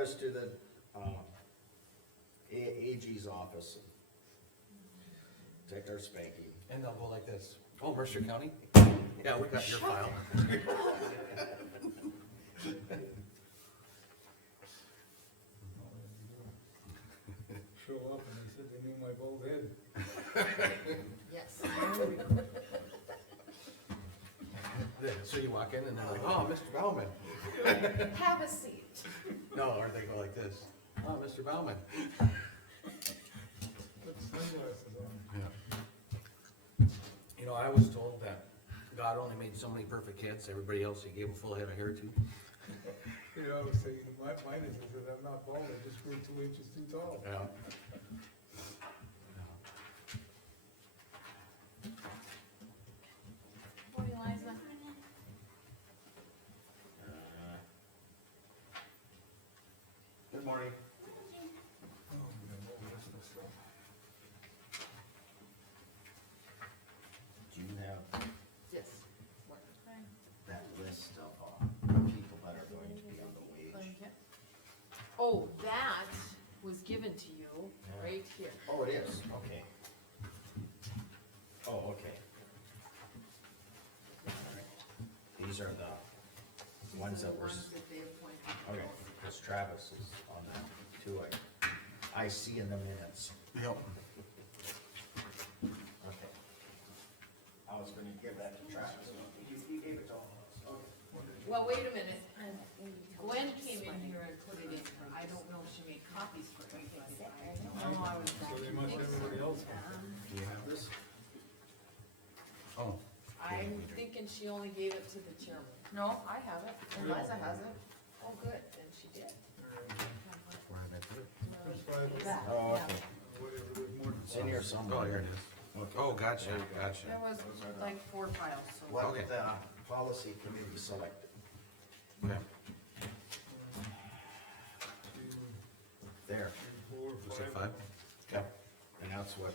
us to the, AG's office. Take our spanking. And they'll go like this. Oh, Mercer County? Yeah, we got your file. Show up and they said they knew my bald head. Yes. So you walk in and they're like, oh, Mr. Bauman. Have a seat. No, or they go like this. Oh, Mr. Bauman. Put sunglasses on. Yeah. You know, I was told that God only made so many perfect kids, everybody else he gave a full head of hair to. You know, I was saying, mine is that I'm not bald, I just grew 2 inches too tall. Yeah. Morning, Liza. Good morning. Oh, man, what was this stuff? Do you have Yes. that list of, people that are going to be on the wage? Oh, that was given to you right here. Oh, it is, okay. Oh, okay. Alright. These are the ones that The were, ones that they appointed. okay, because Travis is on that too, I see in the minutes. Yep. Okay. I was gonna give that to Travis, you gave it to all of us, okay. Well, wait a minute. Gwen came in here and put it in. I don't know if she made copies for everything. No, I was So they actually must have everybody else. Do you have this? Oh, I'm thinking she only gave it to the chairman. No, I have it. And Liza has it. Oh, good, then she did. where did I put it? There's 5, That, Oh, yeah. okay, whatever, there's more than it's in here somewhere. Oh, here it is. Okay. Oh, gotcha, gotcha. There was like 4 files, so. What Okay. the policy committee selected. Okay. 2, There. 3, 4, Was it 5. 5? Okay. And that's what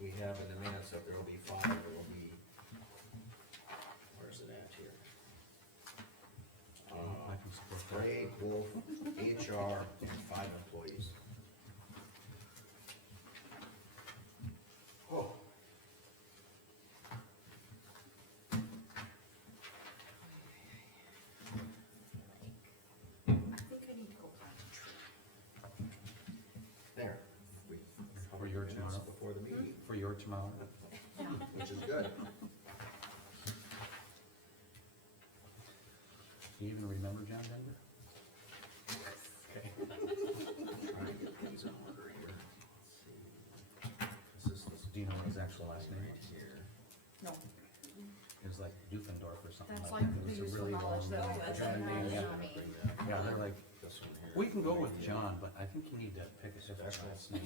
we have in the minutes, that there will be 5, there will be, where's it at here? I can support that. Ray, Wolf, HR, and 5 employees. Oh. I think I need to go plant a tree. There. We For your minutes tomorrow. before the meeting, For your tomorrow. which is good. Do you even remember John Denver? Okay. Trying to get things in order here. Let's see. This is Do you know what his actual last name right was? here. No, It was like Dufendorf or something that's like like that. the It was a useful really knowledge long that. German name, yeah. Bring that. Yeah, they're like, This one here. we can go with John, but I think you need to pick a different last name.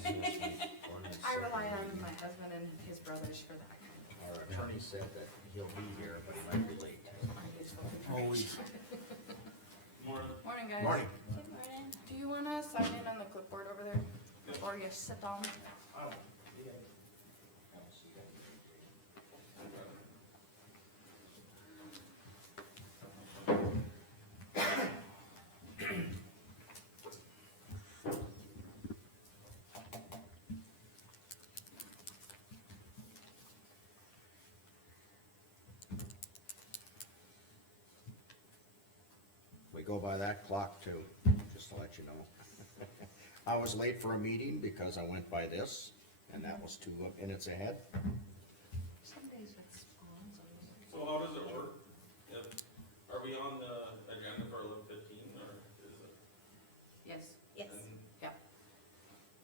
I rely on my husband and his brothers for that kind of. Our attorney said that he'll be here, but he might be late. Always. Morning, guys. Morning. Good morning. Do you wanna sign in on the clipboard over there? Or you sit down? Oh, we go by that clock too, just to let you know. I was late for a meeting because I went by this, and that was 2 minutes ahead. Some days it spawns on me. So how does it work? Are we on the agenda for 11:15 or is it? Yes. Yes. and-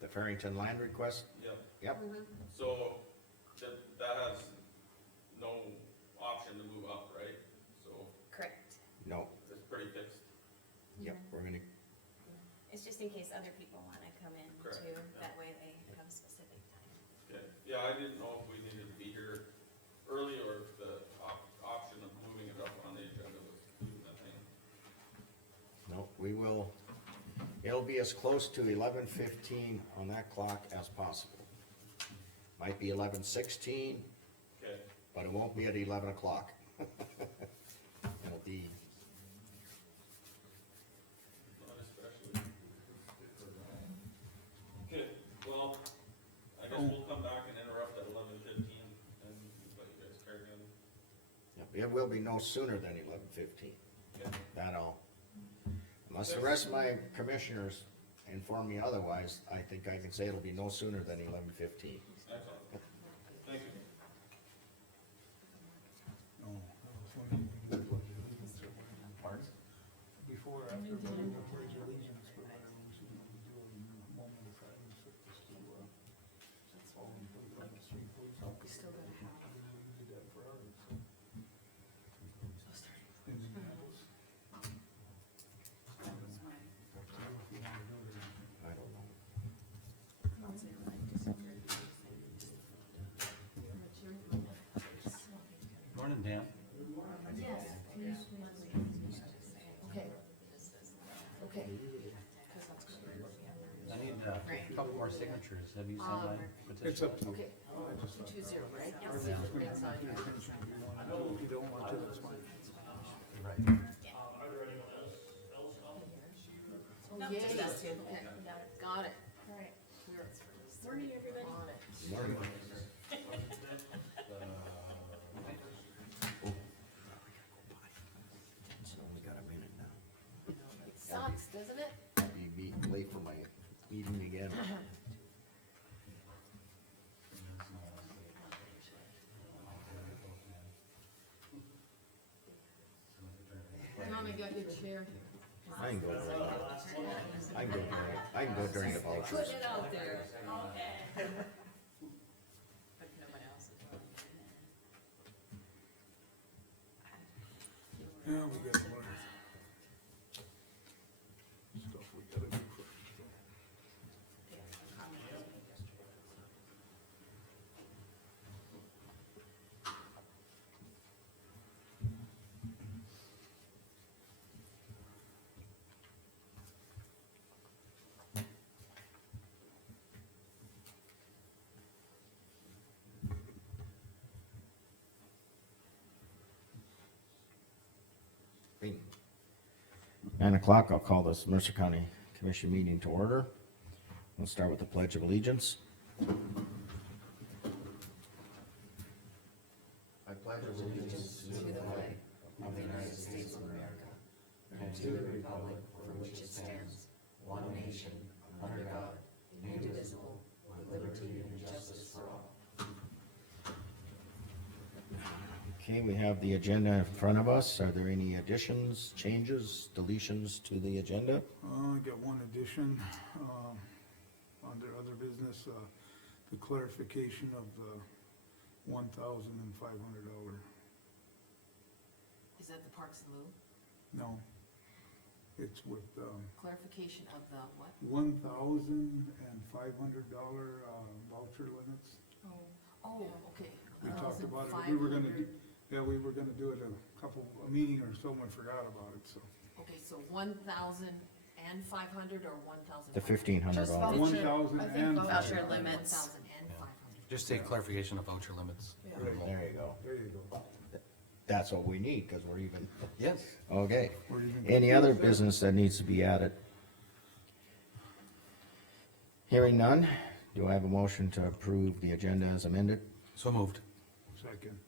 The Farrington land request, Yep, yep, so that has no option to move up, right? So Correct. no, it's pretty fixed. yep, we're gonna, It's just in case other people wanna come in Correct, too, yeah. that way they have a specific time. Okay, yeah, I didn't know if we needed to be here early or if the option of moving it up on the agenda was doing that thing. no, we will, it'll be as close to 11:15 on that clock as possible. Might be 11:16, Okay, but it won't be at 11 o'clock. It'll be, not especially. it will be no sooner than 11:15. Okay. That all. Unless the rest of my commissioners inform me otherwise, I think I can say it'll be no sooner than 11:15. Excellent. Thank you. No, I was wondering if we could pledge allegiance or whatever. Before, or after, we could pledge allegiance, but whatever, we should maybe do it in a moment of silence, just to, all in place on the street, please. We still gotta have. We did that for others, so. In Minneapolis. Up to you if you wanna do it or not. I don't know. Morning, Dan. Okay. Okay. I need a couple more signatures. Have you signed my petition? It's up to you. Okay, I just thought. 2-0, right? Or just gonna have your attention if you wanna do it. If you don't want to, that's fine. Right. Oh, yay. just us two. Okay, got it. All right. Morning, everybody. On it. Morning. So we got a minute now. It sucks, doesn't it? Be late for my meeting again. Mom, I got your chair. I can go during, I can go during the vouchers. Put it out there. Yeah, we got more stuff we gotta do first. so. Bing. 9 o'clock, I'll call this Mercer County Commission meeting to order. We'll start with the Pledge of Allegiance. I pledge allegiance to the flag of the United States of America and to the republic for which it stands, one nation, under God, indivisible, with liberty and justice for all. Okay, we have the agenda in front of us. Are there any additions, changes, deletions to the agenda? I got one addition, under other business, the clarification of the $1,500. Is that the Parks and Lou? No, it's with, Clarification of the what? $1,500, voucher limits. Oh, okay. We talked about it, we were gonna do, yeah, we were gonna do it a meeting or so, we forgot about it, so. Okay, so 1,500 or 1,000? The $1,500. Just voucher. 1,000 I think and. voucher limits. 1,500. Just say clarification of voucher limits. There you go. There you go. That's what we need, cause we're even, Yes. okay. We're even- Any other business that needs to be added? Hearing none, do I have a motion to approve the agenda as amended? So moved. Second.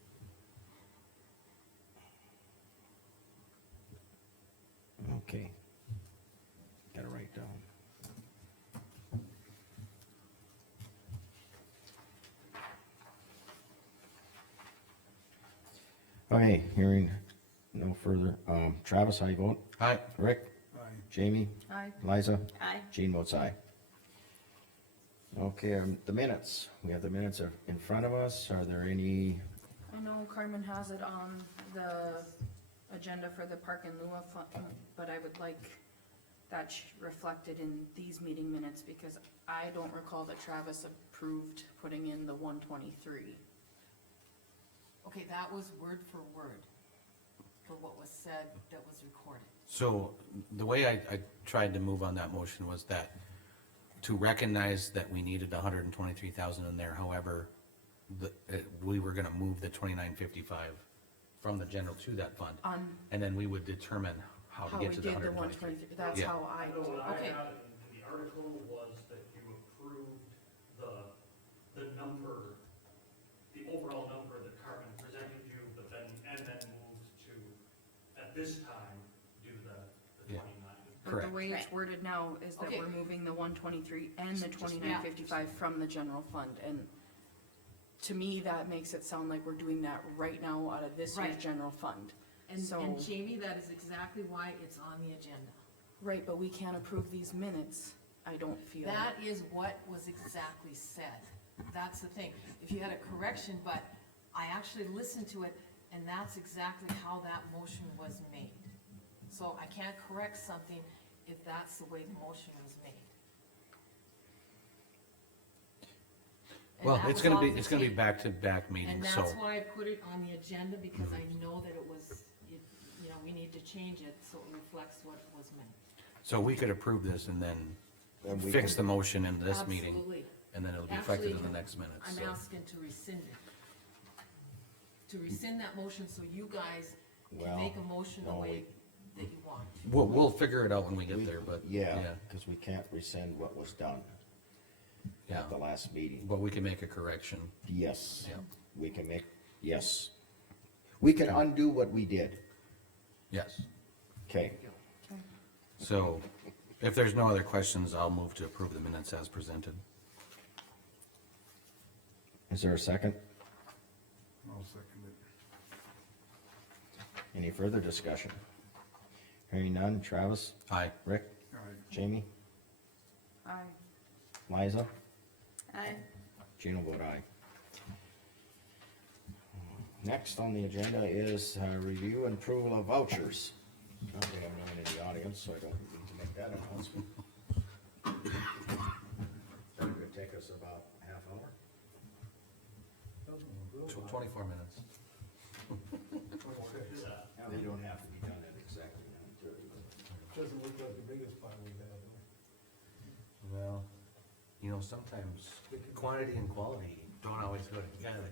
Okay. Gotta write down. Okay, hearing no further, Travis, how you vote? Aye. Rick? Aye. Jamie? Aye. Liza? Aye. Jean votes aye. Okay, the minutes, we have the minutes in front of us, are there any, I know Carmen has it on the agenda for the Park and Lua fund, but I would like that reflected in these meeting minutes, because I don't recall that Travis approved putting in the 123. Okay, that was word for word for what was said that was recorded. So the way I tried to move on that motion was that to recognize that we needed 123,000 in there, however, we were gonna move the 2955 from the general to that fund. On And then we would determine how to how we get to did the the 123. 123, that's Yeah. how I, So what I Okay. had in the article was that you approved the number, the overall number that Carmen presented you, but then, and then moved way it's Right. worded now is that Okay. we're moving the 123 and the Just- 2955 from the general fund, and to me, that makes it sound like we're doing that right now out of this year's Right. general fund. And So- Jamie, that is exactly why it's on the agenda. Right, but we can't approve these minutes, I don't feel. That is what was exactly said. That's the thing. If you had a correction, but I actually listened to it, and that's exactly how that motion was made. So I can't correct something if that's the way the motion was made. And Well, that it's was gonna off be, the it's gonna be table. back-to-back And meetings, so, that's why I put it on the agenda, because I know that it was, you know, we need to change it so it reflects what was meant. so we could approve this and then Then we fix can- the motion in this meeting, Absolutely. and then it'll be effective in the Actually, next minute, I'm so. asking to rescind it. To rescind that motion so you guys can Well, make a motion the no, way that you want. We'll figure it out when we get We- there, but, Yeah, yeah, cause we can't rescind what was done yeah, at the last meeting. but we can make a correction, Yes, yeah, we can make, yes. We can undo what we did, yes. okay. So, if there's no other questions, I'll move to approve the minutes as presented. Is there a second? I'll second it. Any further discussion? Hearing none, Travis, Aye. Rick, All right, Jamie, Aye. Liza, Aye. Gene will vote aye. Next on the agenda is review and approval of vouchers. Not that I'm not in the audience, so I don't need to make that announcement. That could take us about half hour. 24 minutes. Now, they don't have to be done at exactly 9:30. doesn't look like the biggest pile we have, though. Well, you know, sometimes quantity and quality don't always go together.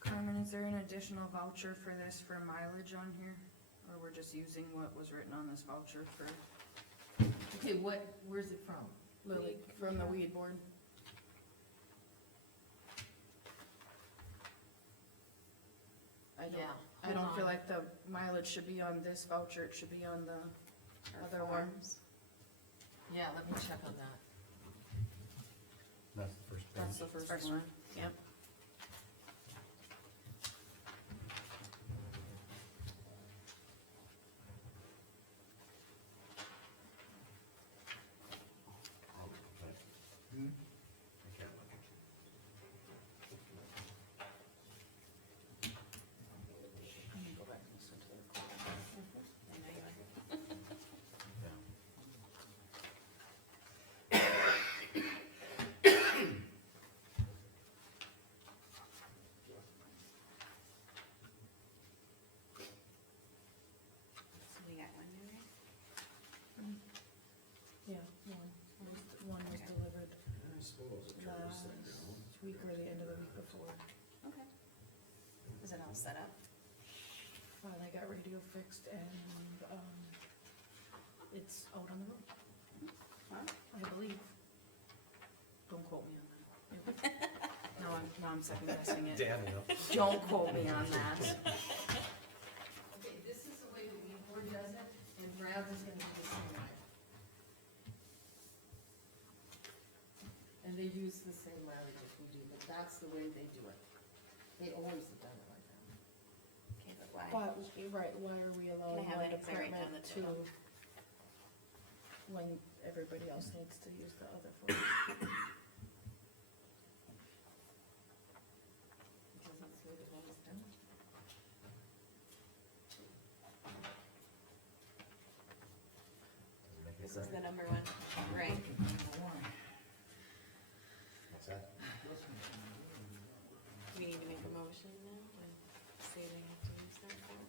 Carmen, is there an additional voucher for this for mileage on here? Or we're just using what was written on this voucher for Okay, where's it from? Lily, from the weed board? Yeah. I don't hold feel on. like the mileage should be on this voucher, it should be on the other one. Yeah, let me check on that. That's the first page. That's the first one. Yep. Go back and listen to the recording. So we got one new one? Yeah, one was delivered I suppose it turns things last around. week or the end of the week before. Okay. Is it all set up? Finally got radio fixed and, it's out on the road, Wow. I believe. Don't quote me on that. No, I'm second guessing it. Damn, you know. Don't quote me on that. Okay, this is the way the weed board does it, and Brad is gonna do the same way. And they use the same mileage as we do, but that's the way they do it. They always have done it like that. Okay, but why? But, right, why are we allowing have one it if I write down department the to, total? when everybody else needs to use the other form? Because that's the way they've always done it. This is the number one, right? What's that? We need to make a motion now, and say they have to use that form.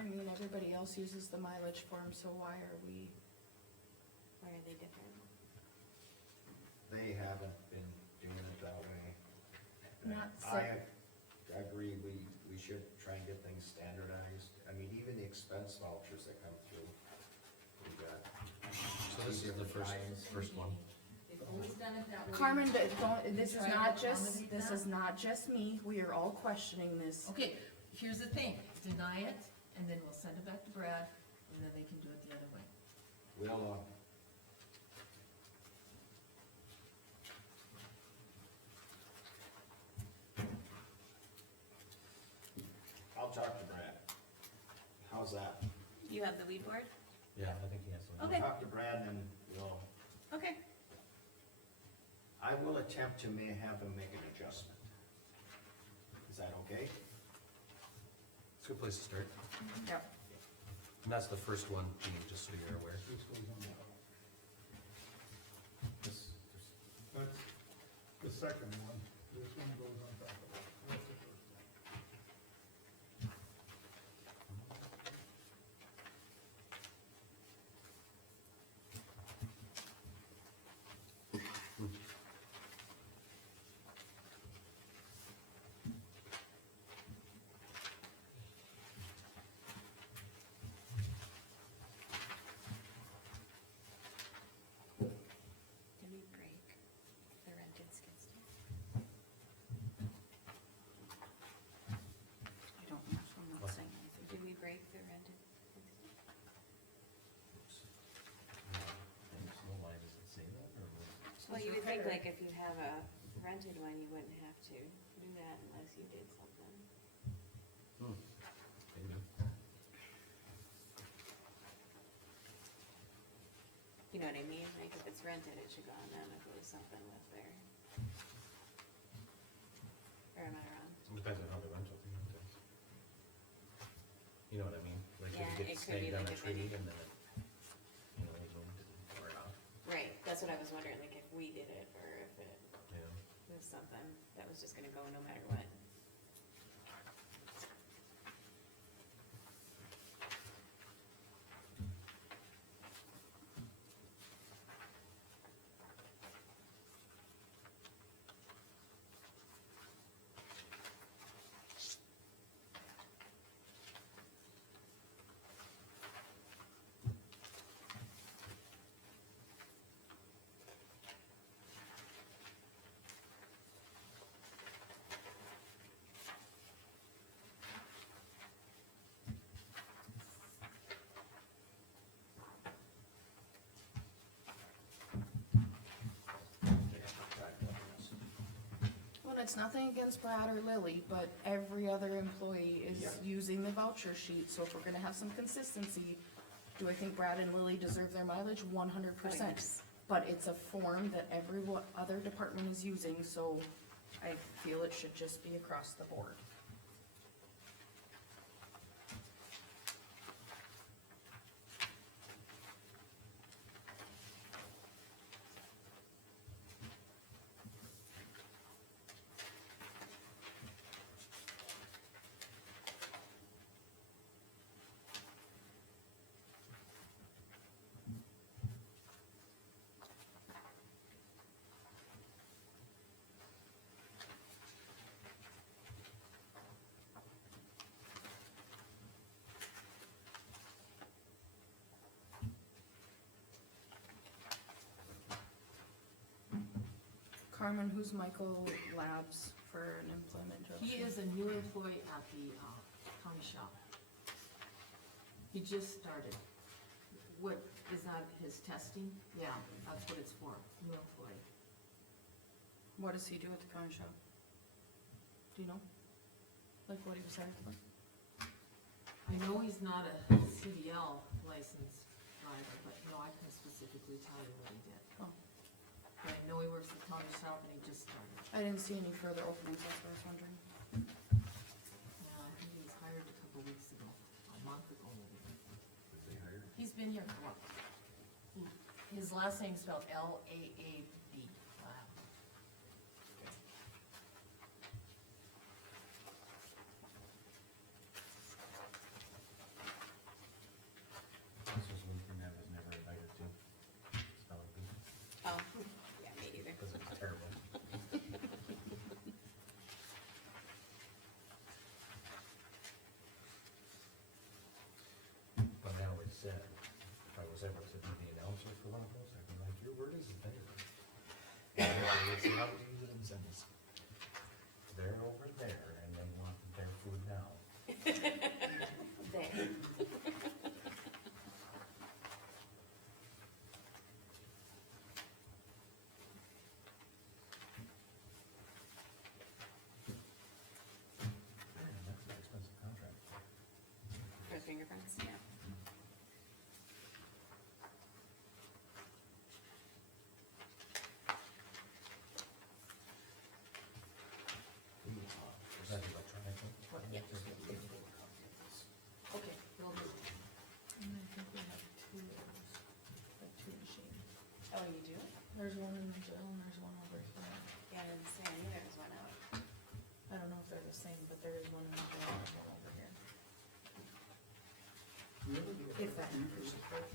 I mean, everybody else uses the mileage form, so why are we? Why are they different? They haven't been doing it that way. Not I agree, we should try and get things standardized. I mean, even the expense vouchers that come through. We got So this is the first one. always done it that way. Carmen, this is Try to not just, accommodate this that? is not just me, we are all questioning this. Okay, here's the thing, deny it, and then we'll send it back to Brad, and then they can do it the other way. We'll, I'll talk to Brad. How's that? You have the weed board? Yeah, I think he has some. Okay. I'll talk to Brad and we'll, Okay. I will attempt to have him make an adjustment. Is that okay? It's a good place to start. Yep. And that's the first one, Jean, just so you're aware. This goes on top. This- That's the second one, this one goes on top of it. That's the first one. Did we break the rented skid steer? I don't know, so I'm not saying anything. Did we break the rented skid steer? Why does it say that, or what? Well, you would think like if you have a rented one, you wouldn't have to do that unless you did something. Maybe. You know what I mean? Like if it's rented, it should go on them if it was something with their. Or am I wrong? It depends on how the rental thing is. You know what I mean? Like Yeah, if it it gets could be snagged on like a if tree any- and then it, you know, it's or not, Right, that's what I was wondering, like if we did it or if it yeah. was something that was just gonna go no matter what. Well, it's nothing against Brad or Lily, but every other employee is Yeah. using the voucher sheet, so if we're gonna have some consistency, do I think Brad and Lily deserve their mileage? 100%. yes. But it's a form that every other department is using, so I feel it should just be across the board. Carmen, who's Michael Labs for an employment interruption? He is a new employee at the, county shop. He just started. What, is that his testing? Yeah, that's what it's for, new employee. What does he do at the county shop? Do you know? Like what he was hired for? I know he's not a CDL licensed driver, but no, I can specifically tell you what he did. Oh. But I know he works at the county shop and he just started. I didn't see any further openings, that's what I was wondering. Yeah, I think he was hired a couple weeks ago, a month ago maybe. Did they hire? He's been here for what? His last name's spelled L-A-A-B. Lab. This was one from that was never invited to. Spelling bee, Oh, yeah, me either. because it was terrible. But I always said, if I was ever to be the announcer for one of those, I'd be like, your word is better. Let's see how we use it in sentence. They're over there and they want their food now. There. Man, that's an expensive contract. For fingerprints, yeah. Is that electronic? Yeah. Okay, will do. And I think we have two of those, like two machines. Oh, you do? There's one in the jail and there's one over here. Yeah, I didn't say, I knew there was one out. I don't know if they're the same, but there is one in the jail and there's one over here. You ever do a If that fee for matters. this?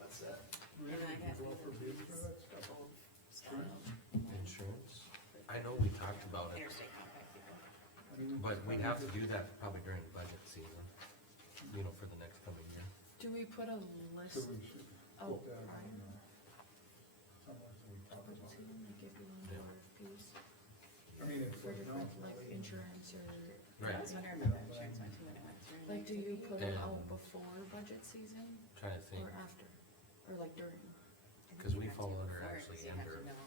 What's that? Do you And I ever got go for bids for that stuff? Insurance? I know we talked about it, Interstate compact people. I mean, but we'd have to do that probably during budget season, you know, for the next coming year. Do we put a So list we should out put that on on, somewhere so we talk budget about it. season, like if you want Yeah. RFPs I mean, it's for like now. different, like insurance or, Right, I was wondering about that insurance one too when it went through. like, do you put it Yeah. out before budget season trying to think, or after? Or like during? I think 'cause you we have to fall under before, actually 'cause you have to under- know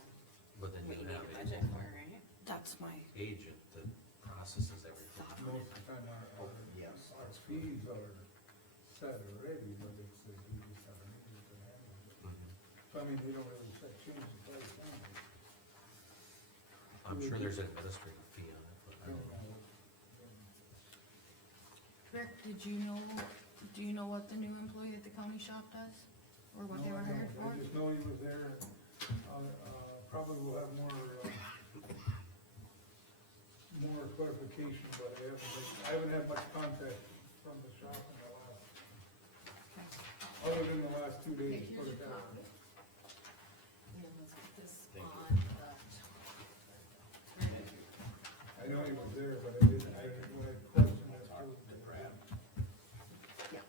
but then what you you need have a budget for, right? That's my agent that processes everything. thought. Most of the time Oh, yes. our fees are set already, but it's, we just have an agent that handles it. Mhm. So I mean, they don't really set, change the price on it. I'm sure there's an administrative fee on it, but I I don't don't know. know. Rick, do you know what the new employee at the county shop does? Or what they No, were I hired don't. for? I just know he was there, probably will have more clarification, but I haven't had much contact from the shop in the last, Okay. other than the last 2 Okay, days, here's put your it that copy. way. And let's get this Thank you. on the. I know he was there, but I didn't, when I questioned it, I was. Yeah.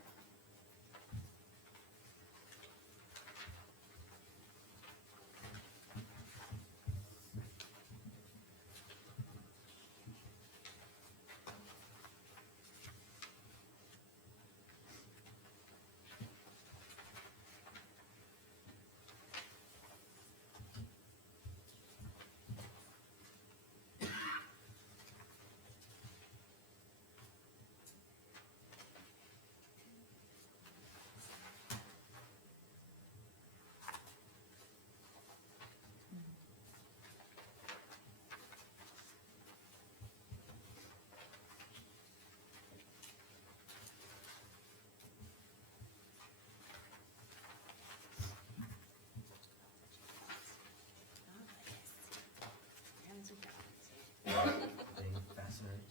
Hands are down. Being fascinating.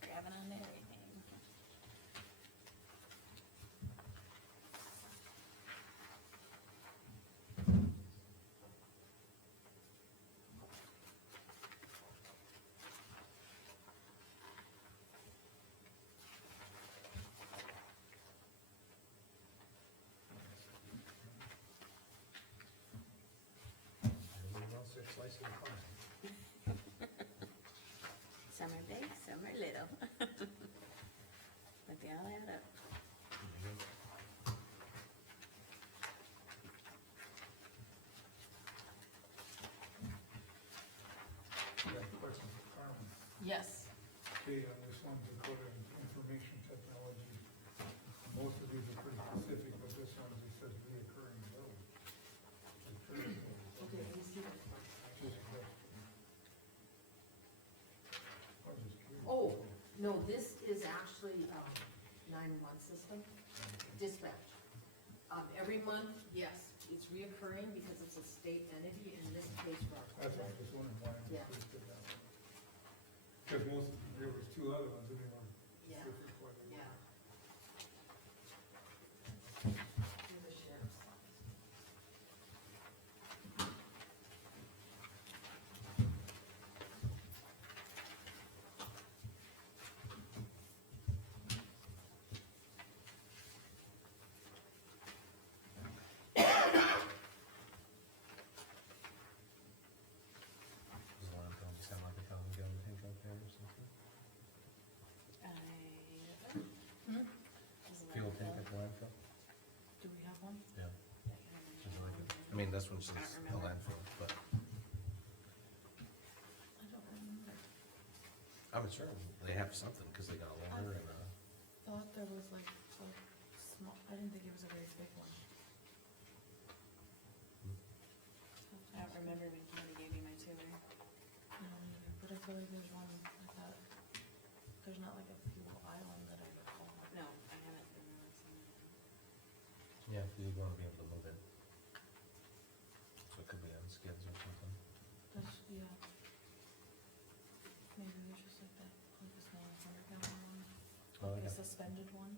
Grabbing on everything. Everyone else is slicing the pie. Some are big, some are little. But they all add up. I got a question for Carmen. Yes, Okay, on this one, Dakota Information Technology, most of these are pretty specific, but this one, it says reoccurring bill. Recurring bills. okay, let me see that. Just that. I was just curious. Oh, no, this is actually, 911 system, dispatch. Every month, yes, it's reoccurring because it's a state entity, in this case, That's why I Rockland. just wondered why I Yeah. just did that one. Cause most, there was 2 other ones, and they were Yeah. specific what they were. Yeah. Through the sheriff's office. mean, this one's I don't just a remember. landfill, but I don't remember. I'm sure they have something, cause they got a loader and a, Thought there was like a small, I didn't think it was a very big one. I don't remember when Candy gave me my tour. I don't either, but I feel like there's one, I thought, there's not like a fuel island that I recall. No, I haven't been really seen it. yeah, you'd wanna be able to move it. So it could be on skids or something. That's, yeah. Maybe there's just like that, like a small 100-gallon one, Well, like they a got, suspended one,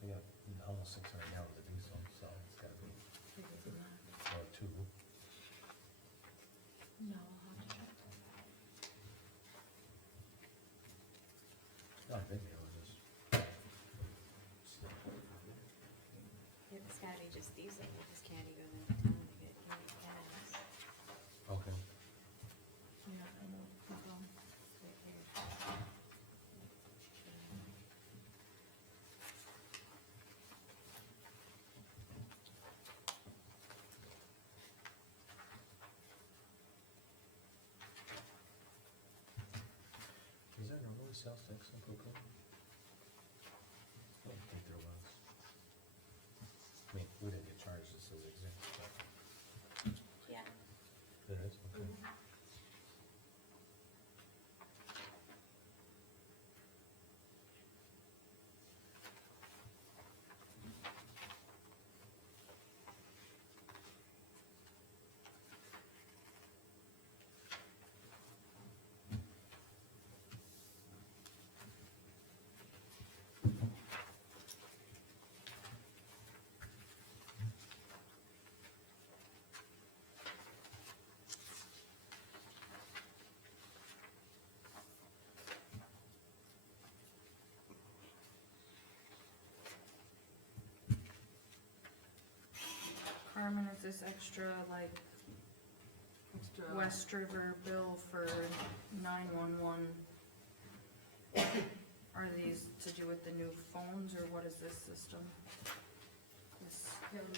they got almost 600 gallons of diesel, so it's gotta be, bigger than that. or two. No, I'll have to check. Not a big deal, it's just. It's gotta be just diesel, because Candy goes into town to get gas. Okay. Yeah, I know, no problem. Right here. Is there normally sales tax on propane? I don't think there was. I mean, we didn't get charged, it says exempt, but Yeah. there is, okay. Carmen, is this extra like Extra. West River bill for 911? Are these to do with the new phones, or what is this system?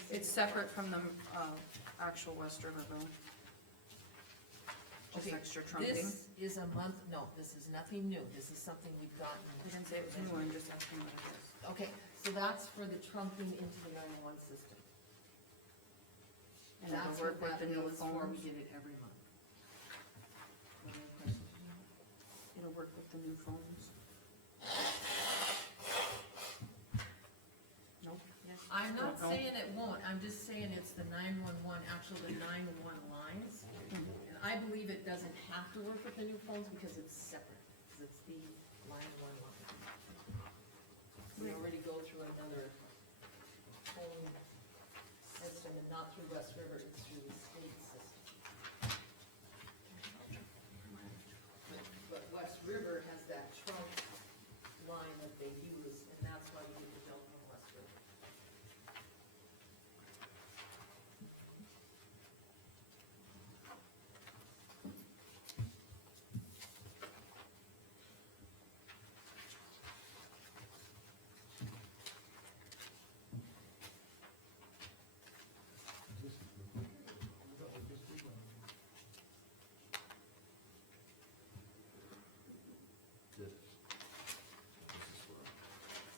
It's separate from the, actual West River bill. Just Okay, extra trumping. This is a month, no, this is nothing new, this is something we've gotten. I didn't say it was new, I'm just asking what it is. Okay, so that's for the trumping into the 911 system. And it'll That's work what with that the new bill is for, we phones? get it every month. What other questions do you have? It'll work with the new phones? Nope. Yes. I'm not No. saying it won't, I'm just saying it's the 911, actually the 911 lines. Mhm. And I believe it doesn't have to work with the new phones because it's separate, because it's the 911 line. We already go through another phone system and not through West River, it's through the state system. But West River has that trunk line that they use, and that's why we get the bill from West River.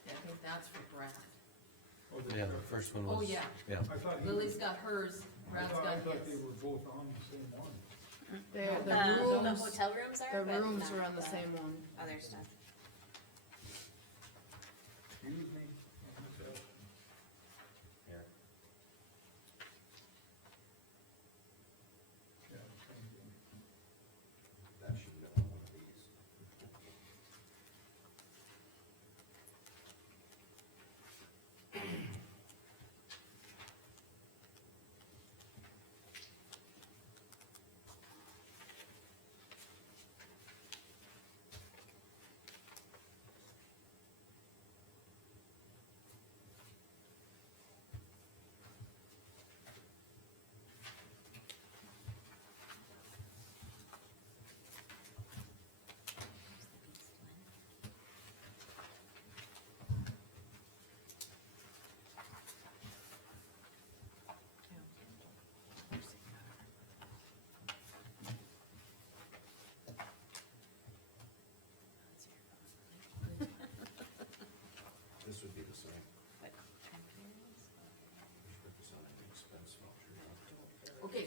Yeah, I think that's for Brad. Yeah, the first one Oh, was. yeah. Yeah, I thought Lily's got hers, Brad's I got thought they his. were both on the same one. The The rooms, hotel rooms are, the but rooms not are on the same one. other stuff. Excuse me. I missed that. here. Yeah, same thing. That should be on one of these.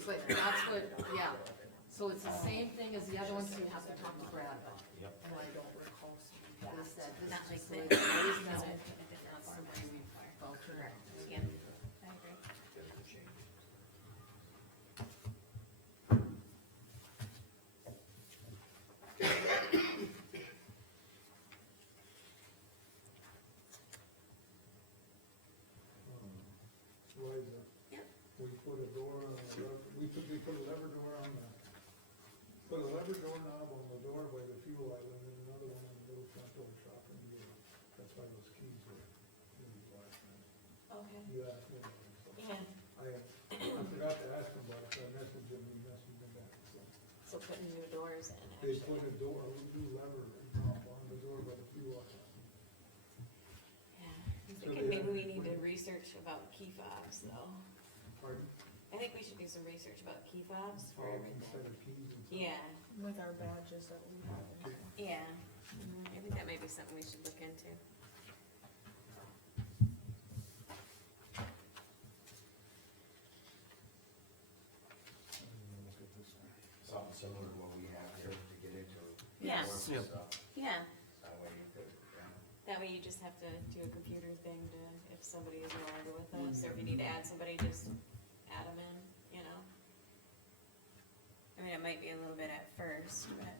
but that's what, yeah, so it's the same thing as the other ones, so you have to talk to Brad about. Yep. And I don't recall seeing this, that this Not is like just the this. way it is These now. are a different That's the form. way we voucher it. Yeah, I agree. Liza. Yep. We put a door on the, we put a lever door on the, put a lever door knob on the door by the fuel island and another one on the little front door shop in the, that's why those keys were in the last night. Okay. You asked me, so Yeah, I forgot to ask him about it, so I messaged him, he messaged me back, so. so putting new doors in, They actually. put a door, a new lever knob on the door by the fuel island. Yeah, I'm So thinking they maybe have- we need to research about key fobs though. Pardon? I think we should do some research about key fobs for Oh, everything. instead of keys and stuff. Yeah, With our badges that we have. Okay. yeah, I think that may be something we should look into. Look at this one. Something similar to what we have here to get into. Yeah. work Yep. and stuff. Yeah, That way you could, that way you just have to do a computer thing to, if somebody is no longer with us, or if you need to add somebody, just add them in, you know? I mean, it might be a little bit at first, but,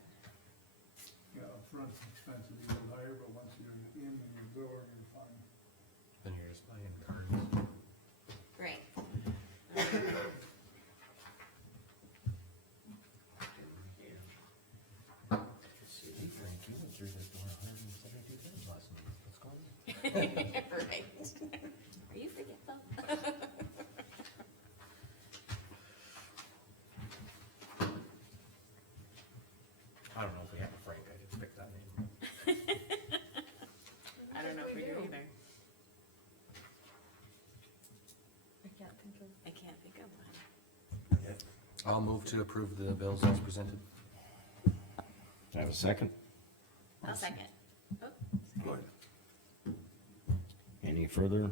Yeah, upfront it's expensive, you go higher, but once you're in and you're going, you're fine. Then you're just buying cards. right. Frank, you went through this door 172 times last night. What's going on? Right. Are you forgetful? I don't know if we have a Frank, I just picked that name. I don't know if we do either. I can't think of. I can't think of one. I'll move to approve the bills as presented. have a second? I'll second. Oh, Good. Any further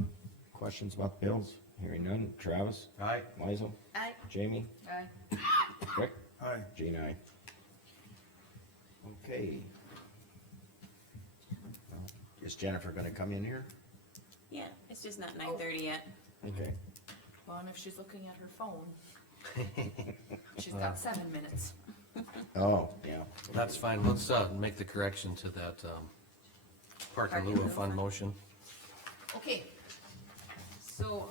questions about the bills? Hearing none. Travis? Aye. Liza? aye. Jamie? Aye. Rick? Aye. Jean, aye. Okay. Is Jennifer gonna come in here? Yeah, it's just not 9:30 yet. Okay. Well, and if she's looking at her phone, she's got 7 minutes. Oh, yeah. That's fine, let's, make the correction to that, park in lieu of fund motion. Okay, so,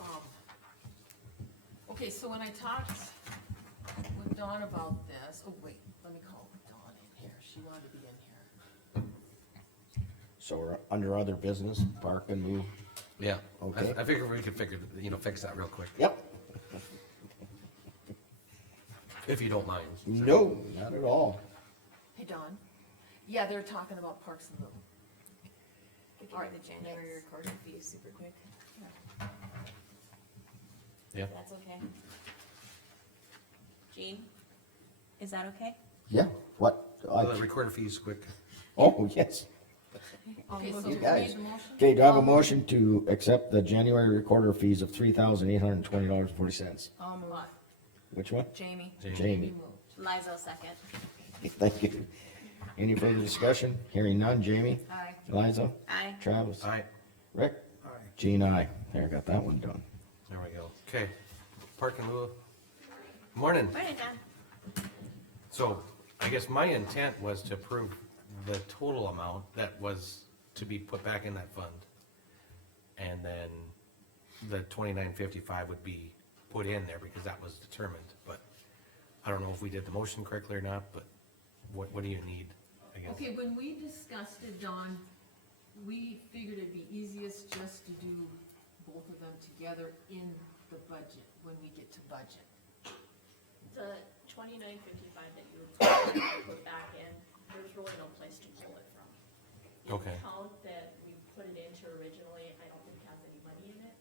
okay, so when I talked with Dawn about this, oh wait, let me call Dawn in here, she wanted to be in here. So we're under other business, park and move. Yeah, Okay. I figured we could fix that real quick, Yep. if you don't mind. No, not at all. Hey, Dawn, yeah, they're talking about Parks and Rec. We can Alright, do the January next. recording fees super quick. Yeah. If that's okay. Jean, is that okay? Yeah, what? The recorder fees quick. Oh, yes. Okay, so You who guys. made the motion? Okay, do I have a motion to accept the January recorder fees of $3,820.40? I'll move. What? Which one? Jamie? Jamie. moved. Liza will second. Thank you. Any further discussion? Hearing none. Jamie? Aye. Liza? Aye. Travis? Aye, Rick? Aye. Jean, aye. There, got that one done. there we go, okay, park in lieu of, morning. Morning, John. So, I guess my intent was to approve the total amount that was to be put back in that fund. And then the 2955 would be put in there because that was determined, but I don't know if we did the motion correctly or not, but what do you need, I guess? Okay, when we discussed it, Dawn, we figured it'd be easiest just to do both of them together in the budget, when we get to budget. The 2955 that you put back in, there's really no place to pull it from. The Okay. account that we put it into originally, I don't think has any money in it,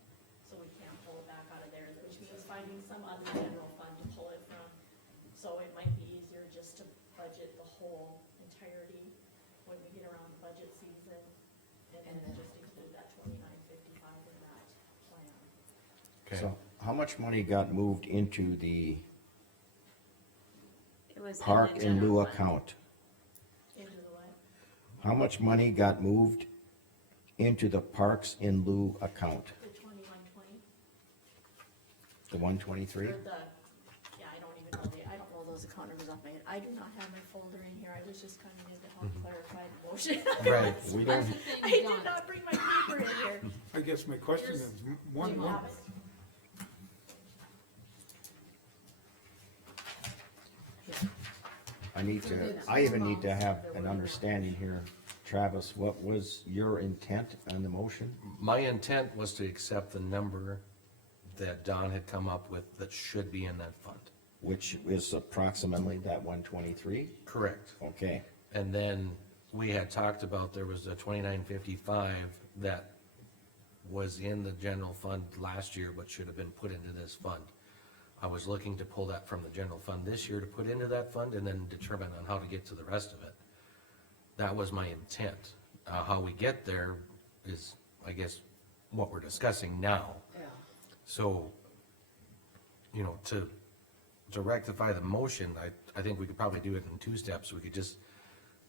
so we can't pull it back out of there, which means finding some other general fund to pull it from. So it might be easier just to budget the whole entirety when we get around budget season, and then just include that 2955 in that plan. Okay, So how much money got moved into the It was in the park in general lieu fund. account. Into the what? How much money got moved into the parks in lieu account? The 2120? The 123? Or the, yeah, I don't even know I don't know those account numbers off my head. I do not have my folder in here, I was just coming in to help clarify the motion. Right. We don't, I did not bring my paper in here. I guess my question is, Do one, you have it? I even need to have an understanding here. Travis, what was your intent on the motion? My intent was to accept the number that Don had come up with that should be in that fund. Which is approximately that 123? Correct. Okay, And then we had talked about there was a 2955 that was in the general fund last year, but should have been put into this fund. I was looking to pull that from the general fund this year to put into that fund and then determine on how to get to the rest of it. That was my intent. How we get there is, I guess, what we're discussing now. Yeah. So, you know, to rectify the motion, I think we could probably do it in two steps. We could just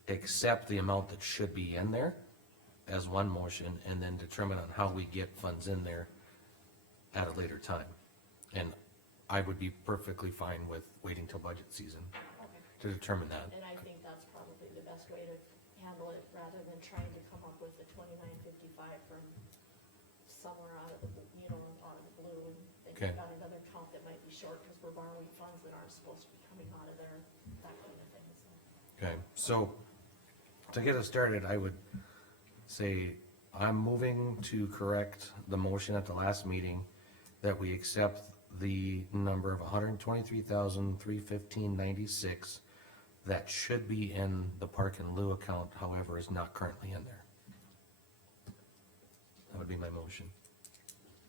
accept the amount that should be in there as one motion, and then determine on how we get funds in there at a later time. And I would be perfectly fine with waiting till budget season Okay. to determine that. And I think that's probably the best way to handle it, rather than trying to come up with the 2955 from somewhere out of the, out of the blue, and then Okay. you've got another account that might be short, because we're borrowing funds that aren't supposed to be coming out of there, that kind of thing, so. Okay, so to get us started, I would say I'm moving to correct the motion at the last meeting that we accept the number of 123,315.96 that should be in the park and lieu account, however, is not currently in there. That would be my motion.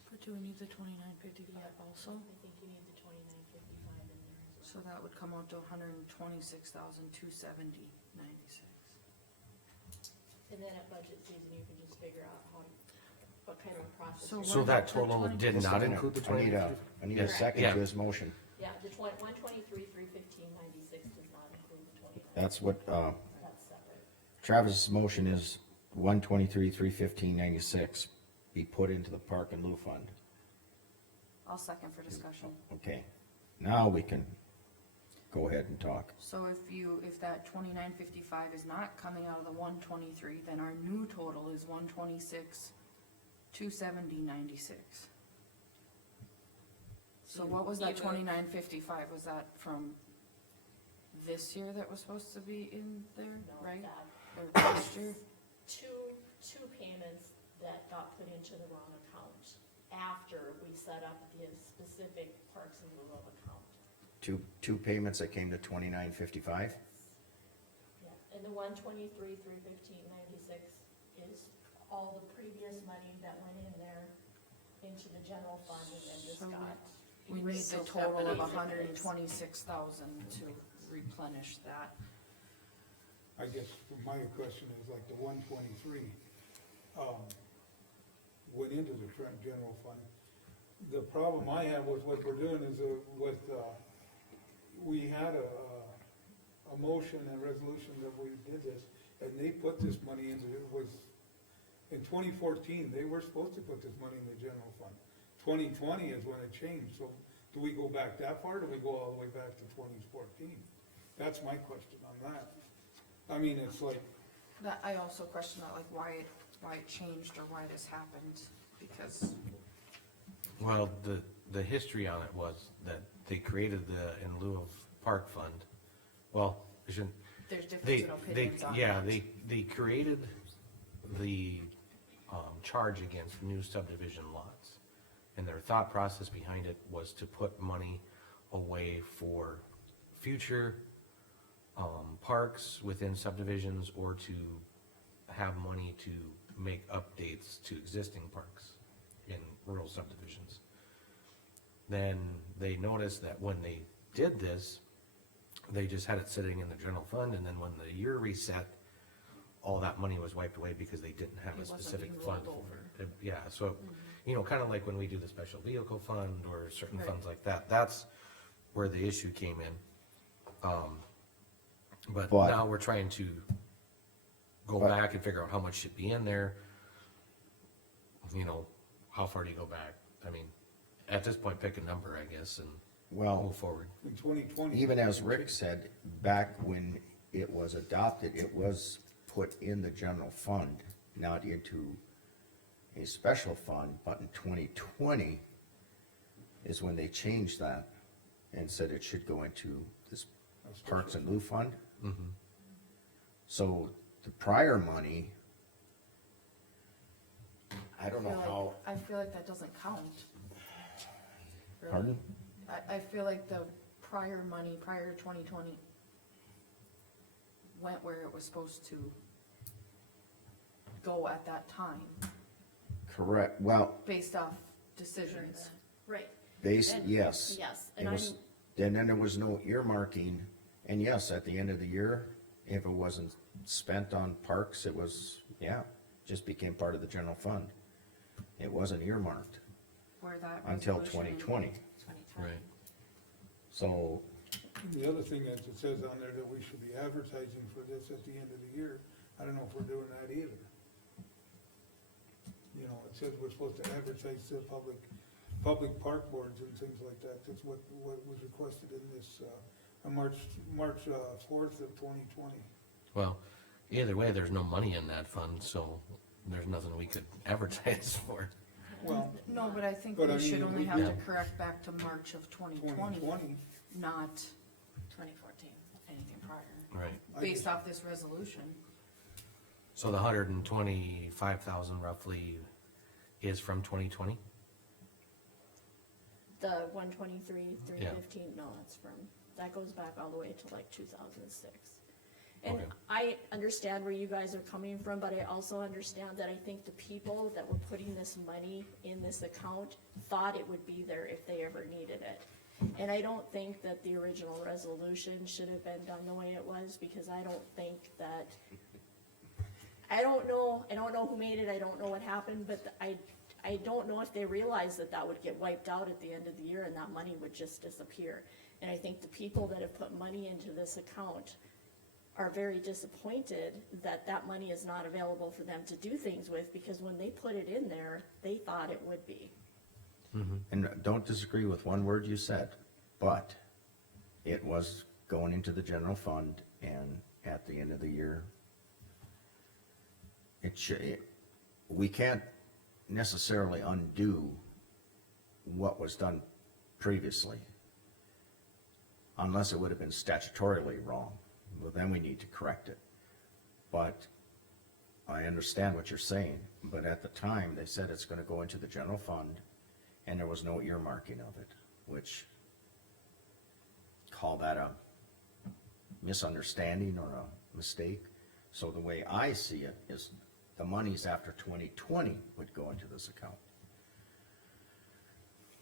But do we need the 2955 also? I think you need the 2955 in there as So that would come out to 126,270.96. well. And then at budget season, you can just figure out what kind of process. So you're So what that about the total 20? did Just a not minute. include the I need 20? I need a Yes. second Yeah. to his motion. Yeah, the 123,315.96 does not include the 29. That's what, That's separate. Travis's motion is 123,315.96 be put into the park and lieu fund. I'll second for discussion. Okay, now we can go ahead and talk. So if that 2955 is not coming out of the 123, then our new total is 126,270.96. So what was that You- 2955, was that from this year that was supposed to be in there, No, right? that, Or last year? two payments that got put into the wrong account after we set up the specific Parks and lieu of account. Two payments that came to 2955? Yeah, and the 123,315.96 is all the previous money that went in there into the general fund, and then just So got. We need erased. the total of Basically. 126,000 to replenish that. I guess my question is like the 123, went into the general fund. The problem I have with what we're doing is we had a motion and resolution that we did this, and they put this money into, in 2014, they were supposed to put this money in the general fund. 2020 is when it changed, so do we go back that far, or do we go all the way back to 2014? That's my question on that. I mean, it's like, That, I also question that, like, why it changed or why this happened, because, Well, the history on it was that they created the in lieu of park fund. Well, I shouldn't, there's they, different opinions on yeah, that. they created the, charge against new subdivision lots. And their thought process behind it was to put money away for future, parks within subdivisions, or to have money to make updates to existing parks in rural subdivisions. Then they noticed that when they did this, they just had it sitting in the general fund, and then when the year reset, all that money was wiped away because they didn't have It a wasn't specific being fund rolled for over. it. Yeah, so, you know, kinda like when we do the special vehicle fund or certain Right. funds like that, that's where the issue came in. But But- now we're trying to go But- back and figure out how much should be in there. You know, how far do you go back? I mean, at this point, pick a number, I guess, and Well, move forward. In 2020. even as Rick said, back when it was adopted, it was put in the general fund, not into a special fund, but in 2020 is when they changed that and said it should go into this Parks and Lou fund. So the prior money, I don't know how, I feel like that doesn't count. Really. pardon? I feel like the prior money, prior to 2020, went where it was supposed to go at that time, Correct, well, based off decisions. Right, based, And- yes. yes, It and I'm, was, then there was no earmarking, and yes, at the end of the year, if it wasn't spent on parks, it was, yeah, just became part of the general fund. It wasn't earmarked Where that until resolution- 2020, 2020. Right. so, The other thing that it says on there that we should be advertising for this at the end of the year, I don't know if we're doing that either. You know, it says we're supposed to advertise to the public park boards and things like that, that's what was requested in this, on March 4th of 2020. Well, either way, there's no money in that fund, so there's nothing we could advertise for. Well, No, but I think But I we should mean, only we- have to Yeah. correct back to March of 2020, 2020, not 2014. anything prior, Right. based off this resolution. So the 125,000 roughly is from 2020? the 123, Yeah. 315, no, that's from, that goes back all the way to like 2006. And Okay. I understand where you guys are coming from, but I also understand that I think the people that were putting this money in this account thought it would be there if they ever needed it. And I don't think that the original resolution should have been done the way it was, because I don't think that, I don't know who made it, I don't know what happened, but I don't know if they realized that that would get wiped out at the end of the year and that money would just disappear. And I think the people that have put money into this account are very disappointed that that money is not available for them to do things with, because when they put it in there, they thought it would be. and don't disagree with one word you said, but it was going into the general fund, and at the end of the year, we can't necessarily undo what was done previously, unless it would have been statutorily wrong. Well, then we need to correct it. But I understand what you're saying, but at the time, they said it's gonna go into the general fund, and there was no earmarking of it, which call that a misunderstanding or a mistake. So the way I see it is the monies after 2020 would go into this account.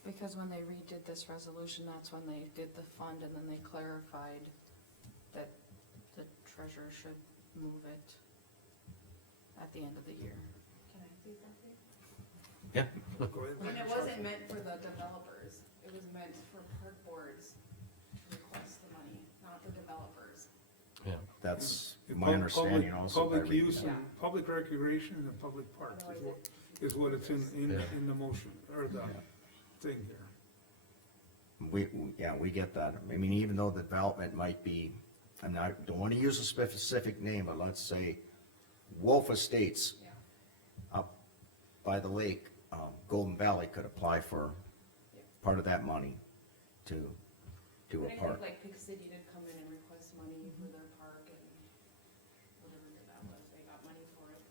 Because when they redid this resolution, that's when they did the fund, and then they clarified that the treasurer should move it at the end of the year. Can I say something? Yeah. go ahead. And it wasn't meant for the developers, it was meant for park boards to request the money, not the developers. Yeah. That's And my understanding also. by Public reading use that. and public recreation and public parks is what it's in the motion, or the thing here. We get that. I mean, even though the development might be, don't wanna use a specific name, but let's say Wolf Estates Yeah. up by the lake, Golden Valley could apply for part of that money to do But a I park. think like Pick City did come in and request money for their park and whatever that was, they got money for it.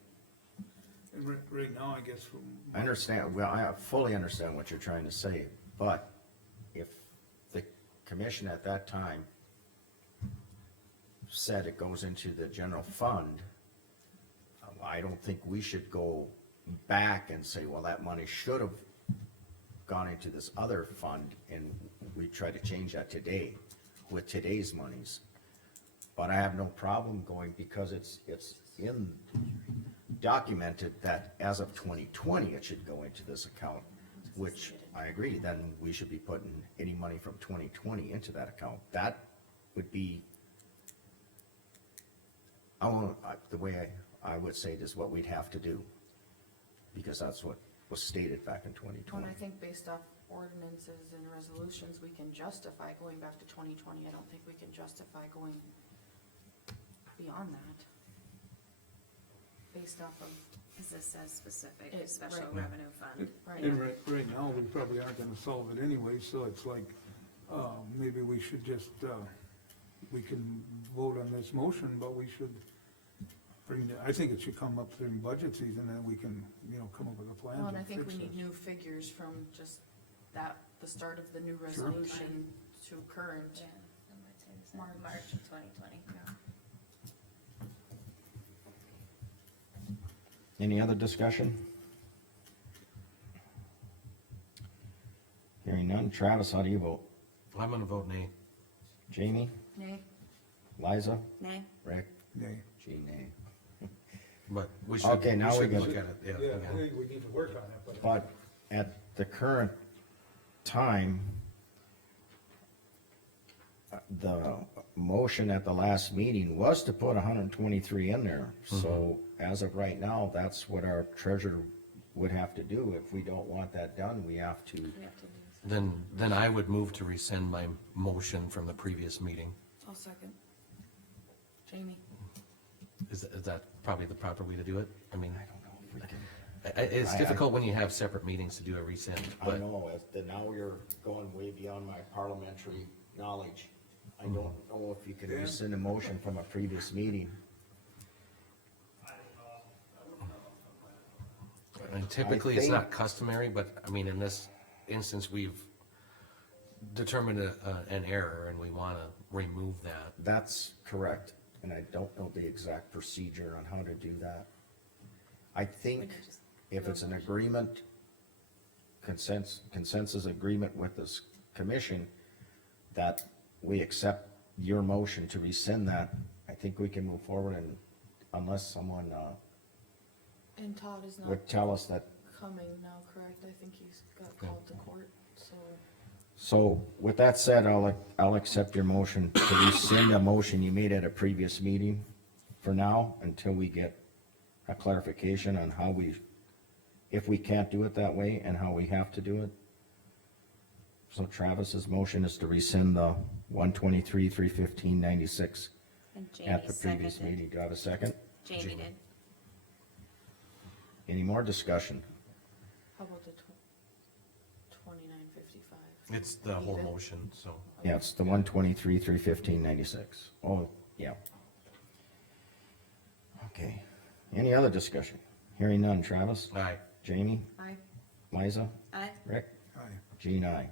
And right now, I guess from. I understand, well, I fully understand what you're trying to say, but if the commission at that time said it goes into the general fund, I don't think we should go back and say, well, that money should have gone into this other fund, and we try to change that today with today's monies. But I have no problem going, because it's in documented that as of 2020, it should go into this account, which I agree, then we should be putting any money from 2020 into that account. That would be the way I would say it is what we'd have to do. Because that's what was stated back in 2020. And I think based off ordinances and resolutions, we can justify going back to 2020. I don't think we can justify going beyond that. Based off of, Cause this says specific, It's special right. revenue fund. right, And right now, we probably aren't gonna solve it anyway, so it's like, maybe we should just, we can vote on this motion, but we should I think it should come up during budget season, and we can, come up with a plan well, and I to think fix we need this. new figures from just that, the start of the new Sure. resolution to current. Yeah, I might say the same. March of 2020. Any other discussion? Hearing none. Travis, how do you vote? I'm gonna vote nay. Jamie? Nay? Liza? Nay? Rick? Nay. Gee, nay. But we should, Okay, now we should can- look at it, Yeah, yeah. I think we need to work on it, but. But at the current time, the motion at the last meeting was to put 123 in there. So as of right now, that's what our treasurer would have to do. If we don't want that done, we have to. We have to do Then I would move to rescind my motion from the previous meeting. I'll second. Jamie? Is that probably the proper way to do it? I mean, I don't know if we can. it's I- difficult when you have separate meetings to do a rescind, I but know, now you're going way beyond my parliamentary knowledge. I don't know if you can Dan? rescind a motion from a previous meeting. and typically it's think- not customary, but I mean, in this instance, we've determined an error and we wanna remove that. That's correct, and I don't know the exact procedure on how to do that. I think if it's an agreement, consensus agreement with this commission, that we accept your motion to rescind that, I think we can move forward, and unless someone, And Todd is not would tell us that. coming now, correct? I think he's got called to court, so. So with that said, I'll accept your motion to rescind a motion you made at a previous meeting for now, until we get a clarification on how if we can't do it that way and how we have to do it. So Travis's motion is to rescind the 123, 315, 96 And at the Jamie previous seconded. meeting. Do I have a second? Jamie did. Any more discussion? How about the 2955? It's the whole Even. motion, so. Yeah, it's the 123, 315, 96. Oh, yeah. Okay. Any other discussion? Hearing none. Travis? Aye. Jamie? Aye. Liza? Aye. Rick? Aye. Gene, aye.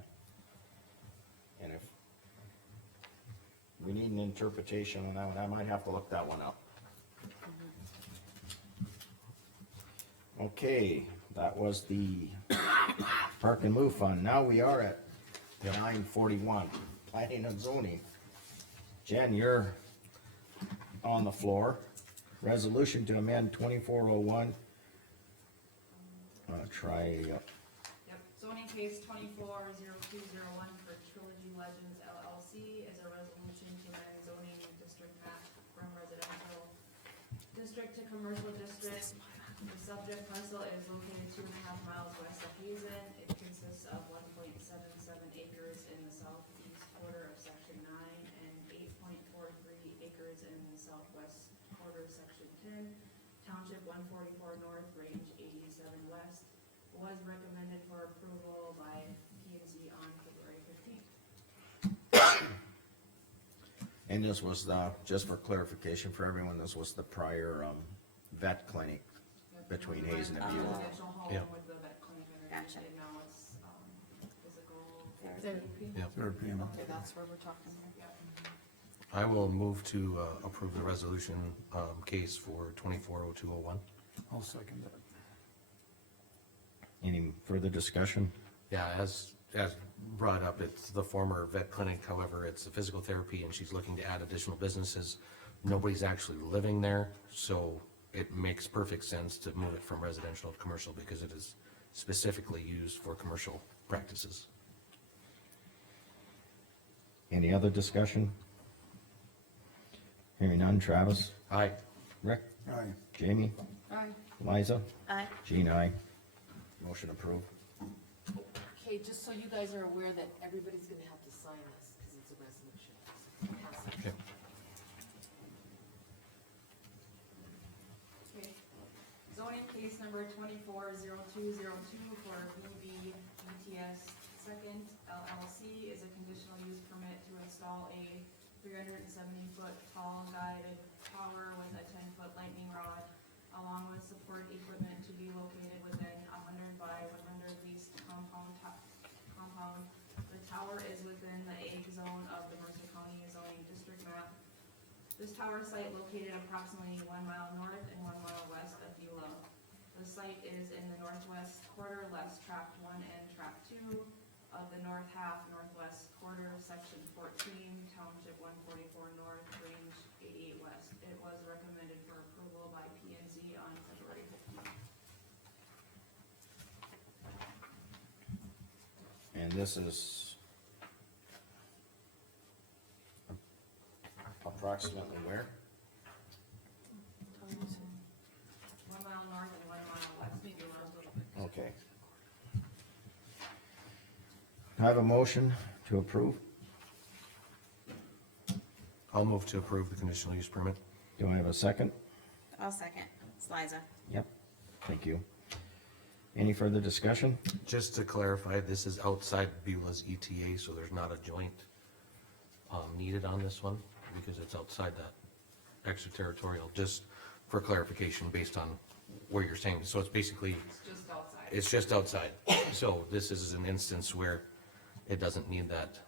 And if we need an interpretation on that one, I might have to look that one up. Okay, that was the Park and Move Fund. Now we are at 9:41, planning and zoning. Jen, you're on the floor. Resolution to amend 2401. Yep, zoning case 240201 for Trilogy Legends LLC is a resolution to amend zoning district map from residential district to commercial district. The subject parcel is located 2.5 miles west of Hazen. It consists of 1.77 acres in the southeast quarter of section 9 and 8.43 acres in the southwest quarter of section 10. Township 144 north, range 87 west. Was recommended for approval by P and Z on February 15th. And this was the, just for clarification for everyone, this was the prior, vet clinic between Hazen and Beulah. Residential home Yeah. with the vet clinic underneath Gotcha. it, now it's, physical Therapy. Yep. Therapy, Okay, that's where we're talking here. I will move to approve the resolution case for 240201. I'll second that. Any further discussion? Yeah, as brought up, it's the former vet clinic, however, it's a physical therapy and she's looking to add additional businesses. Nobody's actually living there, so it makes perfect sense to move it from residential to commercial because it is specifically used for commercial practices. Any other discussion? Hearing none. Travis? Aye. Rick, Aye. Jamie, Aye. Liza, Aye. Jean, aye. Motion approved. Okay, just so you guys are aware that everybody's gonna have to sign this, cause it's a resolution. So pass it. Okay. Okay. Zoning case number 240202 for BB BTS Second LLC is a conditional use permit to install a 370-foot tall guided tower with a 10-foot lightning rod, along with support equipment to be located within 100 by 100 leased compound. The tower is within the egg zone of the Mercer County zoning district map. This tower site located approximately 1 mile north and 1 mile west of Beulah. The site is in the northwest quarter, less tract 1 and tract 2 of the north half, northwest quarter, section 14, township 144 north, range 88 west. It was recommended for approval by P and Z on February 15th. And this is approximately where? 1 mile north and 1 mile west. Maybe around a little bit. Okay. I have a motion to approve. I'll move to approve the conditional use permit. Do I have a second? I'll second. It's Liza. Yep. Thank you. Any further discussion? Just to clarify, this is outside Beulah's ETA, so there's not a joint needed on this one, because it's outside that extraterritorial, just for clarification based on where you're saying. So it's basically, It's just outside. it's just outside. So this is an instance where it doesn't need that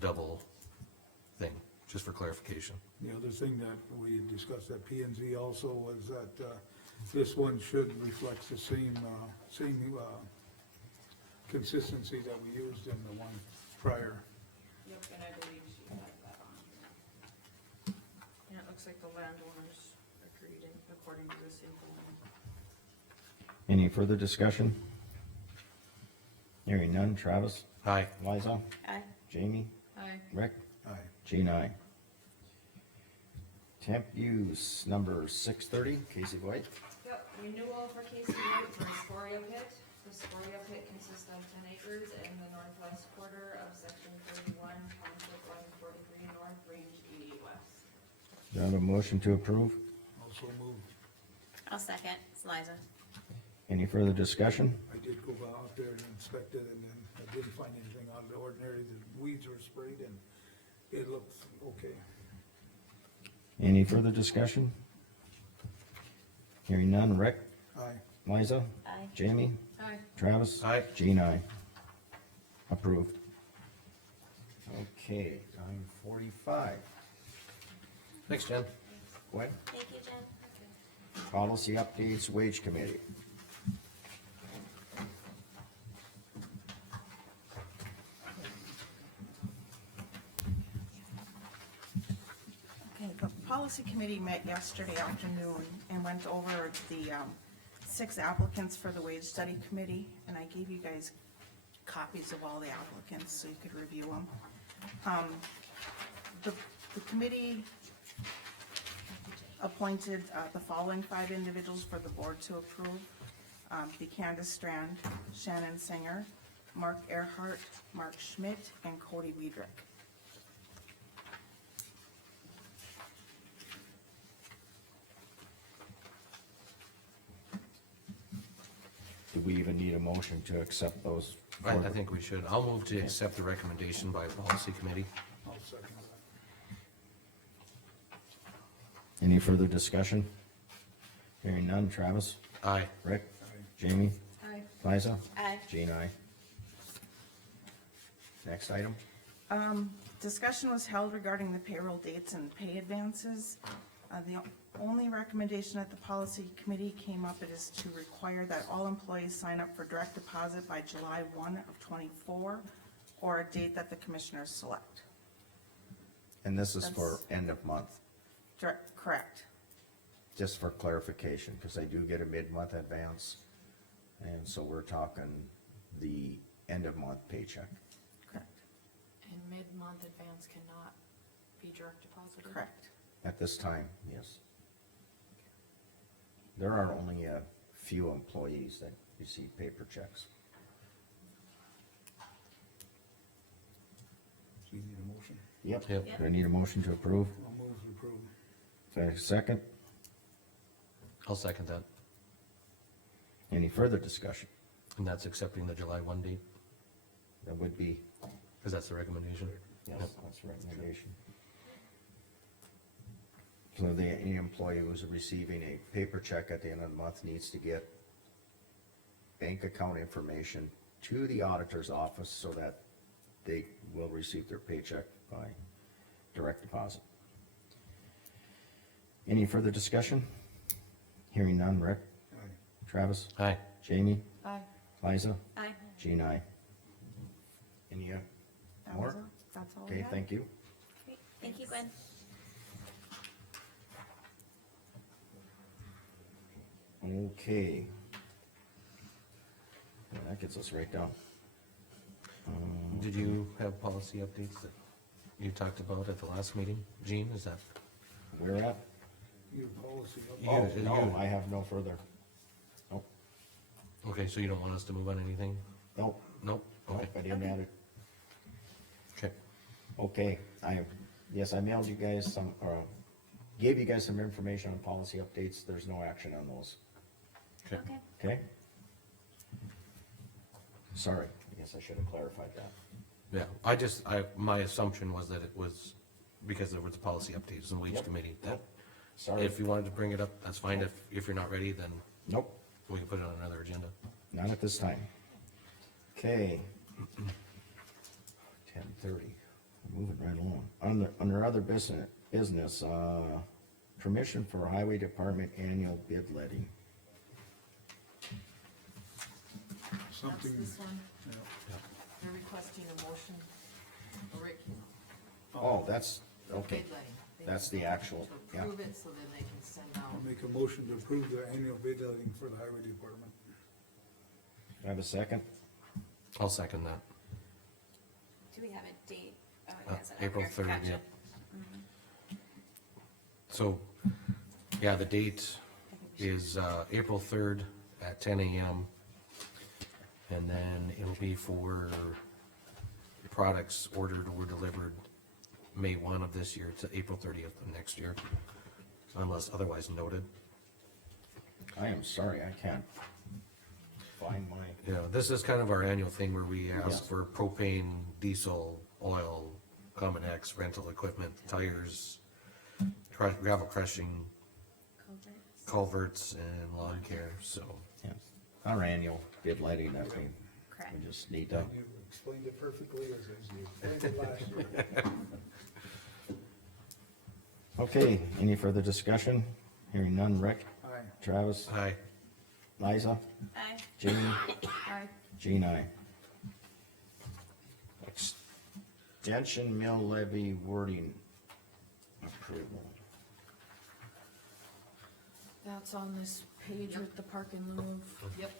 double thing, just for clarification. The other thing that we discussed at P and Z also was that, this one should reflect the same consistency that we used in the one prior. Yep, and I believe she had that on. And it looks like the landowners agreed in, according to this info. Any further discussion? Hearing none. Travis? Aye. Liza? Aye. Jamie? Aye. Rick? Aye. Jean, aye. Temp use number 630, Casey White. Yep, renewal for Casey White for Scoria Pit. The Scoria Pit consists of 10 acres in the northwest quarter of section 31, township 143 north, range 88 west. Do I have a motion to approve? Also moved. I'll second. It's Liza. Any further discussion? I did go out there and inspect it, and then I didn't find anything out of the ordinary. The weeds were sprayed and it looked okay. Any further discussion? Hearing none. Rick? Aye. Liza? Aye. Jamie? Aye. Travis? Aye. Jean, aye. Approved. Okay, 9:45. Thanks, Jen. Go ahead. Thank you, Jen. Policy updates, wage committee. Okay, the policy committee met yesterday afternoon and went over the 6 applicants for the wage study committee, and I gave you guys copies of all the applicants so you could review them. The committee appointed the following 5 individuals for the board to approve. Candace Strand, Shannon Singer, Mark Earhart, Mark Schmidt, and Cody Weidrich. Do we even need a motion to accept those? I think we should. I'll move to accept the recommendation by policy committee. I'll second that. Any further discussion? Hearing none. Travis? Aye. Rick? Aye. Jamie? Aye. Liza? Aye. Jean, aye. Next item? Discussion was held regarding the payroll dates and pay advances. The only recommendation at the policy committee came up, it is to require that all employees sign up for direct deposit by July 1 of '24, or a date that the commissioners select. And this is for That's- end of month, Correct. just for clarification, because they do get a mid-month advance. And so we're talking the end of month paycheck. Correct. And mid-month advance cannot be direct deposited? Correct. At this time, yes. There are only a few employees that receive paper checks. So you need a motion? Yep. Yep. Do I need a motion to approve? I'll move to approve. Is there a second? I'll second that, Any further discussion? and that's accepting the July 1 date, That would be, cause that's the recommendation. yes, that's the recommendation. So any employee who's receiving a paper check at the end of the month needs to get bank account information to the auditor's office so that they will receive their paycheck by direct deposit. Any further discussion? Hearing none, Rick, Aye. Travis, Aye. Jamie, Aye. Liza, Aye. Jean, aye. Any, That More? was all- That's all we okay, had. thank you. Great. Thank you, Gwen. Okay. Yeah, that gets us right down. Did you have policy updates that you talked about at the last meeting? Jean, is that? Where at? Your policy. You- Oh, you- no, I have no further. Nope, Okay, so you don't want us to move on anything? nope, Nope, nope, okay, I didn't add it. okay. Okay, yes, I mailed you guys some, or gave you guys some information on policy updates. There's no action on those, Okay. Okay. okay? Sorry, I guess I should have clarified that. Yeah, my assumption was that it was because there was a policy updates in wage Yep. committee, that Sorry, if you wanted to bring it up, that's fine. If you're not ready, then nope, we can put it on another agenda. not at this time. Okay. 10:30, moving right along. Under other business, permission for highway department annual bid letting. That's Something, this one, yeah. they're requesting a motion, Rick, Oh, that's, the okay, bid letting. They that's need the actual, To yeah. approve it so that they can send out. I'll make a motion to approve the annual bid letting for the highway department. Do I have a second? I'll second that. Do we have a date? Oh, it Uh, has it on April here. 3rd, Gotcha. yep. So, yeah, the date is, April 3rd at 10 AM. And then it'll be for products ordered or delivered May 1 of this year to April 30th of next year, unless otherwise noted. I am sorry, I can't find my, You know, this is kind of our annual thing where we ask Yes. for propane, diesel, oil, Common X, rental equipment, tires, gravel crushing, culverts, and lawn care, so. yeah, our annual bid letting that we Correct. just need to, And you explained it perfectly as you explained it last year. okay, any further discussion? Hearing none, Rick, Aye. Travis, Aye. Liza, Aye. Jamie, Aye. Jean, aye. Extension mill levy wording approval. That's on this page with the park and move. Yep.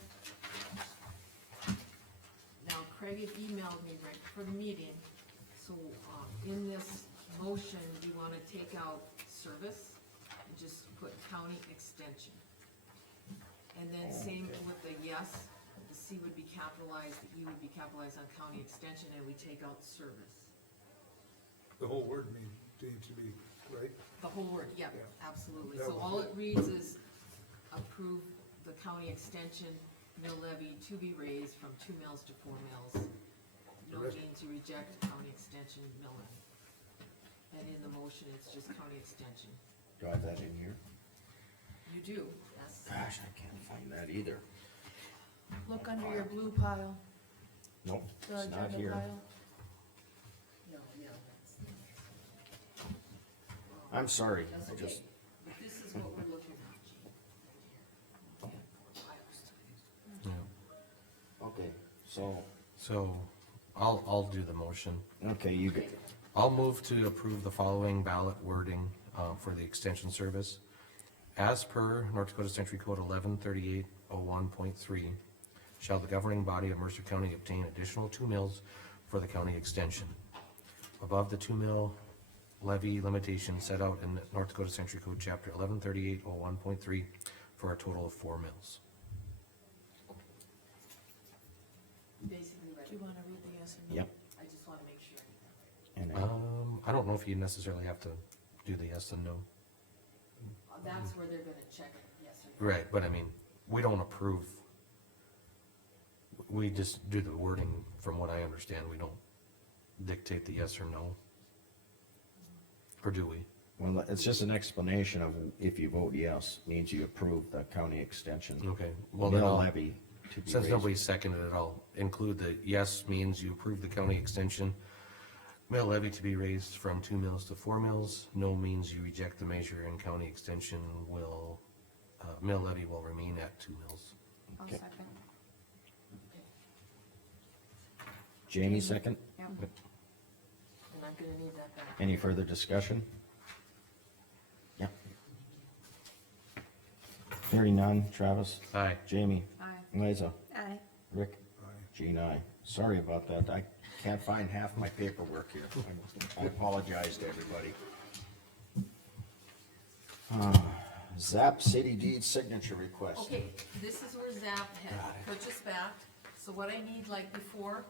Now Craig had emailed me right for the meeting, so, in this motion, we wanna take out service and just put county extension. And then same with the yes, the C would be capitalized, the E would be capitalized on county extension, and we take out service. The whole word needs to be, right? The whole word, yeah, Yeah. absolutely. That So was all it. it reads is approve the county extension mill levy to be raised from 2 mills to 4 mills. No Correct. means to reject county extension mill levy. And in the motion, it's just county extension. Do I have that in here? You do, yes. Gosh, I can't find that either. Look under your blue pile, Nope, the it's not agenda here. pile. No, yeah, I'm sorry, that's I okay. just, But this is what we're looking at, Gene. Right here. Yeah, files. Yeah. okay, so, So, I'll do the motion. okay, you get, I'll move to approve the following ballot wording, for the extension service. As per North Dakota Century Code 113801.3, shall the governing body of Mercer County obtain additional 2 mills for the county extension above the 2 mill levy limitation set out in North Dakota Century Code Chapter 113801.3 for a total of 4 mills. Basically, right. Do you wanna read the yes or no? Yep. I just wanna make sure. And I don't know if you necessarily have to do the yes and no. That's where they're gonna check it, yes or no. Right, but I mean, we don't approve. We just do the wording, from what I understand, we don't dictate the yes or no. Or do we? well, it's just an explanation of if you vote yes, means you approve the county extension. Okay, well then Mill I'll, levy to be since raised. nobody seconded it, I'll include the yes means you approve the county extension. Mill levy to be raised from 2 mills to 4 mills. No means you reject the measure and county extension will, mill levy will remain at 2 mills. I'll Okay. second. Jamie, second. Yep. And I'm gonna need that back. Any further discussion? Yep. Hearing none. Travis? Aye. Jamie? Aye. Liza? Aye. Rick? Gene, aye. Sorry about that. I can't find half my paperwork here. I apologize to everybody. Zap City deed signature request. Okay, this is where ZAP had purchased back, so what I need like before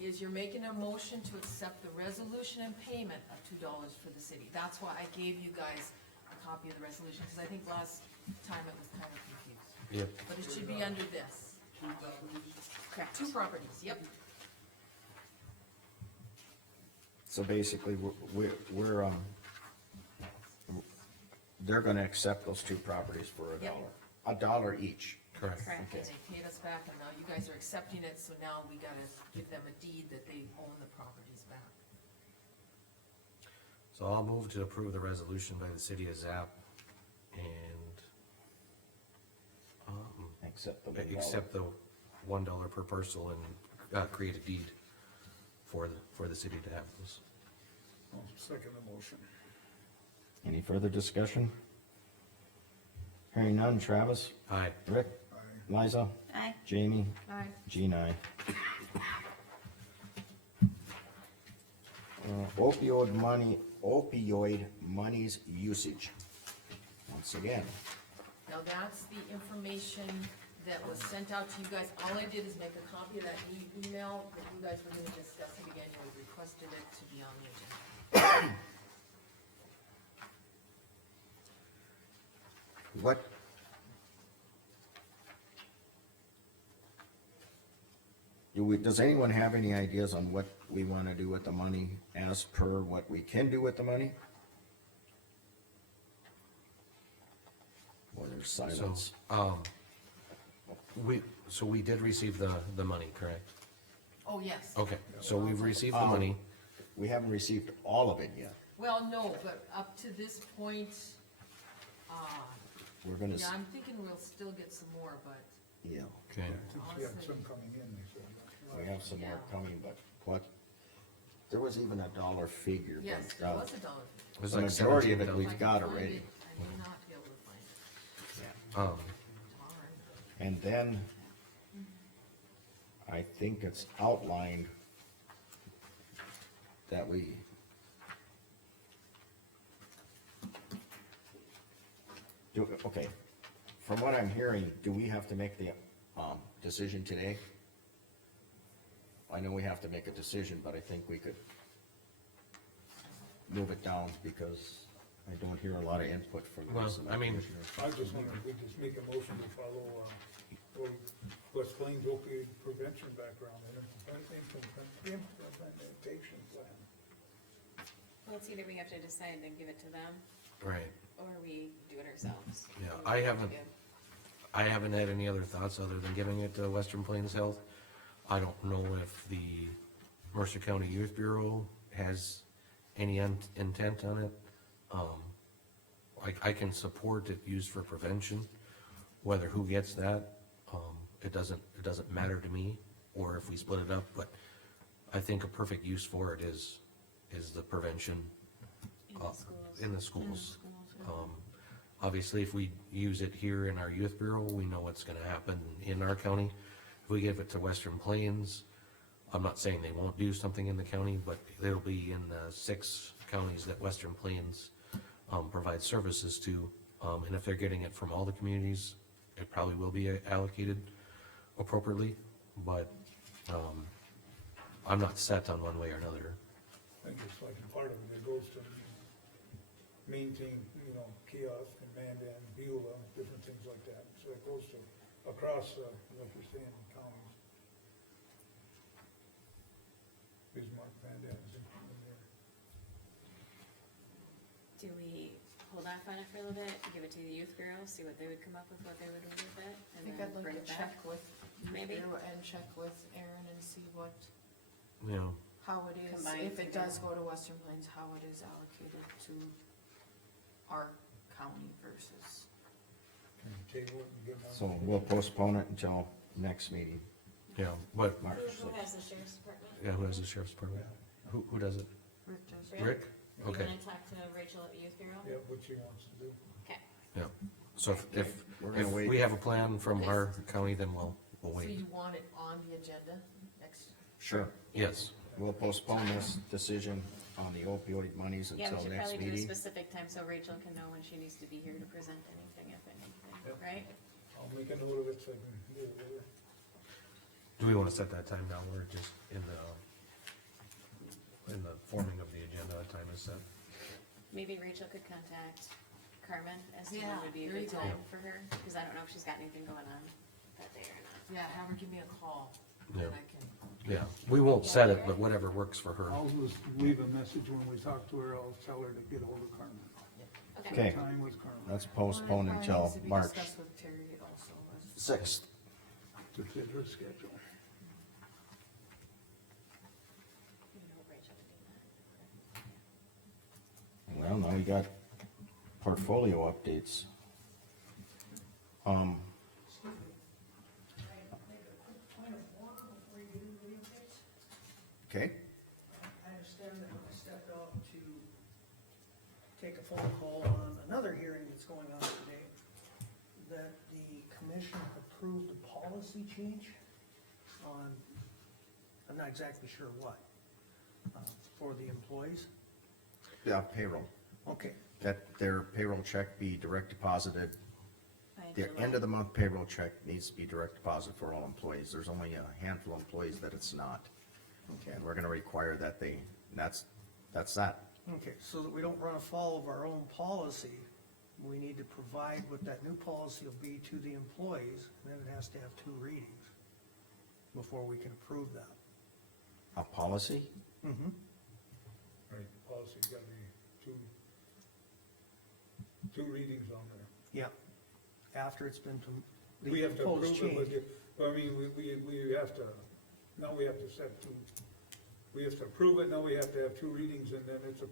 is you're making a motion to accept the resolution and payment of $2 for the city. That's why I gave you guys a copy of the resolution, cause I think last time it was kind of confused. Yep. But it should be under this. Correct. 2 properties, yep. So basically, they're gonna accept those 2 properties for Yep. $1 each. Correct. Correct. And they paid us back, and now you guys are accepting it, so now we gotta give them a deed that they own the properties back. So I'll move to approve the resolution by the city of Zap and, Except the $1. accept the $1 per parcel and, create a deed for the city to have those. I'll second the motion. Any further discussion? Hearing none. Travis? Aye. Rick? Aye. Liza? Aye. Jamie? Aye. Gene, aye. Opioid monies usage. Once again, Now, that's the information that was sent out to you guys. All I did is make a copy of that email that you guys were gonna discuss it again. You requested it to be on the agenda. what? Does anyone have any ideas on what we wanna do with the money as per what we can do with the money? Well, there's So, silence. we did receive the money, correct? Oh, yes. Okay, so we've received the money. We haven't received all of it yet. Well, no, but up to this point, We're gonna, yeah, I'm thinking we'll still get some more, but yeah, Okay. Since we have some coming in, they said. we have some more Yeah. coming, but what, there was even a dollar figure, yes, but, there was $1. It was the like majority of it 17,000. we've If I got can find already. it, I may not be able to find it Um, tomorrow. And then, I think it's outlined that we do, okay, from what I'm hearing, do we have to make the, decision today? I know we have to make a decision, but I think we could move it down because I don't hear a lot of input from the Well, rest of the I mean- commissioners. I just wonder if we just make a motion to follow, West Plains opioid prevention background and implementation plan. Well, it's either we have to decide to give it to them, right. or we do it ourselves. Yeah, What I do we haven't- do? I haven't had any other thoughts other than giving it to Western Plains Health. I don't know if the Mercer County Youth Bureau has any intent on it. I can support it used for prevention, whether who gets that, it doesn't matter to me, or if we split it up, but I think a perfect use for it is the prevention In the schools. in the schools. Obviously, if we use it here in our youth bureau, we know what's gonna happen in our county. If we give it to Western Plains, I'm not saying they won't do something in the county, but it'll be in the 6 counties that Western Plains, provides services to. And if they're getting it from all the communities, it probably will be allocated appropriately, but, I'm not set on one way or another. I think it's like part of it goes to maintain, kiosk and Mandan, Beulah, different things like that. So it goes to across, like you're saying, counties. Bismarck, Mandan is in there. Do we hold off on it for a little bit, give it to the youth bureau, see what they would come up with, what they would do with it, I and think then I'd like bring to it check back? with Maybe. you and check with Aaron and see what, You know, how it is, Combined if it together. does go to Western Plains, how it is allocated to our county versus. Can you table it and get on? So we'll postpone it until next meeting, yeah, but, March Who 6th. has the sheriff's department? yeah, who has the sheriff's department? Who does it? Rick does. Rick? You Okay, wanna talk to Rachel at the youth bureau? Yeah, what she wants to do. Okay. yeah. So if We're gonna wait. we have a plan from our county, then we'll So wait. you want it on the agenda next? Sure, Yes, we'll postpone this decision on the opioid monies Yeah, we until should next probably do a meeting. specific time so Rachel can know when she needs to be here to present anything, if anything, Yep. right? I'll make a note of it so I can do it later. do we wanna set that time now, or just in the forming of the agenda, a time is set? Maybe Rachel could contact Carmen as to Yeah, when would be a there good you go. time for her, cause I don't know if she's got anything going on that day or not. Yeah, have her give me a call, Yeah. and I can, Yeah, we won't set it, but whatever works for her. I'll just leave a message when we talk to her, I'll tell her to get ahold of Carmen. Okay, Time with Carmen, let's postpone Well, it probably until needs to be March discussed with Terry also, as- 6th. to fit her schedule. You know Rachel to do that. Well, now we got portfolio updates. Okay, I understand that I stepped out to take a phone call on another hearing that's going on today, that the commission approved a policy change on, I'm not exactly sure what, for the employees. yeah, payroll, Okay, that their payroll check be direct deposited. By The July. end of the month payroll check needs to be direct deposit for all employees. There's only a handful of employees that it's not. okay, And we're gonna require that that's that. okay, so that we don't run afoul of our own policy, we need to provide what that new policy will be to the employees, and then it has to have 2 readings before we can approve that. A policy? Mm-hmm. Right, policy's gotta be two readings on there. Yeah, after it's been, We have to proposed approve it, change. but I mean, we have to, now we have to set two, we have to approve it, now we have to have 2 readings and then it's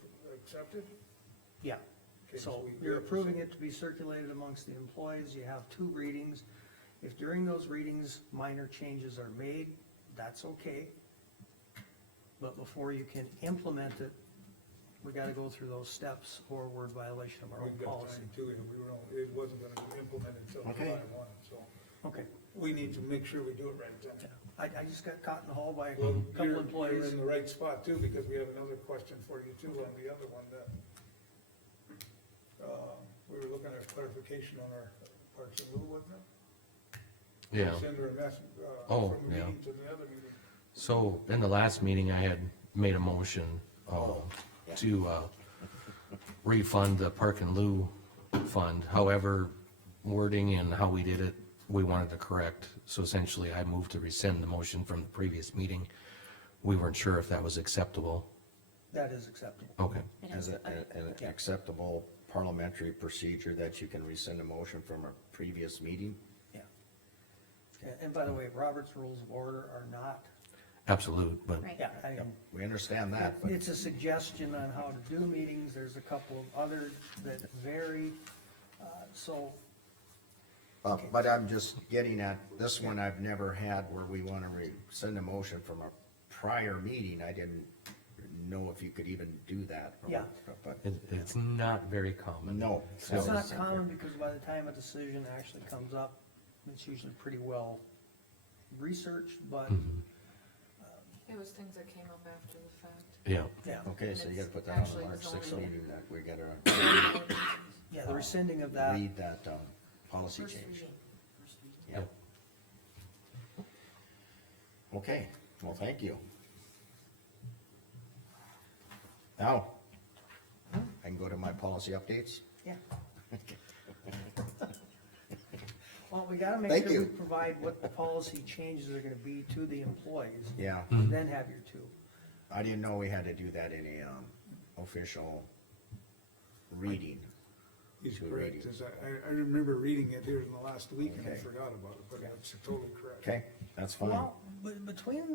accepted? Yeah, Okay, so we you're have to approving set- it to be circulated amongst the employees, you have 2 readings. If during those readings, minor changes are made, that's okay. But before you can implement it, we gotta go through those steps or we're in violation of our own We've got policy. time too, and it wasn't gonna be implemented until Okay. July 1, so Okay, we need to make sure we do it right then. I just got caught in the hall by a Well, couple you're employees. in the right spot too, because we have another question for you too on the other one that, we were looking at clarification on our Parks and Rule, wasn't it? Yeah. Send her a message, Oh, from the yeah. meeting to the other meeting. So in the last meeting, I had made a motion, to, refund the Park and Lou fund. However, wording and how we did it, we wanted to correct. So essentially, I moved to rescind the motion from the previous meeting. We weren't sure if that was acceptable. That is acceptable. Okay, It As is- an acceptable parliamentary procedure that you can rescind a motion from a previous meeting? And by the way, Robert's Rules of Order are not, absolute, but Right. yeah, I mean, We understand that, but it's a suggestion on how to do meetings, there's a couple of others that vary, so, but I'm just getting at, this one I've never had where we wanna rescind a motion from a prior meeting. I didn't know if you could even do that. Yeah. But, it's not very common. no. it's not common because by the time a decision actually comes up, it's usually pretty well researched, but, it was things that came up after the fact. Yeah, yeah, Okay, so you gotta put that on the Actually, March it's 6th only- meeting, that we gotta, Yeah, the rescinding of that. read that, policy change. Yep. Okay, well, thank you. Now, I can go to my policy updates? Yeah. Well, we gotta make Thank sure we you. provide what the policy changes are gonna be to the employees, Yeah, and then have your two. I didn't know we had to do that in a, official reading. He's Two correct, readings. 'cause I remember reading it here in the last week and I Okay. forgot about it, but that's totally correct. Okay, that's fine. Well, but between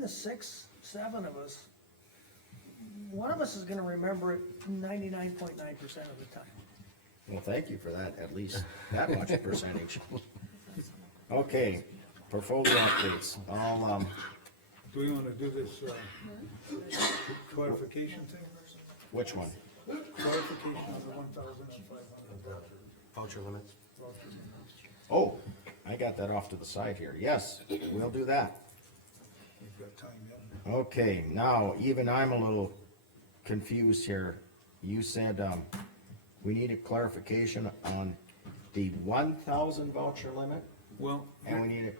the 6, 7 of us, one of us is gonna remember it 99.9% of the time. Well, thank you for that, at least that much percentage. Okay, portfolio updates, I'll, Do we wanna do this, clarification thing? which one? Clarification of the 1,500 Voucher limits. voucher. Oh, I got that off to the side here, yes, we'll do that. We've got time yet. Okay, now, even I'm a little confused here. You said, we need a clarification on the 1,000 voucher limit, Well, and we need a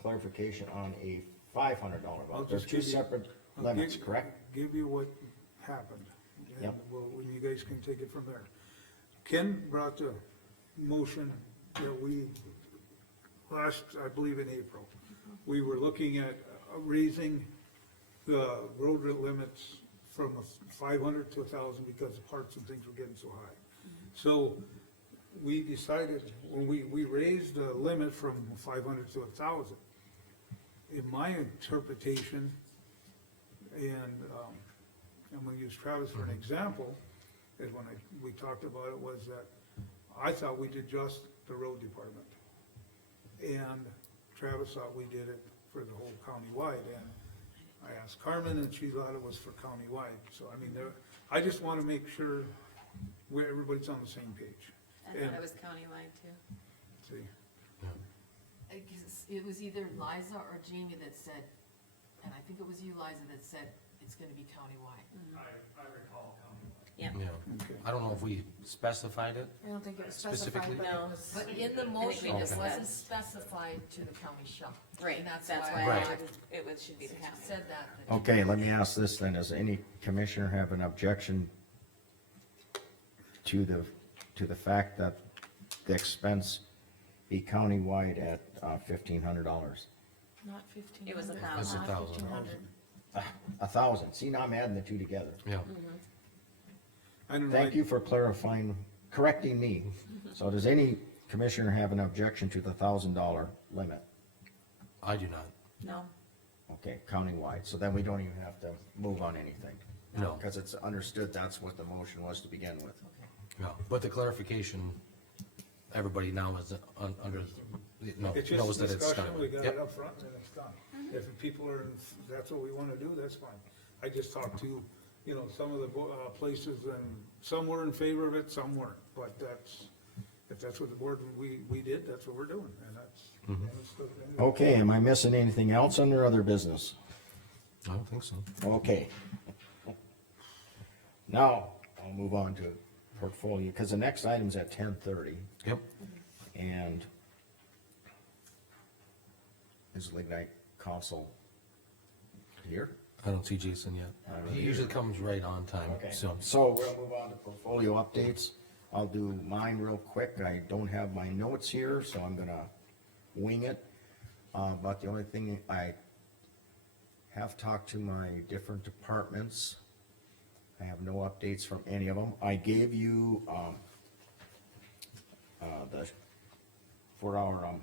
clarification on a $500 I'll voucher. There's just two give you- separate I'll limits, give- correct? Give you what happened. And Yep. well, you guys can take it from there. Ken brought the motion that we, last, I believe in April, we were looking at raising the road limits from 500 to 1,000 because the parts and things were getting so high. So we decided, when we raised the limit from 500 to 1,000, in my interpretation, and I'm gonna use Travis for an example, is when we talked about it, was that I thought we did just the road department. And Travis thought we did it for the whole countywide, and I asked Carmen, and she thought it was for countywide, so I mean, I just wanna make sure everybody's on the same page. I thought And- it was countywide too. See, I guess it was either Liza or Jamie that said, and I think it was you, Liza, that said it's gonna be countywide. I recall county. Yeah. Yeah, okay. I don't know if we specified it, I don't think it was specified, Specifically? but it No. was. But in the we motion, it just wasn't said- specified to the county shop. Right, And that's why why I Right. I wanted, it was, should be the county. said that. Okay, let me ask this then, does any commissioner have an objection to the fact that the expense be countywide at $1,500? Not 1,500. It was 1,000. It's 1,000. 1,500. 1,000, see, now I'm adding the two together. yeah. I don't know. Thank you for clarifying, correcting me. So does any commissioner have an objection to the $1,000 limit? I do not, No, Okay, countywide, so then we don't even have to move on anything. no, Because it's understood that's what the motion was to begin with. no, but the clarification, everybody now is under, It's knows just that it's discussion, we done. got it Yep, up front and it's done. If people are, that's what we wanna do, that's fine. I just talked to, some of the places, and some were in favor of it, some weren't, but if that's what the board, we did, that's what we're doing, and that's. and it's good. Okay, am I missing anything else under other business? I don't think so. Okay. Now, I'll move on to portfolio, because the next item's at 10:30, Yep, and is Lignite Council here? I don't see Jason yet. He usually comes right on time, Okay, so. so we'll move on to portfolio updates. I'll do mine real quick. I don't have my notes here, so I'm gonna wing it. But the only thing, I have talked to my different departments. I have no updates from any of them. I gave you, for our,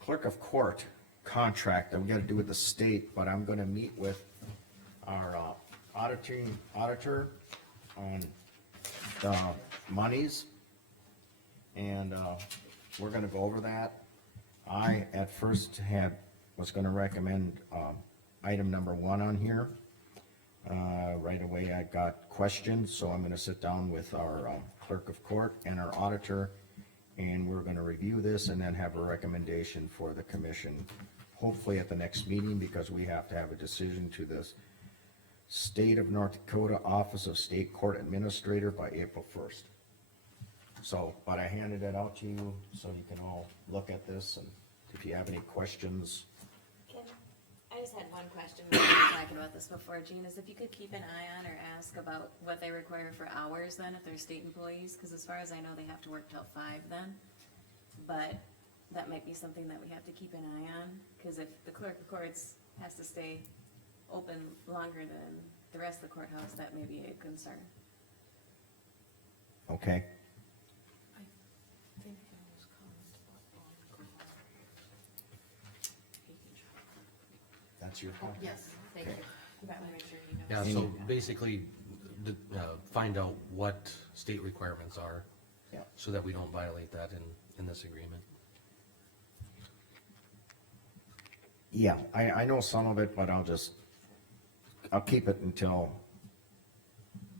clerk of court contract that we gotta do with the state, but I'm gonna meet with our, auditor on the monies. And, we're gonna go over that. I, at first, was gonna recommend, item number 1 on here. Right away, I got questions, so I'm gonna sit down with our, clerk of court and our auditor, and we're gonna review this and then have a recommendation for the commission, hopefully at the next meeting, because we have to have a decision to this State of North Dakota Office of State Court Administrator by April 1st. So, but I handed it out to you, so you can all look at this, and if you have any questions. I just had one question, we were talking about this before, Gene, is if you could keep an eye on or ask about what they require for hours then, if they're state employees, cause as far as I know, they have to work till 5 then. But that might be something that we have to keep an eye on, cause if the clerk of courts has to stay open longer than the rest of the courthouse, that may be a concern. Okay, I think there was comment about that's your Oh, call. yes, thank you. But I wanna make sure he knows. Yeah, so basically, find out what state requirements are. Yeah. So that we don't violate that in this agreement. Yeah, I know some of it, but I'll keep it until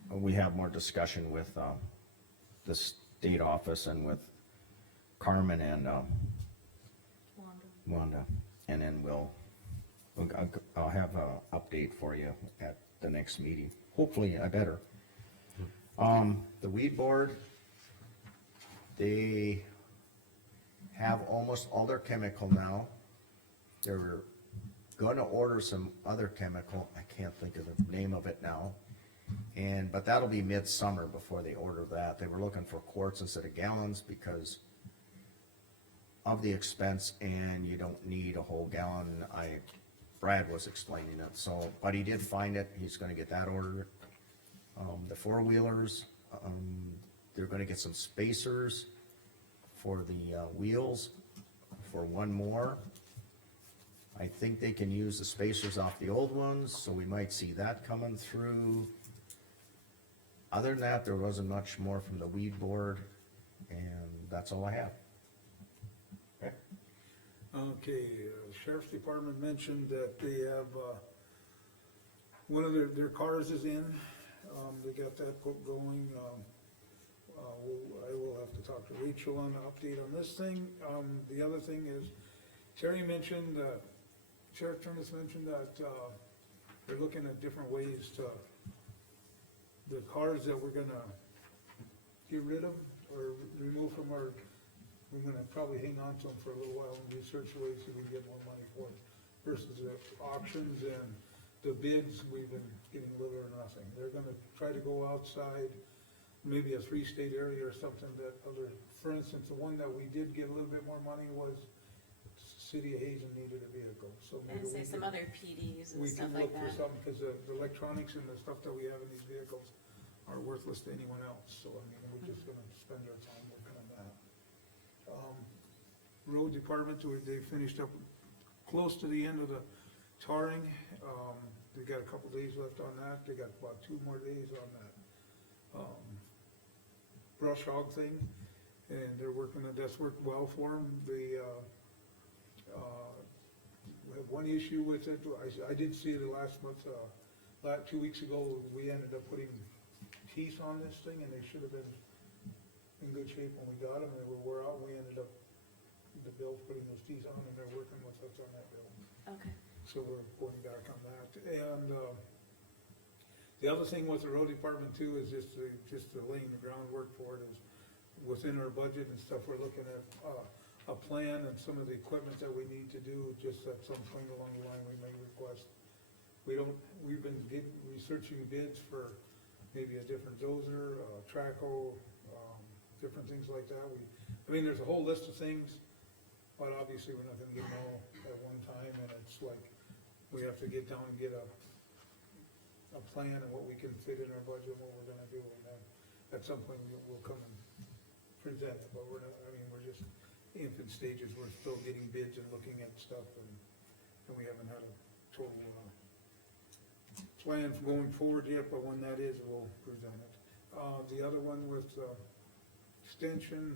we have more discussion with, the state office and with Carmen and, Wanda. And then I'll have a update for you at the next meeting. Hopefully, I better. The weed board, they have almost all their chemical now. They're gonna order some other chemical, I can't think of the name of it now. But that'll be midsummer before they order that. They were looking for quarts instead of gallons because of the expense, and you don't need a whole gallon. Brad was explaining it, so, but he did find it, he's gonna get that ordered. The four-wheelers, they're gonna get some spacers for the, wheels, for one more. I think they can use the spacers off the old ones, so we might see that coming through. Other than that, there wasn't much more from the weed board, and that's all I have. Okay. Okay, Sheriff's Department mentioned that they have, one of their cars is in, they got that going, I will have to talk to Rachel on the update on this thing. The other thing is, Terry mentioned, Sheriff Turnus mentioned that, they're looking at different ways to, the cars that we're gonna get rid of or remove from our, we're gonna probably hang on to them for a little while and research ways so we can get more money for it. Versus the auctions and the bids, we've been getting little or nothing. They're gonna try to go outside, maybe a 3-state area or something that other, for instance, the one that we did get a little bit more money was City of Hazen needed a vehicle, so maybe And we say some can, other PDs and we stuff can like look for that. something, cause the electronics and the stuff that we have in these vehicles are worthless to anyone else, so I mean, we're just gonna spend our time working on that. Road Department, they finished up close to the end of the tarring, they got a couple days left on that, they got about 2 more days on that, brush hog thing, and they're working, that's worked well for them. They, we have one issue with it, I did see it last month, 2 weeks ago, we ended up putting teeth on this thing, and they should have been in good shape when we got them, and they were wore out, we ended up, the bill's putting those teeth on, and they're working with us on that bill. Okay. So we're going back on that, and, the other thing with the road department too is just the laying the groundwork for it is within our budget and stuff, we're looking at, a plan and some of the equipment that we need to do, just at some point along the line, we may request. We've been researching bids for maybe a different dozer, trackhoe, different things like that. There's a whole list of things, but obviously we're not gonna get them all at one time, and it's like, we have to get down and get a plan of what we can fit in our budget, what we're gonna do, and then at some point we'll come and present it, but we're not, we're just infant stages, we're still getting bids and looking at stuff, and we haven't had a total, plan for going forward yet, but when that is, we'll present it. The other one with, extension,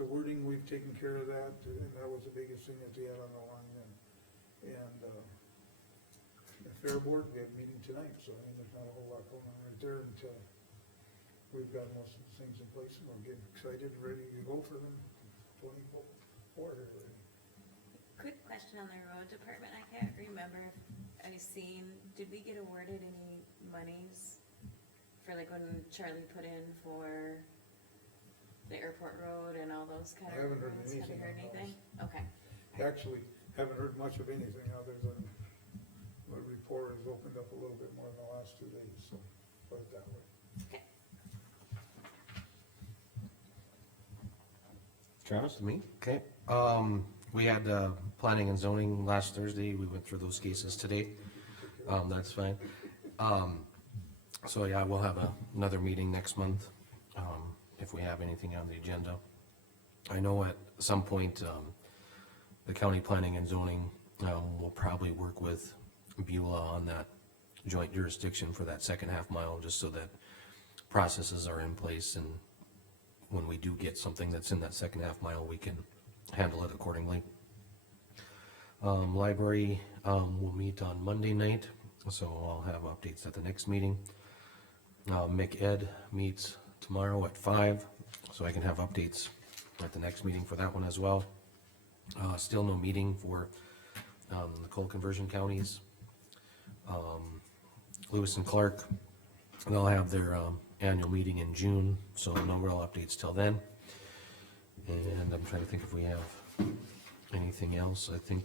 the wording, we've taken care of that, and that was the biggest thing that they had on the line, and the Fair Board, we have a meeting tonight, so there's not a whole lot going on right there until we've got most of the things in place, and we're getting excited, and ready to go for them, 24 here already. Quick question on the road department, I can't remember I seen, did we get awarded any monies for like when Charlie put in for the airport road and all those kind of I haven't heard roads? Have you anything heard on anything? Okay, Actually, haven't heard much of anything other than the report has opened up a little bit more in the last 2 days, so put it that way. okay. Travis? Me? Okay, we had, planning and zoning last Thursday, we went through those cases today, that's fine. So yeah, we'll have another meeting next month, if we have anything on the agenda. I know at some point, the county planning and zoning, will probably work with Beulah on that joint jurisdiction for that second half mile, just so that processes are in place, and when we do get something that's in that second half mile, we can handle it accordingly. Library, will meet on Monday night, so I'll have updates at the next meeting. McEd meets tomorrow at 5, so I can have updates at the next meeting for that one as well. Still no meeting for, the coal conversion counties. Lewis and Clark, they'll have their, annual meeting in June, so no real updates till then. And I'm trying to think if we have anything else. I think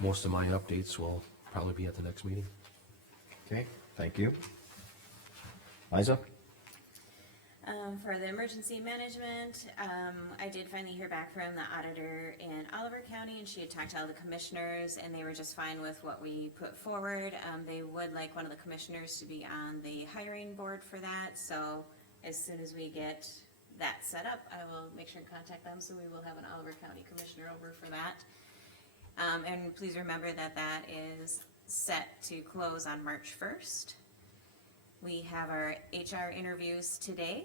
most of my updates will probably be at the next meeting. Okay, thank you. Liza? For the emergency management, I did finally hear back from the auditor in Oliver County, and she had talked to all the commissioners, and they were just fine with what we put forward. They would like one of the commissioners to be on the hiring board for that, so as soon as we get that set up, I will make sure and contact them, so we will have an Oliver County commissioner over for that. And please remember that that is set to close on March 1st. We have our HR interviews today.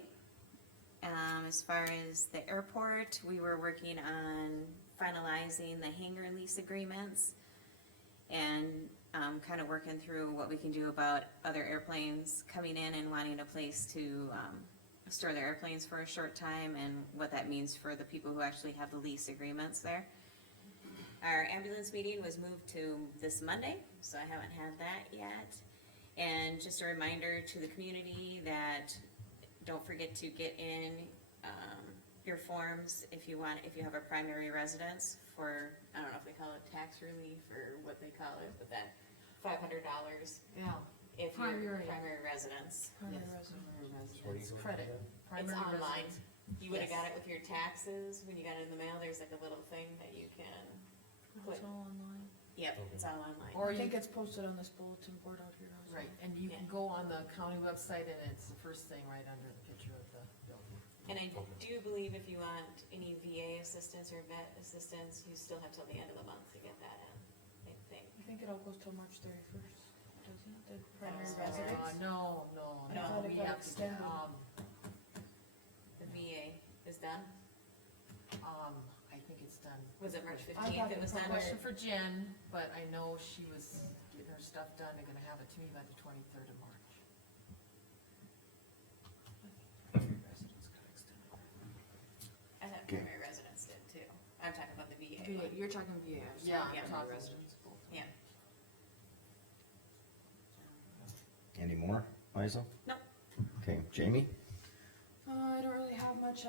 As far as the airport, we were working on finalizing the hangar lease agreements and kind of working through what we can do about other airplanes coming in and wanting a place to store their airplanes for a short time, and what that means for the people who actually have the lease agreements there. Our ambulance meeting was moved to this Monday, so I haven't had that yet. And just a reminder to the community that don't forget to get in your forms if you have a primary residence for, I don't know if they call it tax relief or what they call it, but that $500 Yeah. if you're Primary. primary residence. Primary Yes, residence. primary residence. Credit. It's Primary online. residence. You would've Yes. got it with your taxes, when you got it in the mail, there's like a little thing that you can, It's all online. yep, it's all online. Or I think you, it's posted on this bulletin board out here also. right, and you can go on the county website and it's the first thing right under the picture of the building. And I do believe if you want any VA assistance or vet assistance, you still have till the end of the month to get that in, I think. I think it all goes till March 31st, doesn't it, the primary Uh, residence? No, I thought it we got have to, extended. The VA is done? I think it's done. Was it March I thought 15th it was done? Question for Jen, but I know she was getting her stuff done, they're gonna have it to me by the 23rd of March. Primary residence got extended. I thought Okay. primary residence did too. I'm talking about the VA. VA, you're talking VA. Yeah, Yeah. I'm talking residence. both. Yeah. Any more, Liza? No. Okay, Jamie? I don't really have much,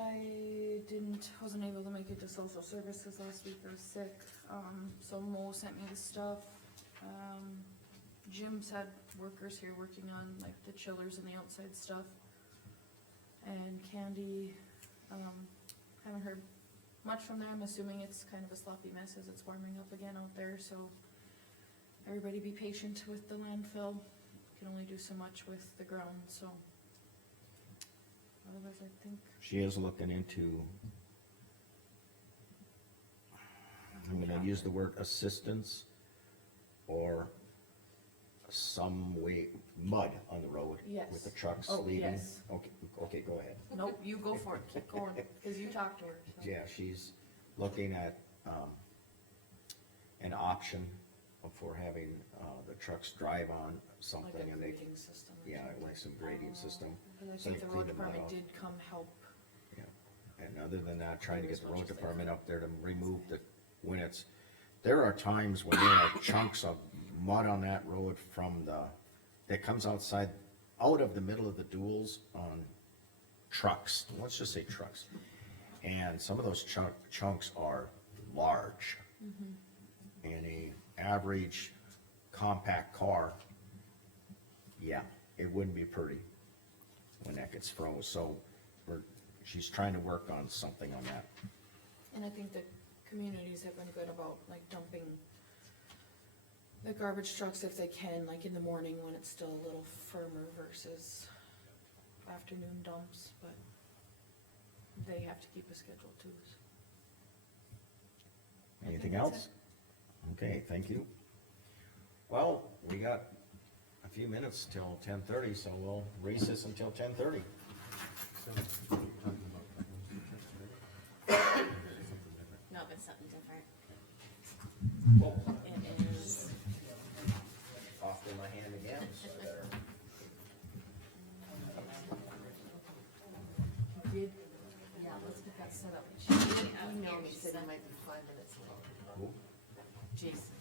wasn't able to make it to social services last week, I was sick, so Mo sent me the stuff. Jim's had workers here working on like the chillers and the outside stuff. And Candy, haven't heard much from them, assuming it's kind of a sloppy mess as it's warming up again out there, so everybody be patient with the landfill, can only do so much with the ground, so. Otherwise, I think, She is looking into, I'm gonna use the word assistance or some way, mud on the road Yes. with the trucks Oh, leaving. yes. Okay, go ahead. Nope, you go for it, keep going. cause you talked to her, so. Yeah, she's looking at, an option for having, the trucks drive on Like something a and they, grading system. or yeah, something. like some grading system. Cause I So think you the clean road the mud department off. did come help, And other than that, trying to get the As much road as they department up there to remove the, when it's, there are times when there are chunks of mud on that road from that comes outside, out of the middle of the duels on trucks, let's just say trucks. And some of those chunks are large. And a average compact car, yeah, it wouldn't be pretty when that gets froze, so she's trying to work on something on that. And I think the communities have been good about like dumping the garbage trucks if they can, like in the morning when it's still a little firmer versus afternoon dumps, but they have to keep a schedule too. So. Anything else? Okay, thank you. Well, we got a few minutes till 10:30, so we'll race this until 10:30. No, but something different. It is, Off in my hand again, so there. Did, yeah, let's get that set up. She did email me, said it might be 5 minutes late. Who? Jason.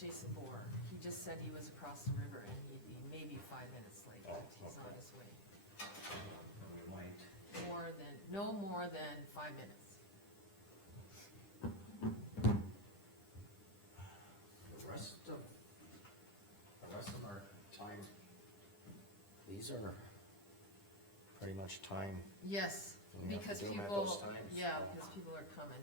Jason Bohr. He just said he was across the river and he'd be maybe 5 minutes late, but he's on his way. We might. No more than 5 minutes. The rest of our time, these are pretty much time. Yes, We have to because do 'em at people, those times. yeah, because people are coming.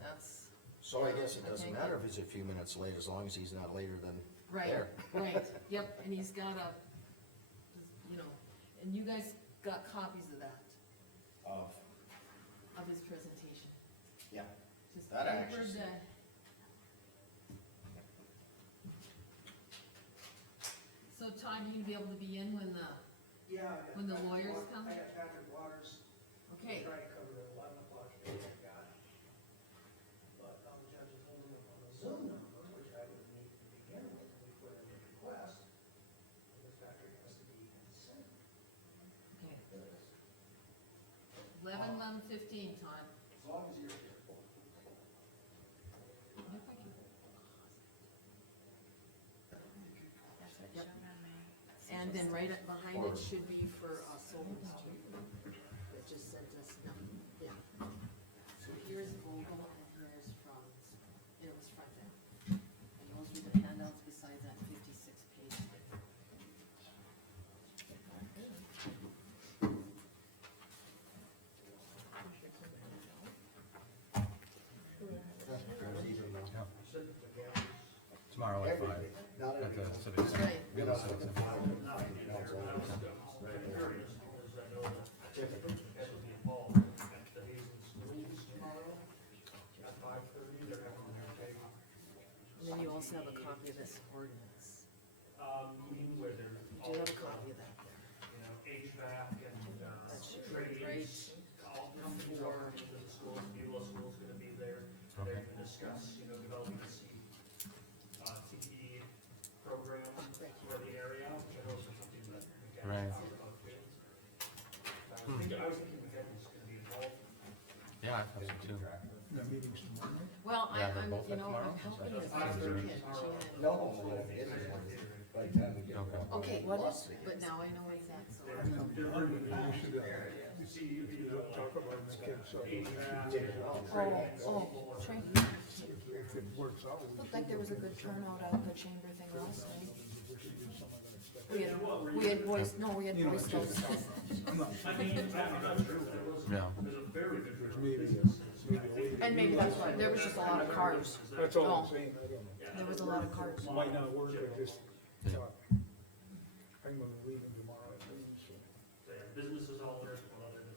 That's, So I guess it doesn't Okay. matter if he's a few minutes late, as long as he's not later than right, there. right, yep, and he's got a, you know, and you guys got copies of that, of his presentation. Yeah, Just That I papered actually see. the- So Todd, you gonna be able to be in when the, Yeah. When the lawyers come? I got Patrick Waters, okay, try to cover it at 11 o'clock, I got. But, the judge is holding up on the Zoom number, which I would need to begin with, and we put in a request. Because Patrick has to be consent. okay. 11:15, Todd. As long as you're here. that's what Yep. showed on my. And then right up behind it should be for, Solon Street. It just sent us, no, yeah. So here's Vogel and here's from, it was front end. And those were the handouts besides that 56 page thing. Tomorrow at 5, at the Civic Center. Right. At the Civic Center. And then you also have a copy of this ordinance. Where they're You do have a copy of that there. you know, HVAC and, That should be trades, right. all companies are working with the schools, Beulah School's gonna be there. They're Okay. gonna discuss, you know, developing a CTE program for the area, which I know is something that we can Right. talk about too. I was thinking Kevin was gonna be involved. Yeah, I thought so too. The meeting's tomorrow night? Well, Yeah, they're I'm, both you at know, tomorrow? I'm helping as Five best as I thirty. can. Jan. No, it isn't. By the time we get Okay. Okay, what is, but now I know where he's at, so. We should talk about it, make it so Oh, Trey, if it works out, looked like there was a good turnout at the chamber thing last night. we should do some of that stuff. We had boys, no, we had You know, boy it's scouts. just- I'm not sure. Yeah. There's maybe And maybe that's why, there was just a lot of cars. That's all I'm No, saying, I don't know. there was a lot of cars. Might not work, I just Yeah. thought, I'm gonna leave him tomorrow at noon, so. Businesses all there, well, other than.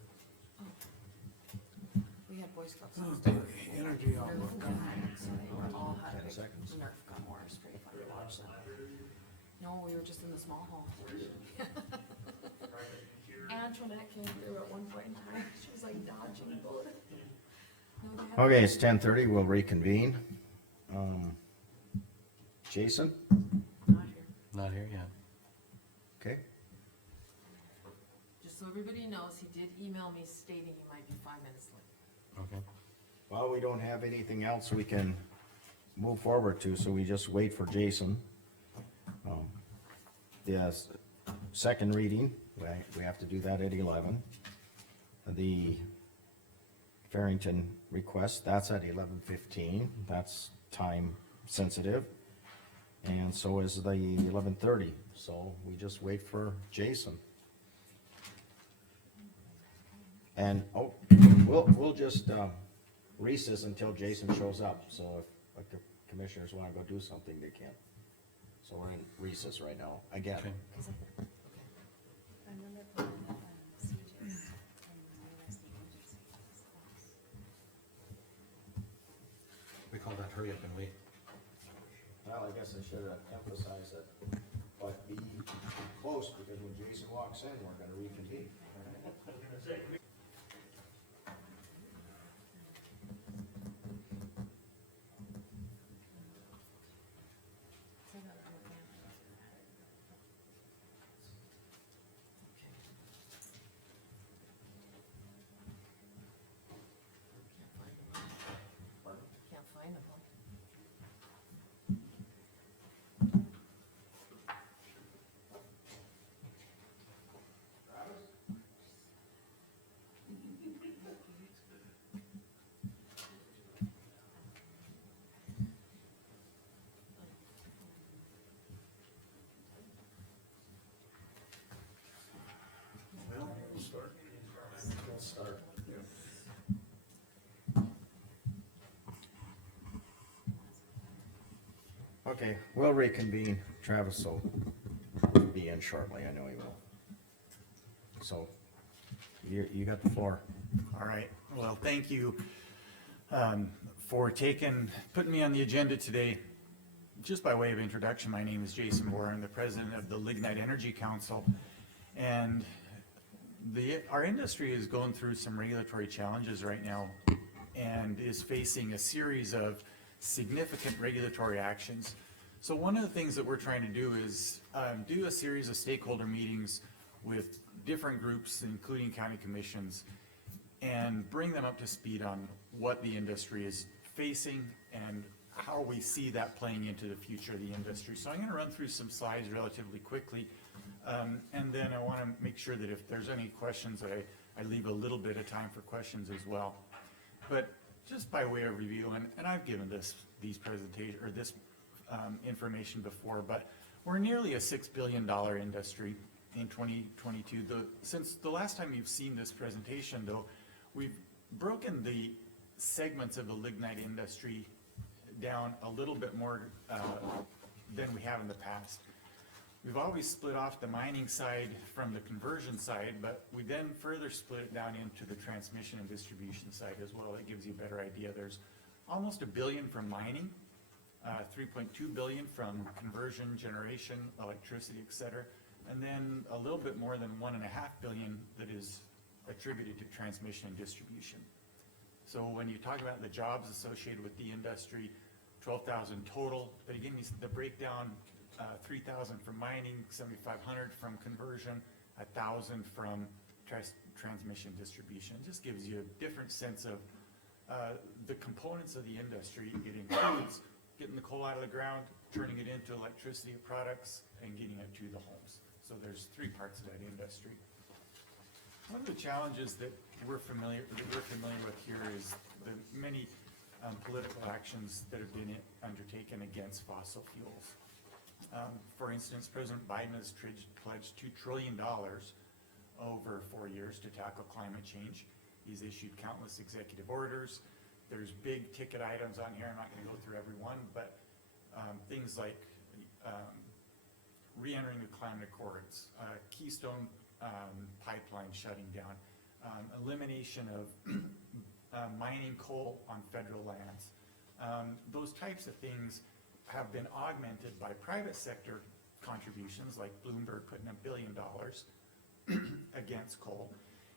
We had boy scouts. Energy outlook. So they were all had 10 seconds. Nerf gun war, it's pretty fun to watch them. No, we were just in the small hall. Antoinette came through at one point in time, she was like dodging bullets. No, they had- Okay, it's 10:30, we'll reconvene. Jason? Not here. Not here yet. Okay. Just so everybody knows, he did email me stating he might be 5 minutes late. Okay. Well, we don't have anything else we can move forward to, so we just wait for Jason. Yes, second reading, we have to do that at 11. The Farrington request, that's at 11:15, that's time sensitive. And so is the 11:30, so we just wait for Jason. And, we'll just, recess until Jason shows up, so if, like, the commissioners wanna go do something, they can. So we're in recess right now, again. Okay. I remember putting that on CJ's and realized the agency was close. We call that hurry up and wait. Well, I guess I should have emphasized it, but be close, because when Jason walks in, we're gonna reconvene. I was gonna say, Can't find them. We'll start. Okay, we'll reconvene. Travis will be in shortly, I know he will. So, you got the floor. All right, well, thank you for putting me on the agenda today. Just by way of introduction, my name is Jason Moore. I'm the president of the Lignite Energy Council. And our industry is going through some regulatory challenges right now and is facing a series of significant regulatory actions. So one of the things that we're trying to do is do a series of stakeholder meetings with different groups, including county commissions, and bring them up to speed on what the industry is facing and how we see that playing into the future of the industry. So I'm gonna run through some slides relatively quickly, and then I wanna make sure that if there's any questions, that I leave a little bit of time for questions as well. But just by way of review, and I've given these presentation, or this information before, but we're nearly a $6 billion industry in 2022. Since the last time you've seen this presentation, though, we've broken the segments of the lignite industry down a little bit more than we have in the past. We've always split off the mining side from the conversion side, but we then further split it down into the transmission and distribution side as well. That gives you a better idea. There's almost $1 billion from mining, 3.2 billion from conversion, generation, electricity, et cetera, and then a little bit more than 1.5 billion that is attributed to transmission and distribution. So when you talk about the jobs associated with the industry, 12,000 total, but again, the breakdown, 3,000 from mining, 7,500 from conversion, 1,000 from transmission distribution. It just gives you a different sense of the components of the industry. It includes getting the coal out of the ground, turning it into electricity products, and getting it to the homes. So there's three parts of that industry. One of the challenges that we're familiar with here is the many political actions that have been undertaken against fossil fuels. For instance, President Biden has pledged $2 trillion over 4 years to tackle climate change. He's issued countless executive orders. There's big ticket items on here. I'm not going to go through every one, but things like re-entering the climate accords, Keystone pipeline shutting down, elimination of mining coal on federal lands. Those types of things have been augmented by private sector contributions, like Bloomberg putting $1 billion against coal.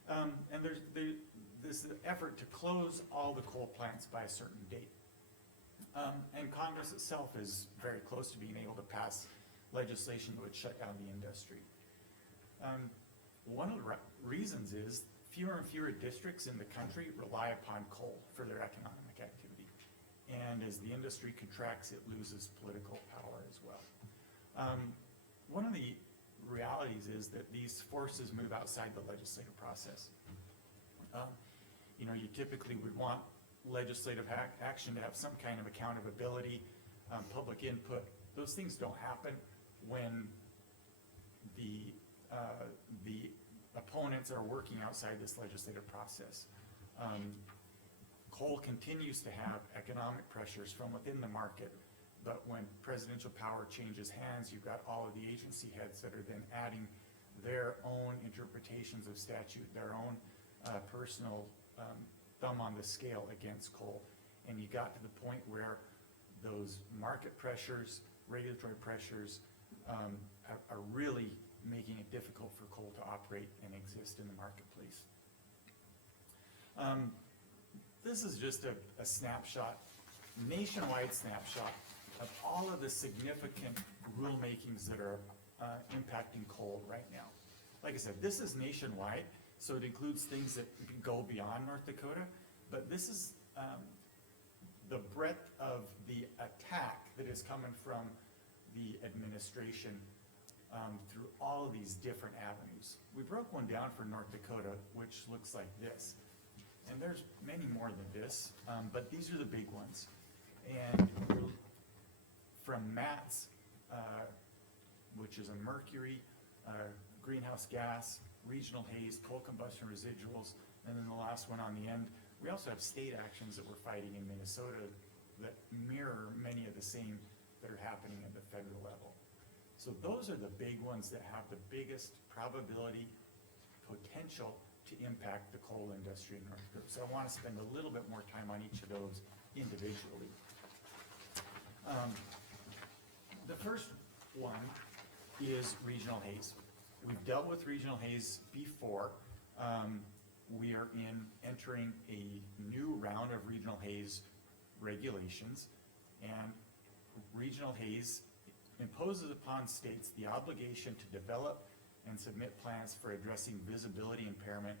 And there's this effort to close all the coal plants by a certain date. And Congress itself is very close to being able to pass legislation that would shut down the industry. One of the reasons is fewer and fewer districts in the country rely upon coal for their economic activity. and as the industry contracts, it loses political power as well. One of the realities is that these forces move outside the legislative process. You know, you typically would want legislative action to have some kind of accountability, public input. Those things don't happen when the opponents are working outside this legislative process. Coal continues to have economic pressures from within the market, but when presidential power changes hands, you've got all of the agency heads that are then adding their own interpretations of statute, their own personal thumb on the scale against coal. And you got to the point where those market pressures, regulatory pressures, are really making it difficult for coal to operate and exist in the marketplace. This is just a snapshot, nationwide snapshot of all of the significant rulemakings that are impacting coal right now. Like I said, this is nationwide, so it includes things that go beyond North Dakota, but this is the breadth of the attack that is coming from the administration through all of these different avenues. We broke one down for North Dakota, which looks like this. And there's many more than this, but these are the big ones. And from MATS, which is a mercury, greenhouse gas, regional haze, coal combustion residuals, and then the last one on the end, we also have state actions that we're fighting in Minnesota that mirror many of the same that are happening at the federal level. So those are the big ones that have the biggest probability, potential to impact the coal industry in North Dakota. So I want to spend a little bit more time on each of those individually. The first one is regional haze. We've dealt with regional haze before. We are entering a new round of regional haze regulations, and regional haze imposes upon states the obligation to develop and submit plans for addressing visibility impairment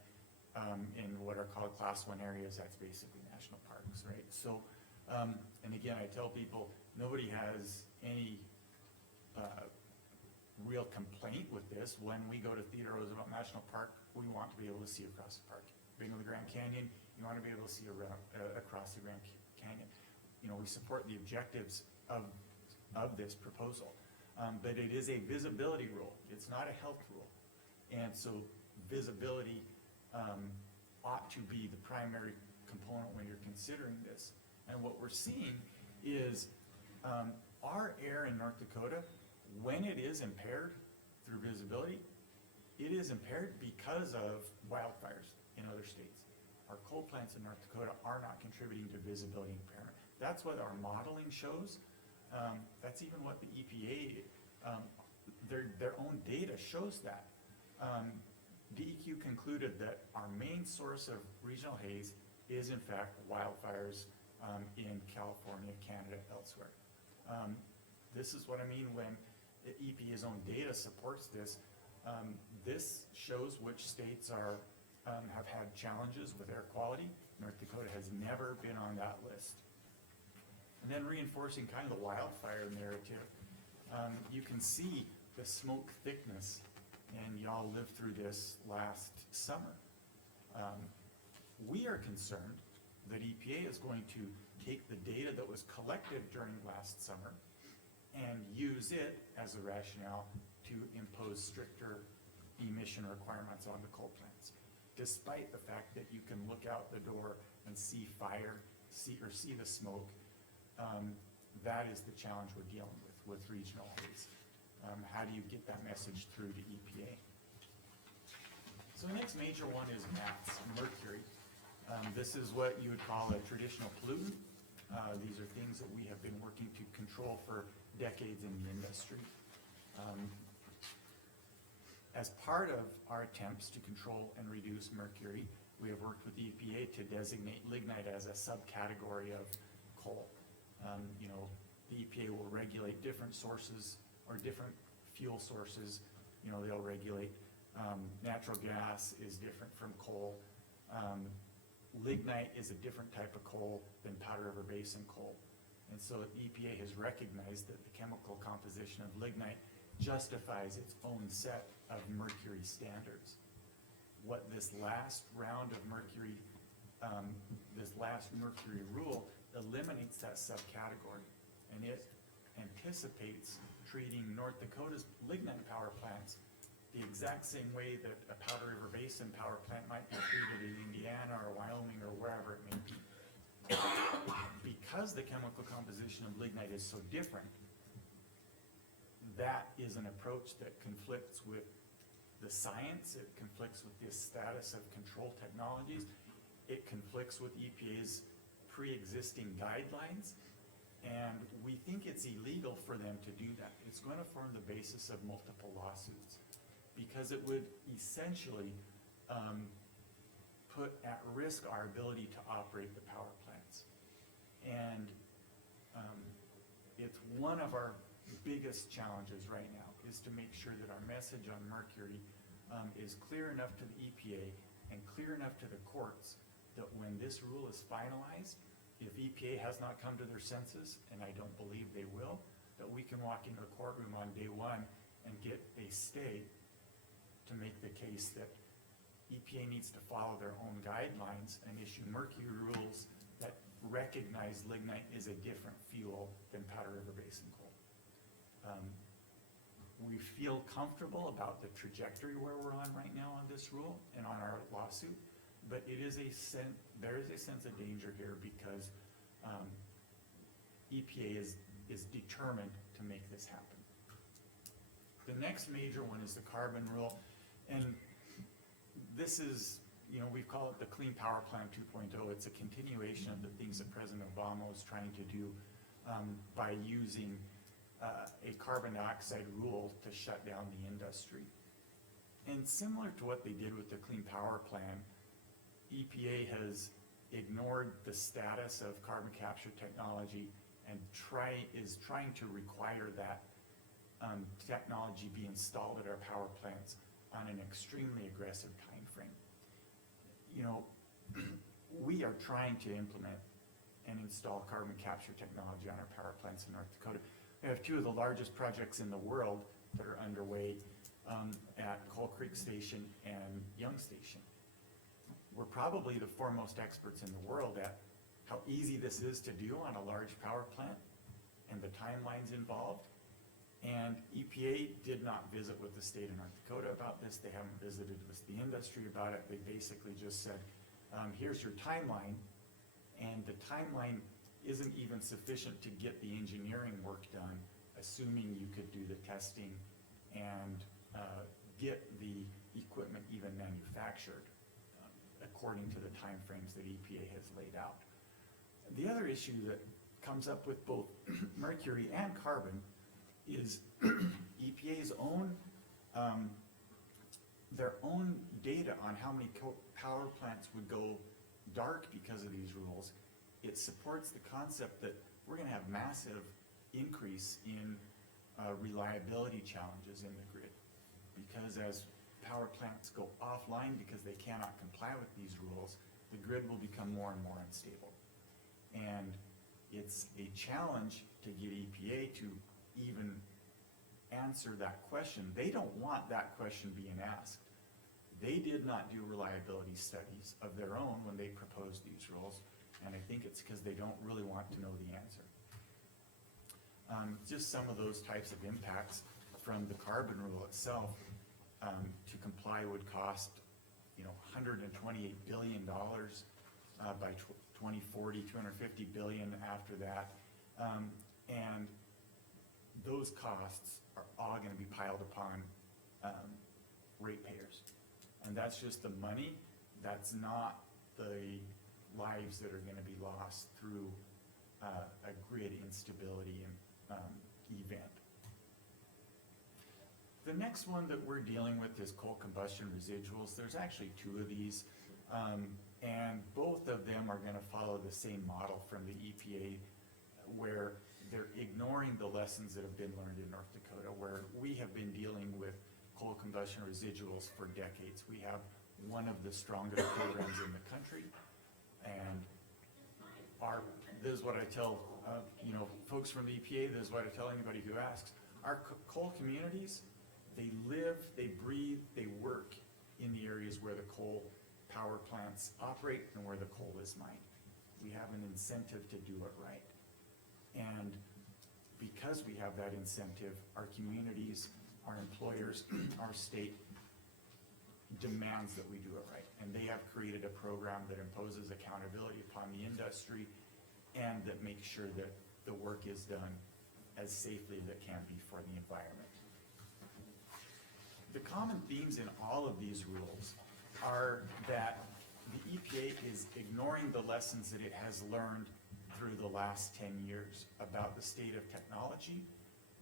in what are called Class 1 areas. That's basically national parks, right? So, and again, I tell people, nobody has any real complaint with this. When we go to Theodore Roosevelt National Park, we want to be able to see across the park. Being in the Grand Canyon, you want to be able to see across the Grand Canyon. You know, we support the objectives of this proposal. But it is a visibility rule. It's not a health rule. And so visibility ought to be the primary component when you're considering this. And what we're seeing is our air in North Dakota, when it is impaired through visibility, it is impaired because of wildfires in other states. Our coal plants in North Dakota are not contributing to visibility impairment. That's what our modeling shows. That's even what the EPA, their own data shows that. DEQ concluded that our main source of regional haze is in fact wildfires in California, Canada, elsewhere. This is what I mean when the EPA's own data supports this. This shows which states have had challenges with air quality. North Dakota has never been on that list. And then reinforcing kind of the wildfire narrative, you can see the smoke thickness, and y'all lived through this last summer. We are concerned that EPA is going to take the data that was collected during last summer and use it as a rationale to impose stricter emission requirements on the coal plants, despite the fact that you can look out the door and see fire, see the smoke. That is the challenge we're dealing with regional haze. How do you get that message through to EPA? So the next major one is MATS, mercury. This is what you would call a traditional pollutant. These are things that we have been working to control for decades in the industry. As part of our attempts to control and reduce mercury, we have worked with the EPA to designate lignite as a subcategory of coal. You know, the EPA will regulate different sources or different fuel sources. You know, they'll regulate natural gas is different from coal. lignite is a different type of coal than Powder River Basin coal. And so EPA has recognized that the chemical composition of lignite justifies its own set of mercury standards. What this last round of mercury, this last mercury rule eliminates that subcategory, and it anticipates treating North Dakota's lignite power plants the exact same way that a Powder River Basin power plant might be treated in Indiana or Wyoming or wherever it may be. Because the chemical composition of lignite is so different, that is an approach that conflicts with the science, it conflicts with the status of control technologies, it conflicts with EPA's pre-existing guidelines, and we think it's illegal for them to do that. It's going to form the basis of multiple lawsuits, because it would essentially put at risk our ability to operate the power plants. And it's one of our biggest challenges right now, is to make sure that our message on mercury is clear enough to the EPA and clear enough to the courts that when this rule is finalized, if EPA has not come to their senses, and I don't believe they will, that we can walk into the courtroom on day one and get a stay to make the case that EPA needs to follow their own guidelines and issue mercury rules that recognize lignite is a different fuel than Powder River Basin coal. We feel comfortable about the trajectory where we're on right now on this rule and on our lawsuit, but it is there is a sense of danger here because EPA is determined to make this happen. The next major one is the carbon rule, and this is, we call it the Clean Power Plan 2.0. It's a continuation of the things that President Obama was trying to do by using a carbon dioxide rule to shut down the industry. And similar to what they did with the Clean Power Plan, EPA has ignored the status of carbon capture technology and is trying to require that technology be installed at our power plants on an extremely aggressive time frame. We are trying to implement and install carbon capture technology on our power plants in North Dakota. We have two of the largest projects in the world that are underway at Coal Creek Station and Young Station. We're probably the foremost experts in the world at how easy this is to do on a large power plant and the timelines involved. And EPA did not visit with the state of North Dakota about this. They haven't visited with the industry about it. They basically just said, here's your timeline, and the timeline isn't even sufficient to get the engineering work done, assuming you could do the testing and get the equipment even manufactured according to the timeframes that EPA has laid out. The other issue that comes up with both mercury and carbon is EPA's own their own data on how many power plants would go dark because of these rules. It supports the concept that we're going to have massive increase in reliability challenges in the grid, because as power plants go offline because they cannot comply with these rules, the grid will become more and more unstable. And it's a challenge to get EPA to even answer that question. They don't want that question being asked. They did not do reliability studies of their own when they proposed these rules, and I think it's because they don't really want to know the answer. Just some of those types of impacts from the carbon rule itself. To comply would cost, $128 billion by 2040, $250 billion after that, and those costs are all going to be piled upon ratepayers, and that's just the money. That's not the lives that are going to be lost through a grid instability event. The next one that we're dealing with is coal combustion residuals. There's actually two of these, and both of them are going to follow the same model from the EPA, where they're ignoring the lessons that have been learned in North Dakota, where we have been dealing with coal combustion residuals for decades. We have one of the strongest programs in the country. And this is what I tell, folks from the EPA, this is what I tell anybody who asks. Our coal communities, they live, they breathe, they work in the areas where the coal power plants operate and where the coal is mined. We have an incentive to do it right. And because we have that incentive, our communities, our employers, our state demands that we do it right. And they have created a program that imposes accountability upon the industry and that makes sure that the work is done as safely as it can be for the environment. The common themes in all of these rules are that the EPA is ignoring the lessons that it has learned through the last 10 years about the state of technology.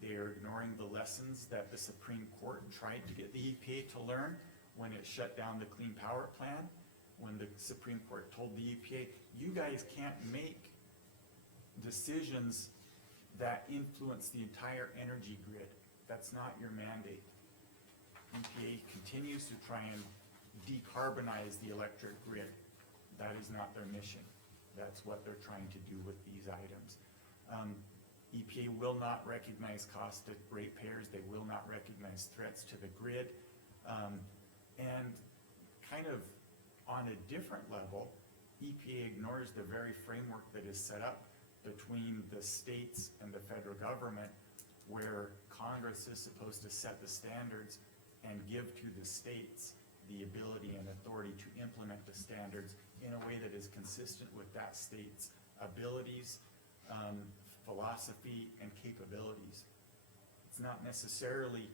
They are ignoring the lessons that the Supreme Court tried to get the EPA to learn when it shut down the Clean Power Plan, when the Supreme Court told the EPA, you guys can't make decisions that influence the entire energy grid. That's not your mandate. EPA continues to try and decarbonize the electric grid. That is not their mission. That's what they're trying to do with these items. EPA will not recognize cost to ratepayers. They will not recognize threats to the grid. And kind of on a different level, EPA ignores the very framework that is set up between the states and the federal government, where Congress is supposed to set the standards and give to the states the ability and authority to implement the standards in a way that is consistent with that state's abilities, philosophy, and capabilities. It's not necessarily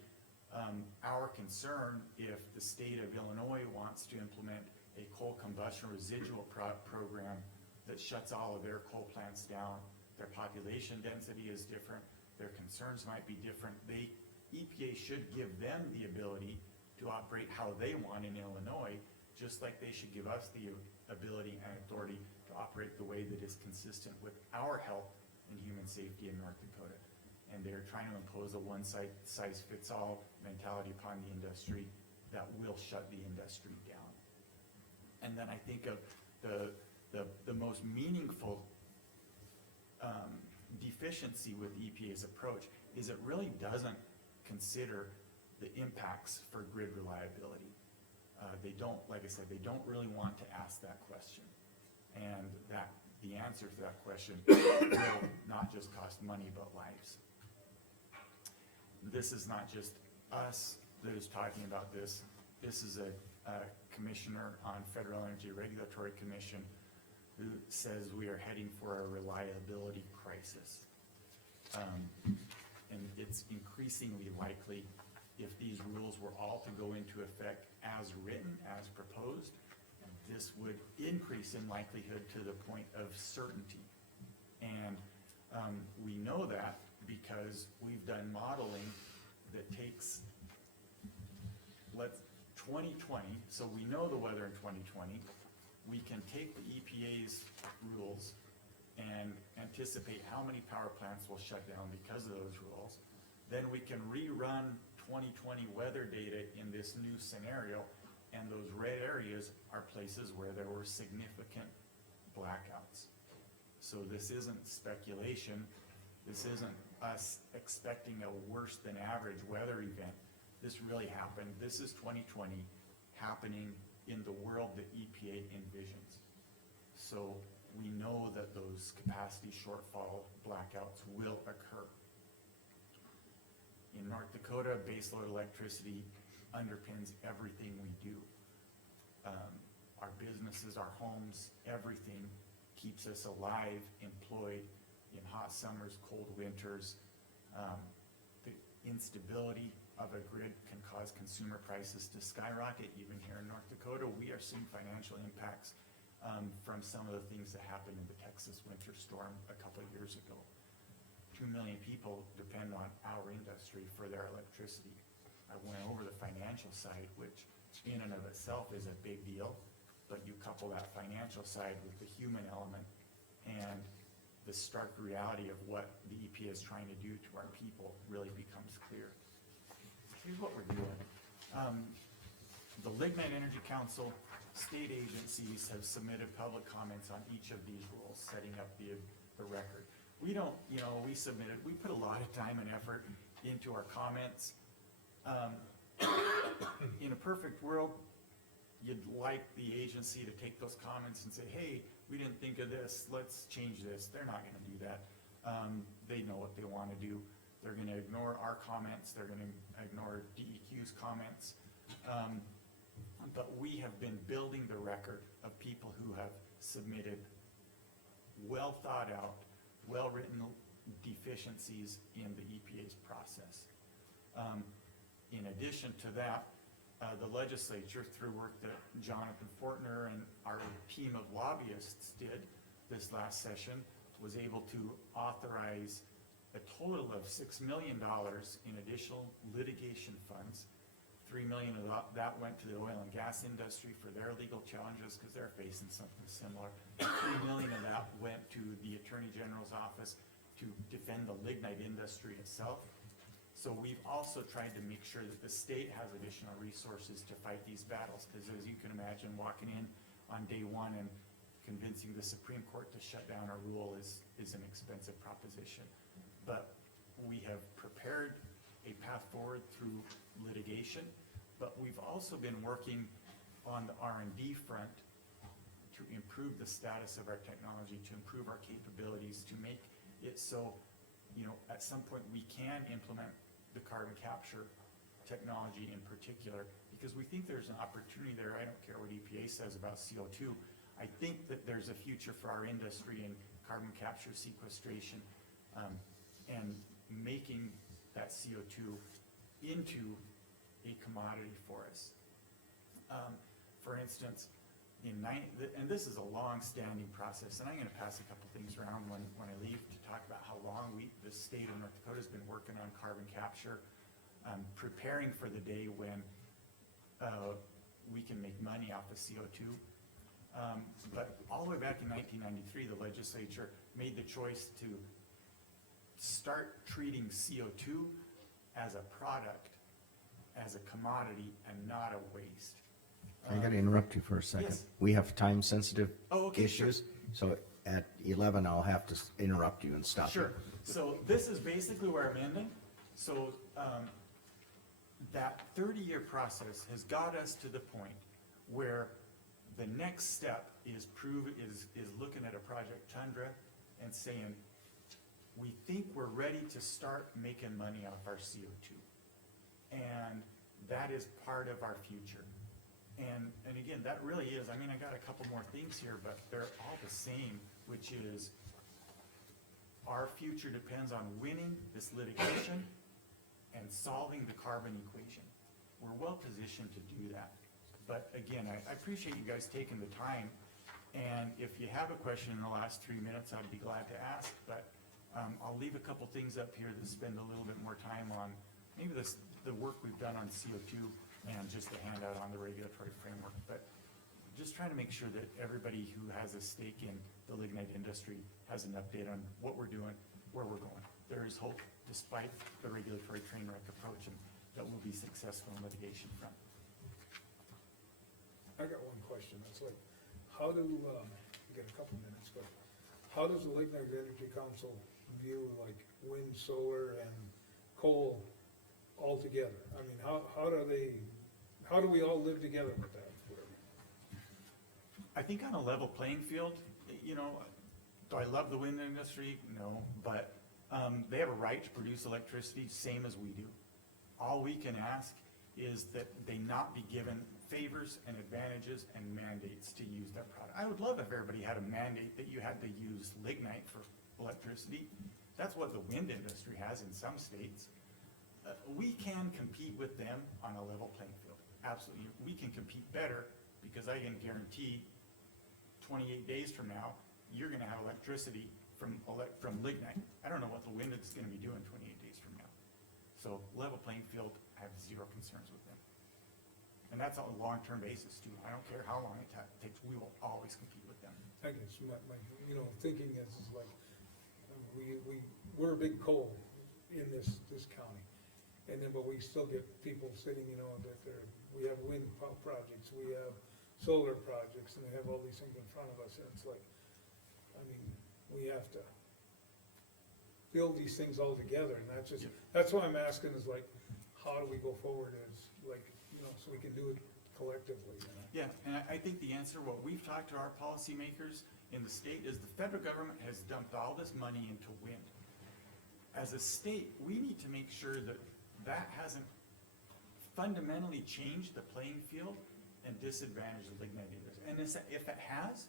our concern if the state of Illinois wants to implement a coal combustion residual program that shuts all of their coal plants down. Their population density is different, their concerns might be different. EPA should give them the ability to operate how they want in Illinois, just like they should give us the ability and authority to operate the way that is consistent with our health and human safety in North Dakota. And they're trying to impose a one-size-fits-all mentality upon the industry that will shut the industry down. And then I think of the most meaningful deficiency with EPA's approach is it really doesn't consider the impacts for grid reliability. They don't, like I said, they don't really want to ask that question. And that the answer to that question will not just cost money, but lives. This is not just us that is talking about this. This is a commissioner on Federal Energy Regulatory Commission who says we are heading for a reliability crisis. And it's increasingly likely, if these rules were all to go into effect as written, as proposed, this would increase in likelihood to the point of certainty. And we know that because we've done modeling that takes 2020, so we know the weather in 2020. We can take the EPA's rules and anticipate how many power plants will shut down because of those rules. Then we can rerun 2020 weather data in this new scenario, and those red areas are places where there were significant blackouts. So this isn't speculation. This isn't us expecting a worse than average weather event. This really happened. This is 2020 happening in the world that EPA envisions. So we know that those capacity shortfall blackouts will occur. In North Dakota, baseload electricity underpins everything we do. Our businesses, our homes, everything keeps us alive, employed in hot summers, cold winters. The instability of a grid can cause consumer prices to skyrocket. Even here in North Dakota, we are seeing financial impacts from some of the things that happened in the Texas winter storm a couple of years ago. 2 million people depend on our industry for their electricity. I went over the financial side, which in and of itself is a big deal, but you couple that financial side with the human element and the stark reality of what the EPA is trying to do to our people really becomes clear. Here's what we're doing. The Lignite Energy Council state agencies have submitted public comments on each of these rules, setting up the record. We don't, we submitted, we put a lot of time and effort into our comments. In a perfect world, you'd like the agency to take those comments and say, hey, we didn't think of this, let's change this. They're not gonna do that. They know what they wanna do. They're gonna ignore our comments, they're gonna ignore DEQ's comments. But we have been building the record of people who have submitted well thought out, well-written deficiencies in the EPA's process. In addition to that, the legislature, through work that Jonathan Fortner and our team of lobbyists did this last session, was able to authorize a total of $6 million in additional litigation funds. $3 million of that went to the oil and gas industry for their legal challenges because they're facing something similar. $3 million of that went to the Attorney General's office to defend the lignite industry itself. So we've also tried to make sure that the state has additional resources to fight these battles, because as you can imagine, walking in on day one and convincing the Supreme Court to shut down a rule is an expensive proposition. But we have prepared a path forward through litigation, but we've also been working on the R&D front to improve the status of our technology, to improve our capabilities, to make it so, at some point we can implement the carbon capture technology in particular, because we think there's an opportunity there. I don't care what EPA says about CO2. I think that there's a future for our industry in carbon capture sequestration, and making that CO2 into a commodity for us. For instance, and this is a long-standing process, and I'm gonna pass a couple things around when I leave to talk about how long the state of North Dakota has been working on carbon capture, preparing for the day when we can make money off of CO2. But all the way back in 1993, the legislature made the choice to start treating CO2 as a product, as a commodity, and not a waste. I gotta interrupt you for a second. Yes. We have time-sensitive Oh, okay, sure. issues, so at 11, I'll have to interrupt you and stop you. Sure, so this is basically where I'm ending. So, that 30-year process has got us to the point where the next step is looking at a project Tundra and saying, we think we're ready to start making money off our CO2. And that is part of our future. And again, that really is, I got a couple more things here, but they're all the same, which is our future depends on winning this litigation and solving the carbon equation. We're well positioned to do that. But again, I appreciate you guys taking the time, and if you have a question in the last 3 minutes, I'd be glad to ask, but I'll leave a couple things up here to spend a little bit more time on, maybe the work we've done on CO2 and just a handout on the regulatory framework, but just trying to make sure that everybody who has a stake in the lignite industry has an update on what we're doing, where we're going. There is hope despite the regulatory train wreck approach, and that we'll be successful in litigation front. I got one question. It's like, how do, you get a couple minutes, but how does the Lignite Energy Council view like wind, solar, and coal all together? I mean, how do we all live together with that? I think on a level playing field, do I love the wind industry? No, but they have a right to produce electricity, same as we do. All we can ask is that they not be given favors and advantages and mandates to use that product. I would love if everybody had a mandate that you had to use lignite for electricity. That's what the wind industry has in some states. We can compete with them on a level playing field, absolutely. We can compete better because I can guarantee 28 days from now, you're gonna have electricity from lignite. I don't know what the wind is gonna be doing 28 days from now. So level playing field, I have zero concerns with them. And that's on a long-term basis too. I don't care how long it takes, we will always compete with them. I guess my thinking is like, we're a big coal in this county. And then, but we still get people sitting, that we have wind projects, we have solar projects, and they have all these things in front of us, and it's like, I mean, we have to build these things all together, and that's why I'm asking is like, how do we go forward as, like, you know, so we can do it collectively, you know? Yeah, and I think the answer, what we've talked to our policymakers in the state, is the federal government has dumped all this money into wind. As a state, we need to make sure that that hasn't fundamentally changed the playing field and disadvantaged the lignite industry. And if it has,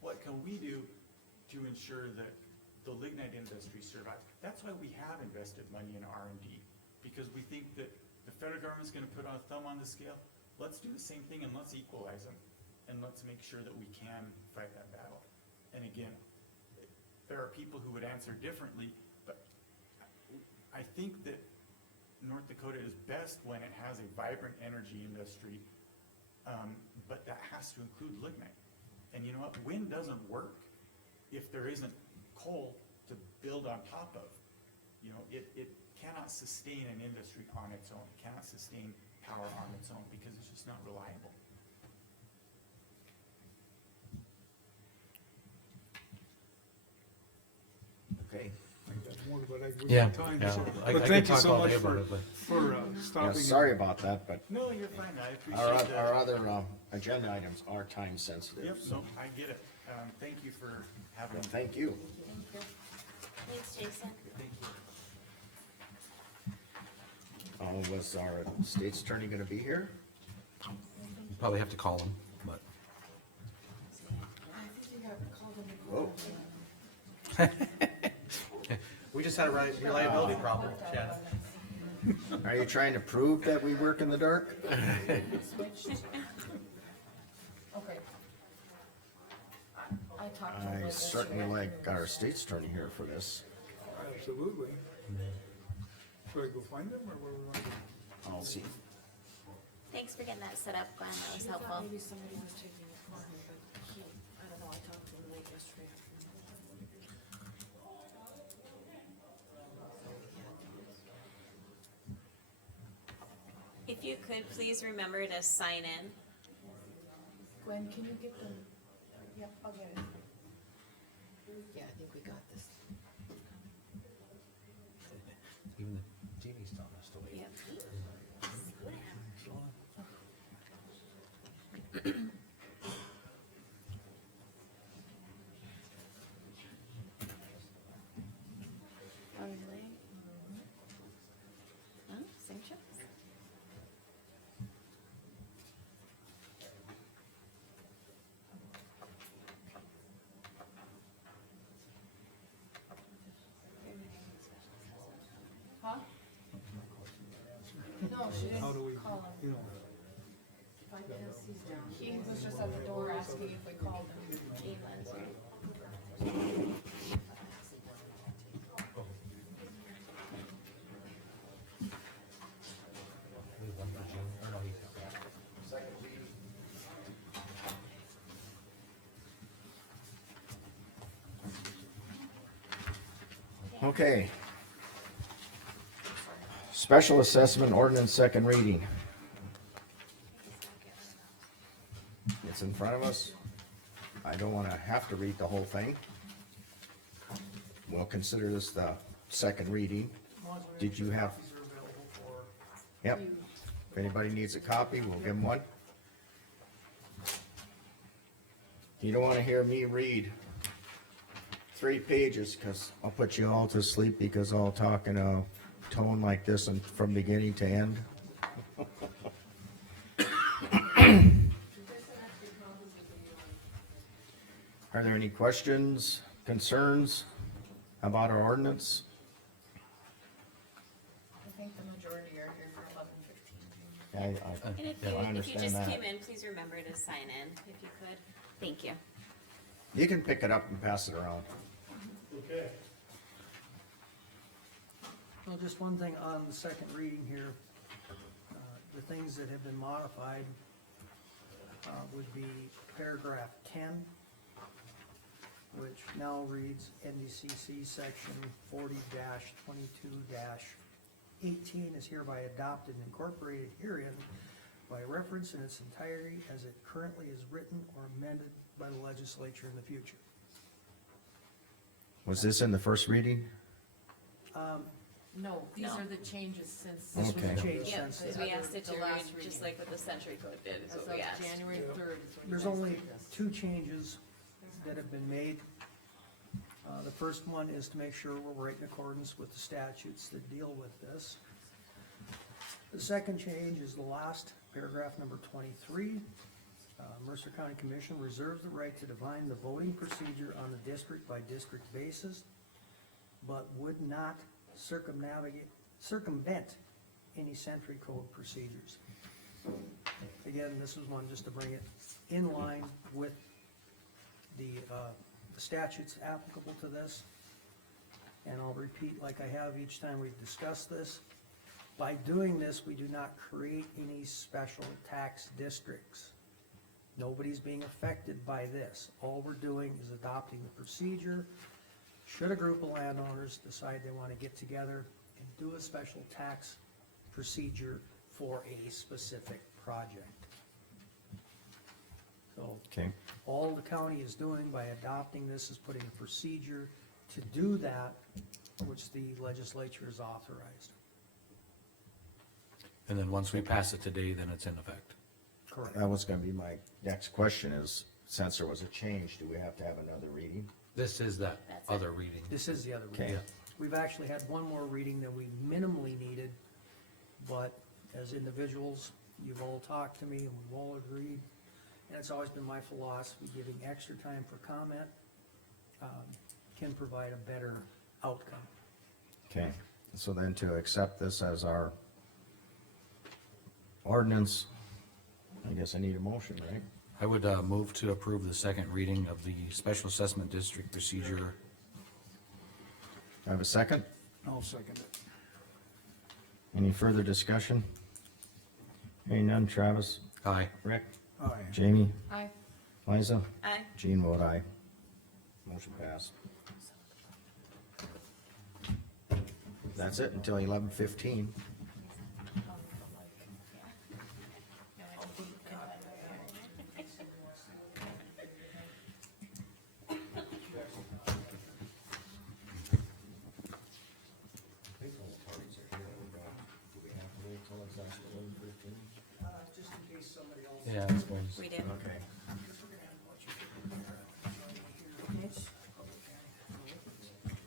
what can we do to ensure that the lignite industry survives? That's why we have invested money in R&D, because we think that the federal government's gonna put a thumb on the scale. Let's do the same thing and let's equalize them, and let's make sure that we can fight that battle. And again, there are people who would answer differently, but I think that North Dakota is best when it has a vibrant energy industry, but that has to include lignite. And you know what, wind doesn't work if there isn't coal to build on top of. You know, it cannot sustain an industry on its own, it cannot sustain power on its own, because it's just not reliable. Okay. I think that's more, but I, we Yeah, got time. yeah. So- I But could thank you talk so all much day about for, it, but- for, Yeah, stopping. sorry about that, but No, you're fine, I appreciate that. our other, agenda items are time sensitive. Yep, no, I get it. Thank you for having me. Thank you. Thanks, Jason. Thank you. Was our state's attorney gonna be here? Probably have to call them, but. I think you got called Whoa. We just had a reliability problem, Chad. Are you trying to prove that we work in the dark? switched. Okay. I talked to him I about certainly yesterday. like our state's attorney here for this. Absolutely. Should I go find them, or where we want to? I'll see. Thanks for getting that set up, Glenn, that was She thought helpful. maybe somebody was taking it for him, but he, I don't know, I talked to him late yesterday afternoon. If you could, please remember to sign in. Gwen, can you get them? Yep, I'll get it. Yeah, I think we got this. Even the TV's telling us to wait. Yep. Oh, really? Huh? Same chips? Huh? No, she How do we, didn't call him. you know, If I pass these down. He was just at the door asking if we called him. Evelyn's here. Okay. Special assessment ordinance, second reading. It's in front of us. I don't wanna have to read the whole thing. We'll consider this the second reading. Did you have? Copies are available for Yep. If anybody needs a copy, we'll give them one. You don't wanna hear me read 3 pages, cause I'll put you all to sleep because I'll talk in a tone like this and from beginning to end. Are there any questions, concerns about our ordinance? I think the majority are here for 11:15. And I if you understand just that. came in, please remember to sign in, if you could. Thank you. You can pick it up and pass it around. okay. Well, just one thing on the second reading here, the things that have been modified, would be paragraph 10, which now reads NDCC section 40-22-18 is hereby adopted and incorporated herein by reference in its entirety as it currently is written or amended by the legislature in the future. Was this in the first reading? No, these No. are the changes since. This was a Okay. change Yeah, since because then. we asked it The to last read, just reading. like what the century code did, is As what of we asked. January Yeah. 3rd is when you There's guys only did this. two changes that have been made. The first one is to make sure we're right in accordance with the statutes that deal with this. The second change is the last paragraph, number 23. Mercer County Commission reserves the right to define the voting procedure on a district-by-district basis, but would not circumvent any century code procedures. Again, this is one just to bring it in line with the statutes applicable to this. And I'll repeat like I have each time we've discussed this. By doing this, we do not create any special tax districts. Nobody's being affected by this. All we're doing is adopting the procedure. Should a group of landowners decide they wanna get together and do a special tax procedure for a specific project. So, Okay, all the county is doing by adopting this is putting a procedure to do that, which the legislature has authorized. And then once we pass it today, then it's in effect. Correct. that was gonna be my next question is, since there was a change, do we have to have another reading? This is that That's it. other reading. This is the other reading. Okay. We've actually had one more reading that we minimally needed, but as individuals, you've all talked to me and we've all agreed. And it's always been my philosophy, giving extra time for comment, can provide a better outcome. Okay, so then to accept this as our ordinance, I guess I need a motion, right? I would, move to approve the second reading of the special assessment district procedure. I have a second? I'll second it. Any further discussion? Hearing none, Travis, Aye. Rick, Aye. Jamie, Aye. Liza, Aye. Jean vote aye. Motion passed. That's it until 11:15. Just in case somebody else. Yeah, I suppose. We did. Okay.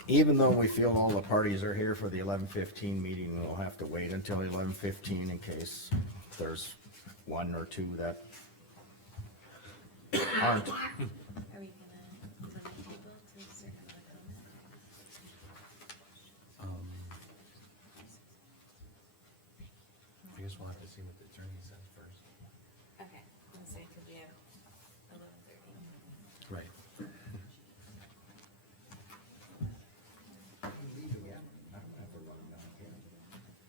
Even though we feel all the parties are here for the 11:15 meeting, we'll have to wait until 11:15 in case there's one or two that aren't. Are we gonna limit people to a certain amount of comment? I guess we'll have to see what the attorney says first. Okay, let's say, cause we have 11:30. Right.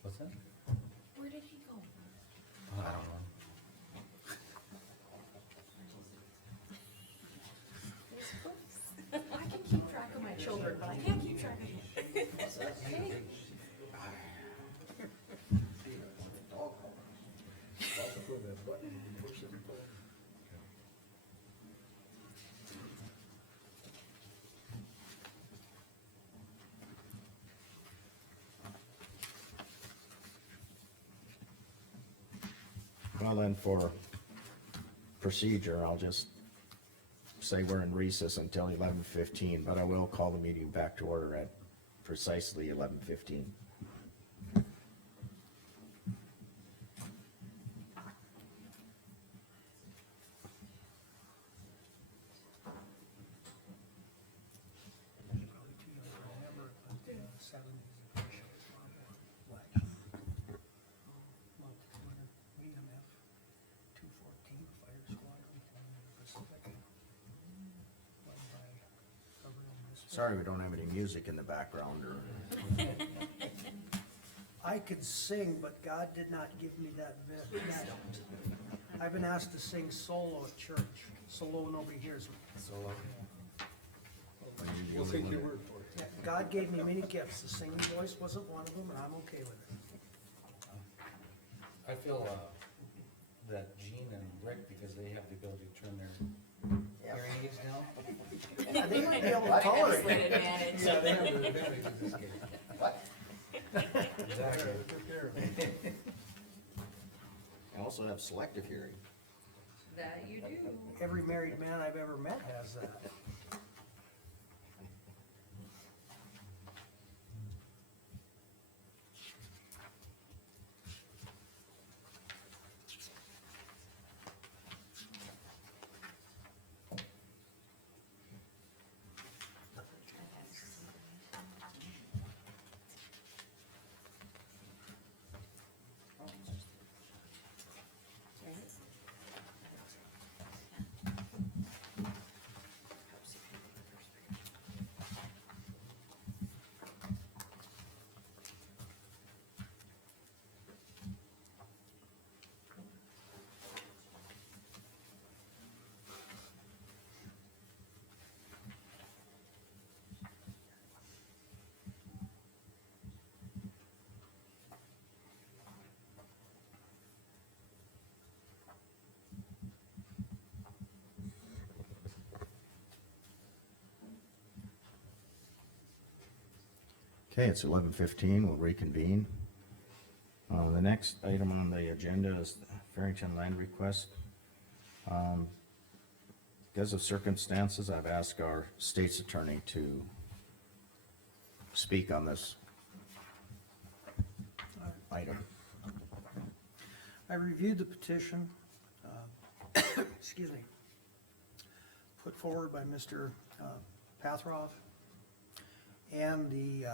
What's that? Where did he go? I don't know. I can keep track of my children, but I can't keep track of him. Hey, Well, then for procedure, I'll just say we're in recess until 11:15, but I will call the meeting back to order at precisely 11:15. Probably too young to remember, but 70s and election. Month 200, EMF, 214 Fire Squadron, Pacific. Led by a real misfit. Sorry we don't have any music in the background or, I could sing, but God did not give me that gift. I've been asked to sing solo at church, solo nobody hears me. Solo. We'll take your word for it. Yeah, God gave me many gifts, the singing voice wasn't one of them, and I'm okay with it. I feel, that Gene and Rick, because they have the ability to turn their hearing aids down. Yeah, they might be able to Might have a tolerate slight it. advantage. Yeah, they have the ability to just get. What? Exactly. I also have selective hearing. That you do. Every married man I've ever met has that. Okay, it's 11:15, we'll reconvene. The next item on the agenda is the Farrington land request. Because of circumstances, I've asked our state's attorney to speak on this item. I reviewed the petition, excuse me, put forward by Mr. Pathroff, and the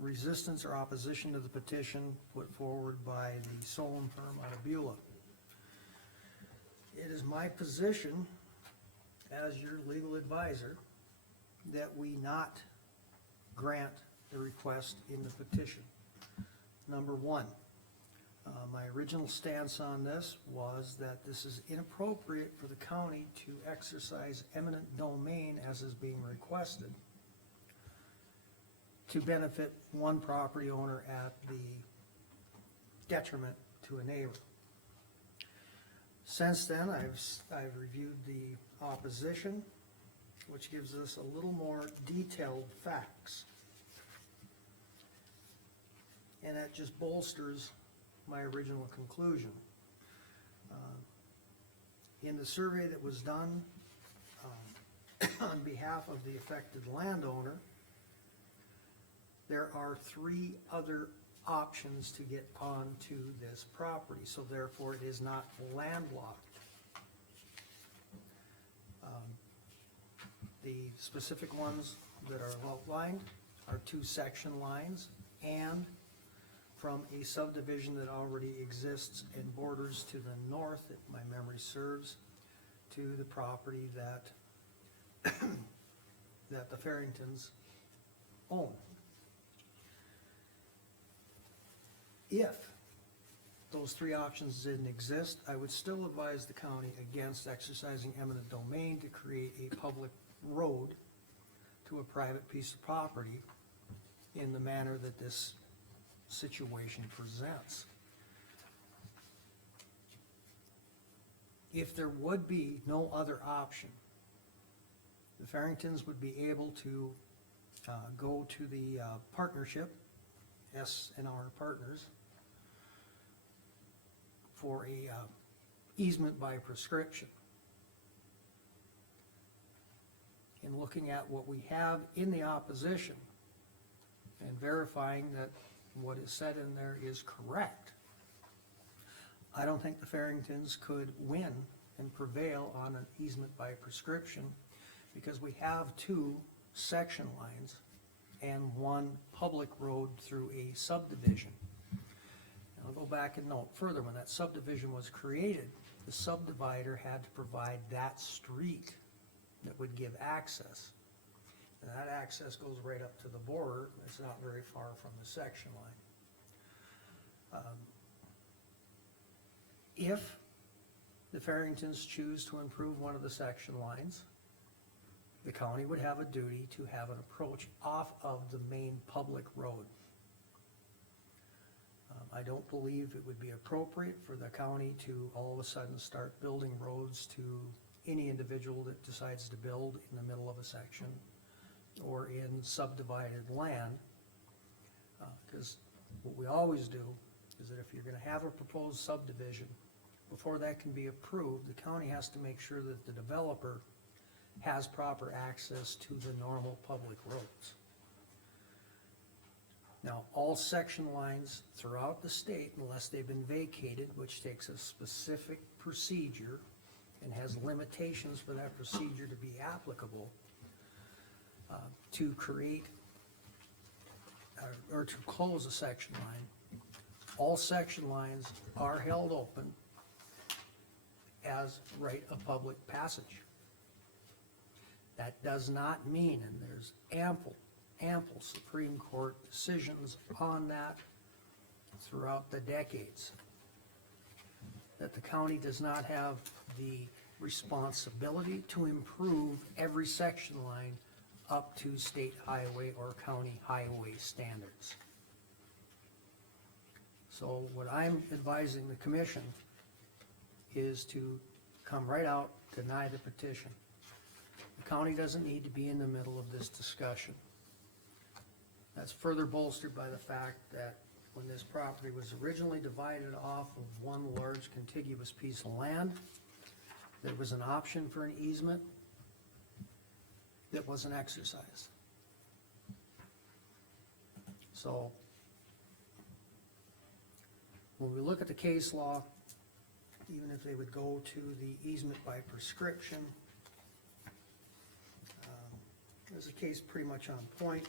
resistance or opposition to the petition put forward by the Solon firm out of Beulah. It is my position, as your legal advisor, that we not grant the request in the petition. Number one, my original stance on this was that this is inappropriate for the county to exercise eminent domain as is being requested to benefit one property owner at the detriment to a neighbor. Since then, I've reviewed the opposition, which gives us a little more detailed facts. And that just bolsters my original conclusion. In the survey that was done on behalf of the affected landowner, there are 3 other options to get onto this property, so therefore it is not landlocked. The specific ones that are outlined are 2 section lines and from a subdivision that already exists and borders to the north, if my memory serves, to the property that that the Farringtons own. If those 3 options didn't exist, I would still advise the county against exercising eminent domain to create a public road to a private piece of property in the manner that this situation presents. If there would be no other option, the Farringtons would be able to go to the partnership, S&R Partners, for a easement by prescription. In looking at what we have in the opposition and verifying that what is said in there is correct, I don't think the Farringtons could win and prevail on an easement by prescription because we have 2 section lines and 1 public road through a subdivision. I'll go back and note further, when that subdivision was created, the subdivider had to provide that street that would give access. And that access goes right up to the border, it's not very far from the section line. If the Farringtons choose to improve one of the section lines, the county would have a duty to have an approach off of the main public road. I don't believe it would be appropriate for the county to all of a sudden start building roads to any individual that decides to build in the middle of a section or in subdivided land. Cause what we always do is that if you're gonna have a proposed subdivision, before that can be approved, the county has to make sure that the developer has proper access to the normal public roads. Now, all section lines throughout the state, unless they've been vacated, which takes a specific procedure and has limitations for that procedure to be applicable, to create or to close a section line, all section lines are held open as right of public passage. That does not mean, and there's ample Supreme Court decisions on that throughout the decades, that the county does not have the responsibility to improve every section line up to state highway or county highway standards. So what I'm advising the commission is to come right out, deny the petition. The county doesn't need to be in the middle of this discussion. That's further bolstered by the fact that when this property was originally divided off of one large contiguous piece of land, there was an option for an easement that wasn't exercised. So, when we look at the case law, even if they would go to the easement by prescription, there's a case pretty much on point.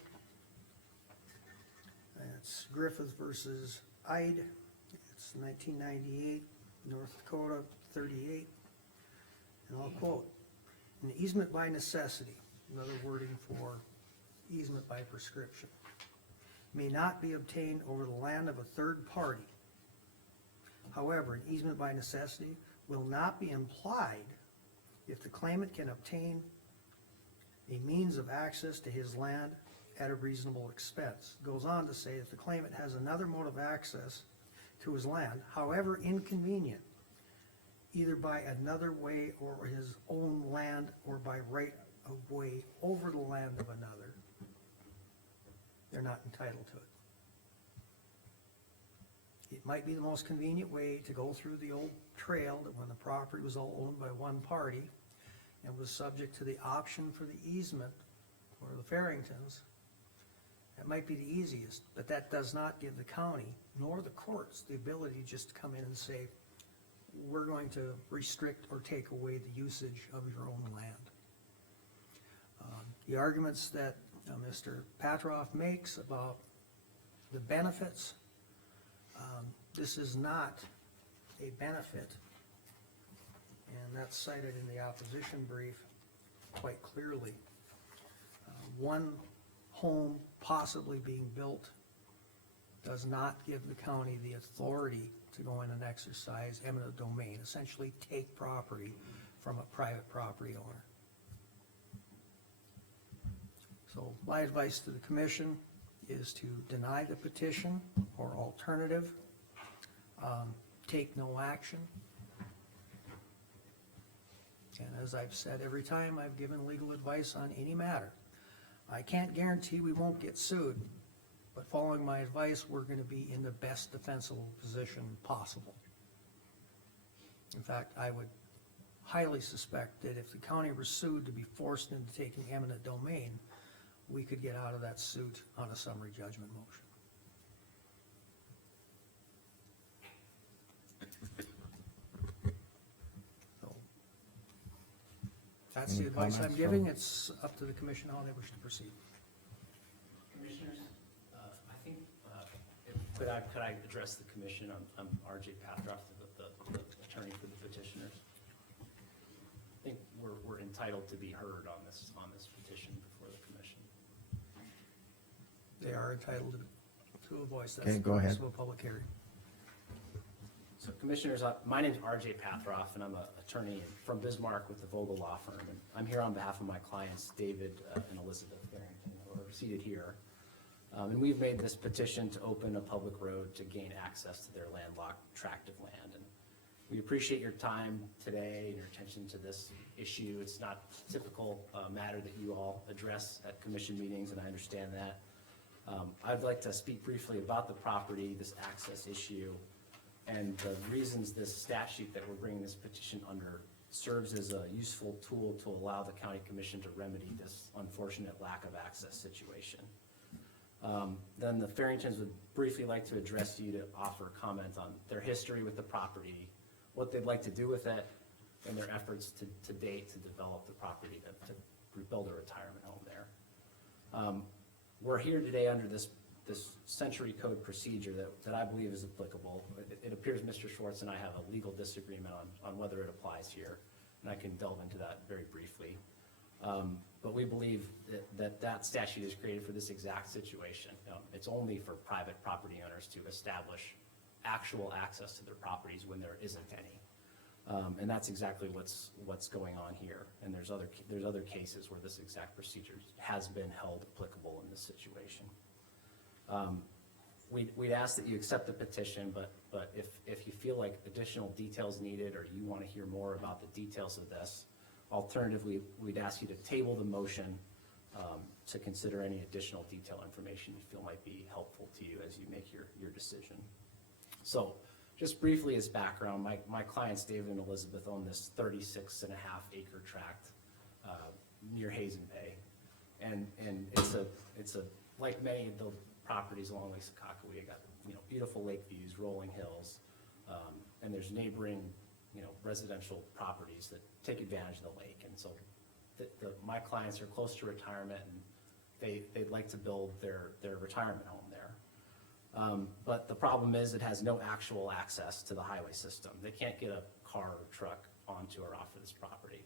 It's Griffith versus Ide. It's 1998, North Dakota 38. And I'll quote, "An easement by necessity," another wording for easement by prescription, "may not be obtained over the land of a third party. However, an easement by necessity will not be implied if the claimant can obtain a means of access to his land at a reasonable expense." Goes on to say if the claimant has another mode of access to his land, however inconvenient, either by another way or his own land or by right of way over the land of another, they're not entitled to it. It might be the most convenient way to go through the old trail that when the property was all owned by one party and was subject to the option for the easement or the Farringtons. That might be the easiest, but that does not give the county nor the courts the ability just to come in and say, we're going to restrict or take away the usage of your own land. The arguments that Mr. Patroff makes about the benefits, this is not a benefit, and that's cited in the opposition brief quite clearly. One home possibly being built does not give the county the authority to go in and exercise eminent domain, essentially take property from a private property owner. So my advice to the commission is to deny the petition, or alternative, take no action. And as I've said every time I've given legal advice on any matter, I can't guarantee we won't get sued, but following my advice, we're gonna be in the best defensible position possible. In fact, I would highly suspect that if the county were sued to be forced into taking eminent domain, we could get out of that suit on a summary judgment motion. So, that's the advice I'm giving. It's up to the commission how they wish to proceed. Commissioners, I think, could I address the commission? I'm RJ Patroff, the attorney for the petitioners. I think we're entitled to be heard on this petition before the commission. They are entitled to a voice. That's Okay, go the ahead. purpose of a public hearing. So commissioners, my name's RJ Patroff, and I'm an attorney from Bismarck with the Vogel Law Firm. And I'm here on behalf of my clients, David and Elizabeth Barrington, who are seated here. And we've made this petition to open a public road to gain access to their landlocked tract of land. And we appreciate your time today and your attention to this issue. It's not a typical matter that you all address at commission meetings, and I understand that. I'd like to speak briefly about the property, this access issue, and the reasons this statute that we're bringing this petition under serves as a useful tool to allow the county commission to remedy this unfortunate lack of access situation. Then the Farringtons would briefly like to address you to offer comment on their history with the property, what they'd like to do with it, and their efforts to date to develop the property to rebuild a retirement home there. We're here today under this century code procedure that I believe is applicable. It appears Mr. Schwartz and I have a legal disagreement on whether it applies here, and I can delve into that very briefly. But we believe that statute is created for this exact situation. It's only for private property owners to establish actual access to their properties when there isn't any. And that's exactly what's going on here. And there's other cases where this exact procedure has been held applicable in this situation. We'd ask that you accept the petition, but if you feel like additional details needed or you want to hear more about the details of this, alternatively, we'd ask you to table the motion to consider any additional detailed information you feel might be helpful to you as you make your decision. So, just briefly as background, my clients, David and Elizabeth, own this 36.5 acre tract near Hazen Bay. And it's a like many of the properties along Lake Sakakawea, got beautiful lake views, rolling hills, and there's neighboring residential properties that take advantage of the lake. And so my clients are close to retirement, and they'd like to build their retirement home there. But the problem is it has no actual access to the highway system. They can't get a car or truck onto or off of this property.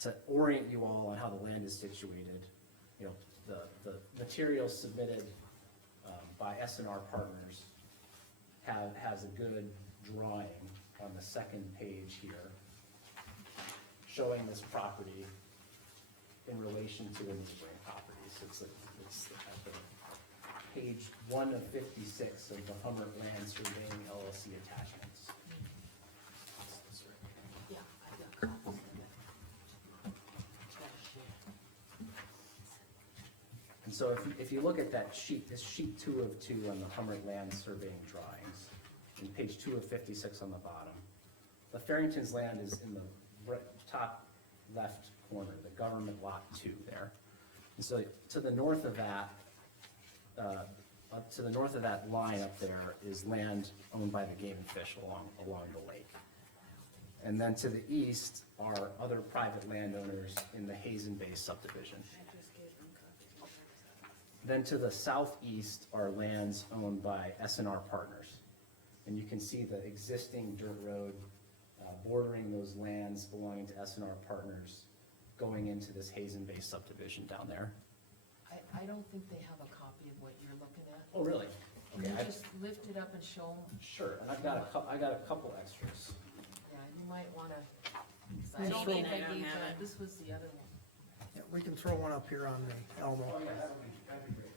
To orient you all on how the land is situated, the materials submitted by S&R Partners has a good drawing on the second page here showing this property in relation to the neighboring properties. It's at the page 1 of 56 of the Hummer Land Surveying LLC attachments. Yeah, I've got copies of it. And so if you look at that sheet, this sheet 2 of 2 on the Hummer Land Surveying drawings, and page 2 of 56 on the bottom, the Farrington's land is in the top left corner, the government lot 2 there. And so to the north of that, line up there is land owned by the Game and Fish along the lake. And then to the east are other private landowners in the Hazen Bay subdivision. Then to the southeast are lands owned by S&R Partners. And you can see the existing dirt road bordering those lands belonging to S&R Partners going into this Hazen Bay subdivision down there. I don't think they have a copy of what you're looking at. Oh, really? Can Okay, you just lift it up and show them? Sure, and I got a couple extras. Yeah, you might wanna, 'cause I Just don't throw- think I I don't gave have that, it. this was the other one. Yeah, we can throw one up here on the Elmo. Oh, yeah, that'd be great.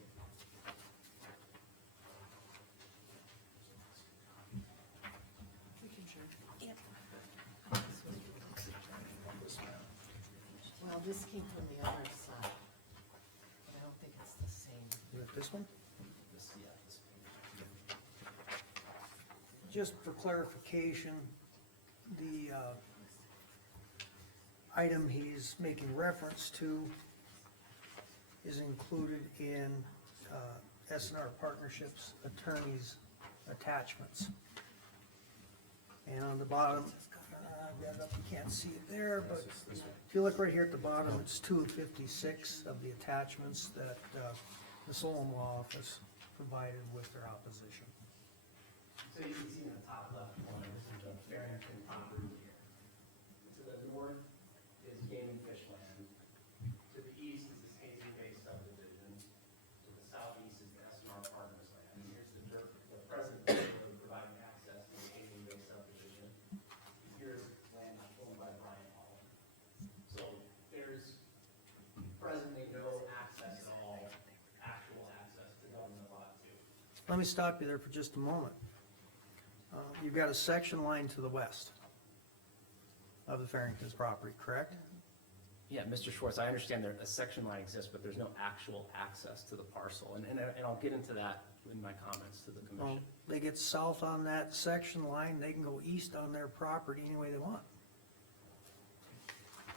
We can share. Well, this came from the other side. And I don't think it's the same. You want this one? This page. Just for clarification, the item he's making reference to is included in S&R Partnerships Attorney's attachments. And on the bottom, I've got it up, you can't see it there, but if you look right here at the bottom, it's 2 of 56 of the attachments that the Solon Law Office provided with their opposition. So you can see in the top left corner, this is the Farrington property here. To the north is Game and Fish land. To the east is this Hazen Bay subdivision. To the southeast is the S&R Partners land. And here's the present road providing access to the Hazen Bay subdivision. And here's land owned by Brian Hall. So there's presently no access let me stop you there for just a moment. You've got a section line to the west of the Farrington's property, correct? Yeah, Mr. Schwartz, I understand a section line exists, but there's no actual access to the parcel, and I'll get into that in my comments to the Well, commission. they get south on that section line, they can go east on their property any way they want.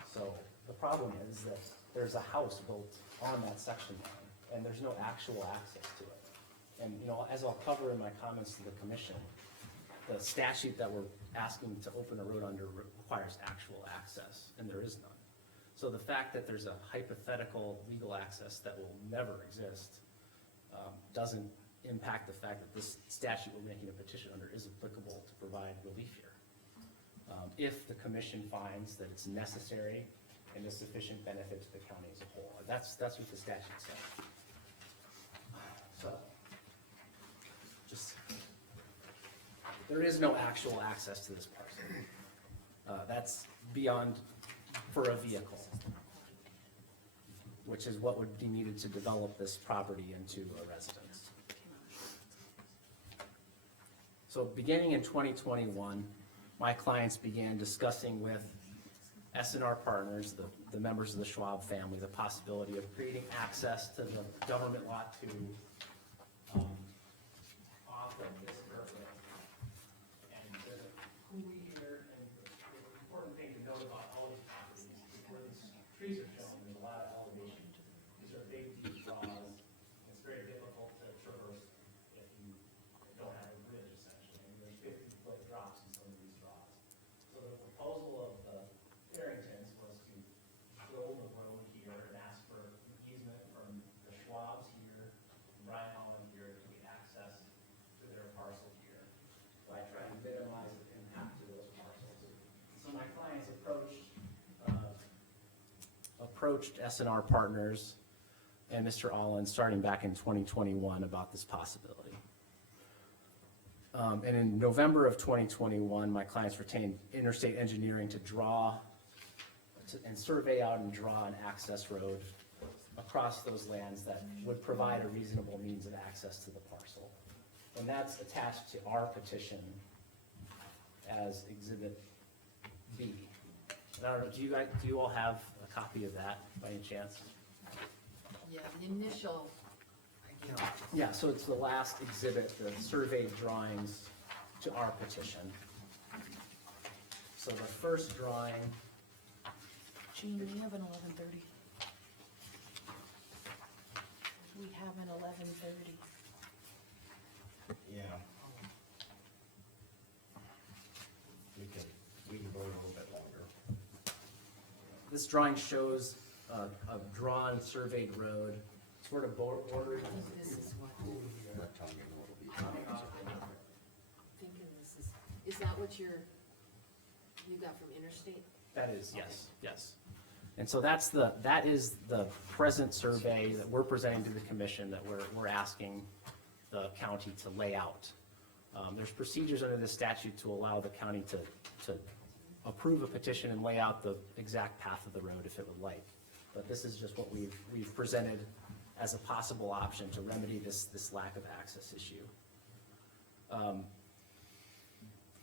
So the problem is that there's a house built on that section line, and there's no actual access to it. And, you know, as I'll cover in my comments to the commission, the statute that we're asking to open a road under requires actual access, and there is none. So the fact that there's a hypothetical legal access that will never exist doesn't impact the fact that this statute we're making a petition under is applicable to provide relief here. If the commission finds that it's necessary and a sufficient benefit to the county as a whole. That's what the statute says. So, just, there is no actual access to this parcel. That's beyond for a vehicle, which is what would be needed to develop this property into a residence. So beginning in 2021, my clients began discussing with S&R Partners, the members of the Schwab family, the possibility of creating access to the government lot 2 off of this roadway. And there's a coulee here, and the important thing to note about all these properties is where these trees are shown, there's a lot of elevation. These are big, deep draws. It's very difficult to traverse if you don't have a bridge, essentially. I mean, there's 50-foot drops in some of these draws. So the proposal of the Farringtons was to build a road here and ask for an easement from the Schwabs here, Brian Holland here, to get access to their parcel here. So I tried to minimize the impact to those parcels. So my clients approached S&R Partners and Mr. Allen starting back in 2021 about this possibility. And in November of 2021, my clients retained Interstate Engineering to draw and survey out and draw an access road across those lands that would provide a reasonable means of access to the parcel. And that's attached to our petition as Exhibit B. And I don't know, do you all have a copy of that by any chance? Yeah, the initial, Yeah, so it's the last exhibit, the surveyed drawings to our petition. So the first drawing, Gene, we have an 11:30. We have an 11:30. Yeah. We can go a little bit longer. this drawing shows a drawn surveyed road, sort of bordering. I think this is what, Not telling you what it'll be. thinking this is that what you got from Interstate? That is, yes, yes. And so that is the present survey that we're presenting to the commission that we're asking the county to lay out. There's procedures under this statute to allow the county to approve a petition and lay out the exact path of the road if it would like. But this is just what we've presented as a possible option to remedy this lack of access issue.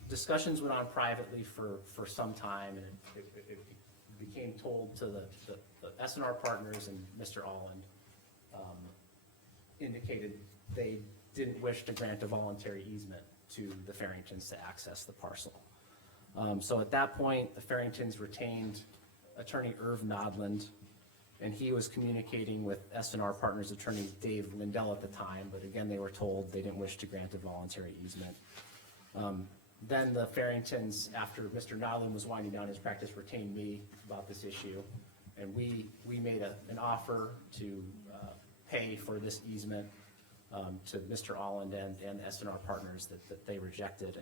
Discussions went on privately for some time, and it became told to the S&R Partners, and Mr. Alland indicated they didn't wish to grant a voluntary easement to the Farringtons to access the parcel. So at that point, the Farringtons retained attorney Irv Nodland, and he was communicating with S&R Partners attorney Dave Lindell at the time, but again, they were told they didn't wish to grant a voluntary easement. Then the Farringtons, after Mr. Nodland was winding down his practice, retained me about this issue, and we made an offer to pay for this easement to Mr. Alland and S&R Partners that they rejected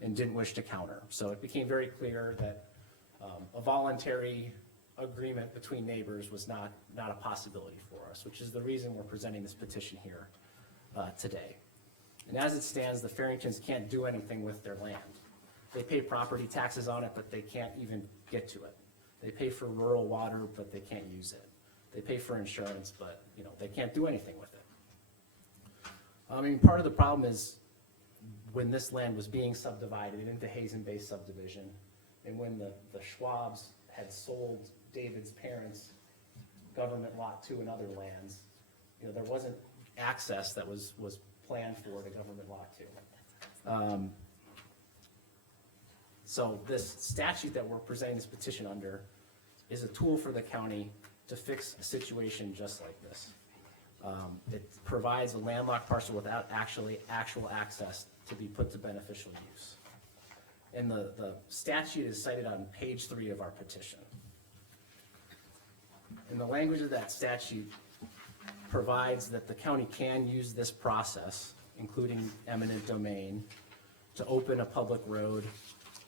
and didn't wish to counter. So it became very clear that a voluntary agreement between neighbors was not a possibility for us, which is the reason we're presenting this petition here today. And as it stands, the Farringtons can't do anything with their land. They pay property taxes on it, but they can't even get to it. They pay for rural water, but they can't use it. They pay for insurance, but they can't do anything with it. I mean, part of the problem is when this land was being subdivided into Hazen Bay subdivision, and when the Schwabs had sold David's parents' government lot 2 and other lands, you know, there wasn't access that was planned for to government lot 2. So this statute that we're presenting this petition under is a tool for the county to fix a situation just like this. It provides a landlocked parcel without actual access to be put to beneficial use. And the statute is cited on page 3 of our petition. And the language of that statute provides that the county can use this process, including eminent domain, to open a public road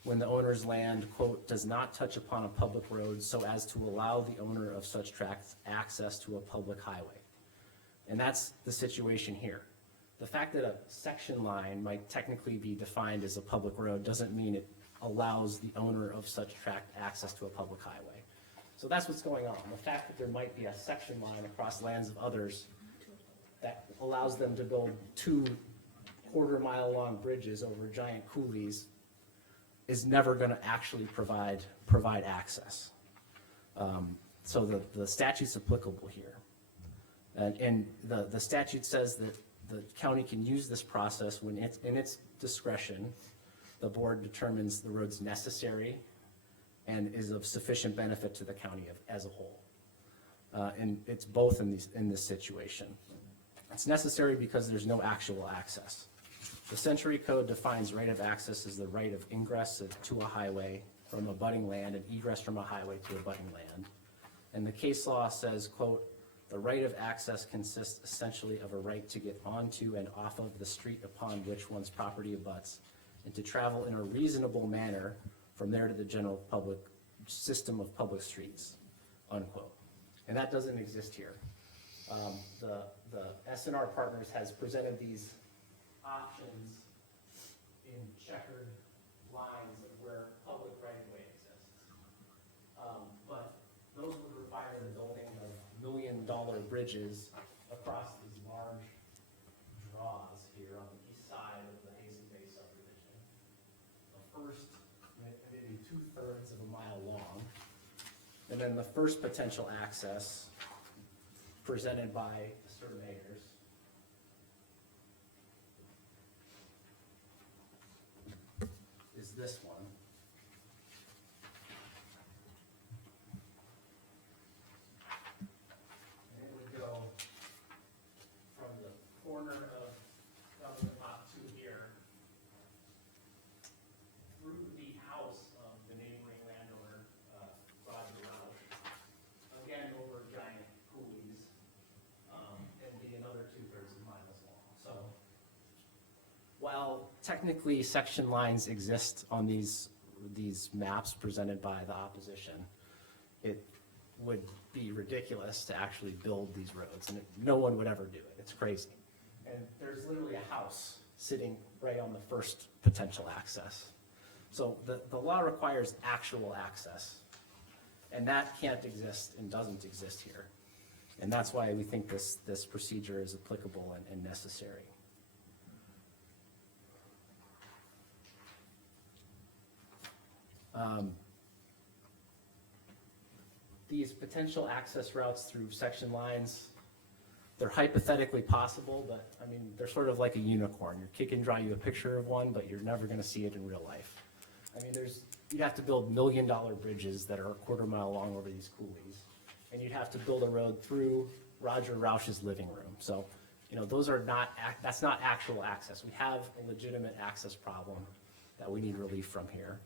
when the owner's land, quote, does not touch upon a public road so as to allow the owner of such tract access to a public highway. And that's the situation here. The fact that a section line might technically be defined as a public road doesn't mean it allows the owner of such tract access to a public highway. So that's what's going on. The fact that there might be a section line across lands of others that allows them to build 2 quarter-mile long bridges over giant coulees is never gonna actually provide access. So the statute's applicable here. And the statute says that the county can use this process when it's in its discretion, the board determines the road's necessary and is of sufficient benefit to the county as a whole. And it's both in this situation. It's necessary because there's no actual access. The Century Code defines right of access as the right of ingress to a highway from abutting land and egress from a highway to abutting land. And the case law says, quote, the right of access consists essentially of a right to get onto and off of the street upon which one's property abuts and to travel in a reasonable manner from there to the general public system of public streets, unquote. And that doesn't exist here. The S&R Partners has presented these options in checkered lines of where public right-of-way exists. But those would require the building of $1 million bridges across these large draws here on the east side of the Hazen Bay subdivision. The first, maybe 2/3 of a mile long. And then the first potential access presented by the surveyors is this one. And it would go from the corner of Government Lot 2 here through the house of the neighboring landowner, Roger Roush, again over giant coulees, and be another 2/3 miles long. So while technically section lines exist on these maps presented by the opposition, it would be ridiculous to actually build these roads, and no one would ever do it. It's crazy. And there's literally a house sitting right on the first potential access. So the law requires actual access, and that can't exist and doesn't exist here. And that's why we think this procedure is applicable and necessary. These potential access routes through section lines, they're hypothetically possible, but I mean, they're sort of like a unicorn. Your kid can draw you a picture of one, but you're never gonna see it in real life. I mean, you'd have to build $1 million bridges that are a quarter mile long over these coulees, and you'd have to build a road through Roger Roush's living room. So, you know, that's not actual access. We have a legitimate access problem that we need relief from here.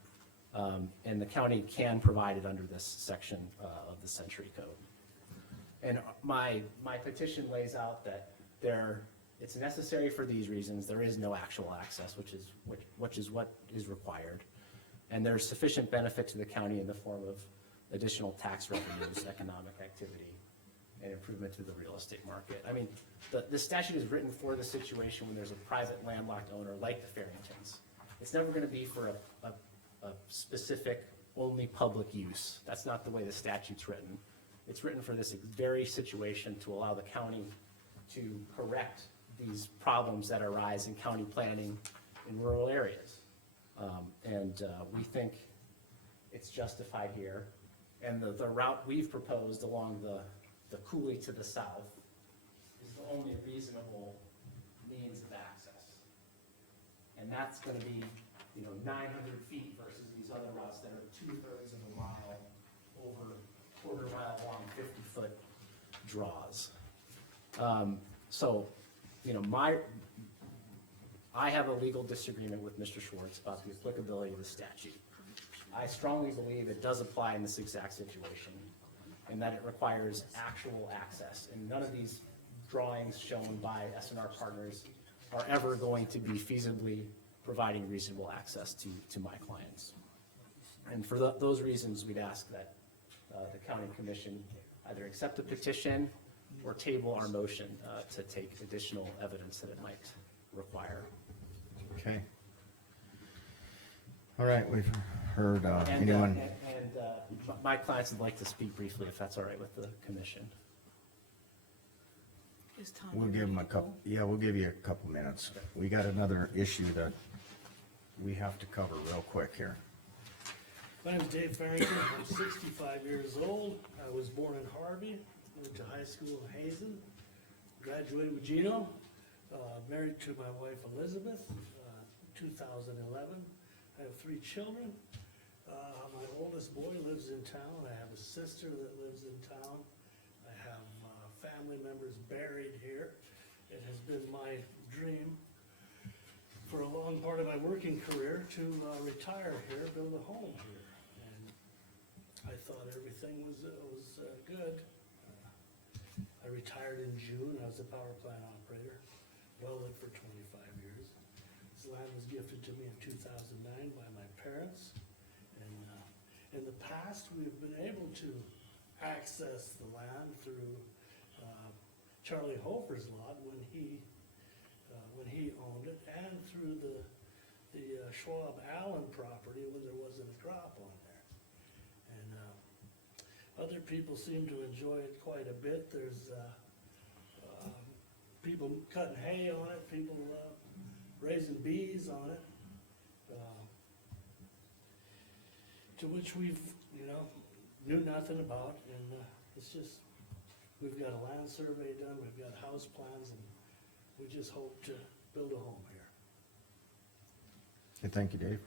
And the county can provide it under this section of the Century Code. And my petition lays out that it's necessary for these reasons. There is no actual access, which is what is required. And there's sufficient benefit to the county in the form of additional tax revenues, economic activity, and improvement to the real estate market. I mean, the statute is written for the situation when there's a private landlocked owner like the Farringtons. It's never gonna be for a specific, only public use. That's not the way the statute's written. It's written for this very situation to allow the county to correct these problems that arise in county planning in rural areas. We think it's justified here. And the route we've proposed along the coulee to the south is the only reasonable means of access. And that's gonna be, 900 feet versus these other routes that are 2/3 of a mile over quarter mile long, 50-foot draws. I have a legal disagreement with Mr. Schwartz about the applicability of the statute. I strongly believe it does apply in this exact situation, and that it requires actual access, and none of these drawings shown by S&R Partners are ever going to be feasibly providing reasonable access to my clients. And for those reasons, we'd ask that the county commission either accept the petition or table our motion to take additional evidence that it might require. Okay. All right, we've heard, And anyone, my clients would like to speak briefly, if that's all right with the commission. Is Tom we'll give them a couple, yeah, we'll give you a couple minutes. We got another issue that we have to cover real quick here. My name's Dave Farrington, I'm 65 years old, I was born in Harvey, went to high school in Hazen, graduated with Gino, married to my wife Elizabeth, 2011. I have 3 children. My oldest boy lives in town, I have a sister that lives in town, I have family members buried here. It has been my dream for a long part of my working career to retire here, build a home here. And I thought everything was good. I retired in June, I was a power plant operator, welded for 25 years. This land was gifted to me in 2009 by my parents. And in the past, we've been able to access the land through Charlie Hofer's lot when he owned it, and through the Schwab Allen property when there wasn't a crop on there. And other people seem to enjoy it quite a bit. There's people cutting hay on it, people raising bees on it, to which we've, knew nothing about, and it's just, we've got a land survey done, we've got house plans, and we just hope to build a home here. Okay, thank you, Dave.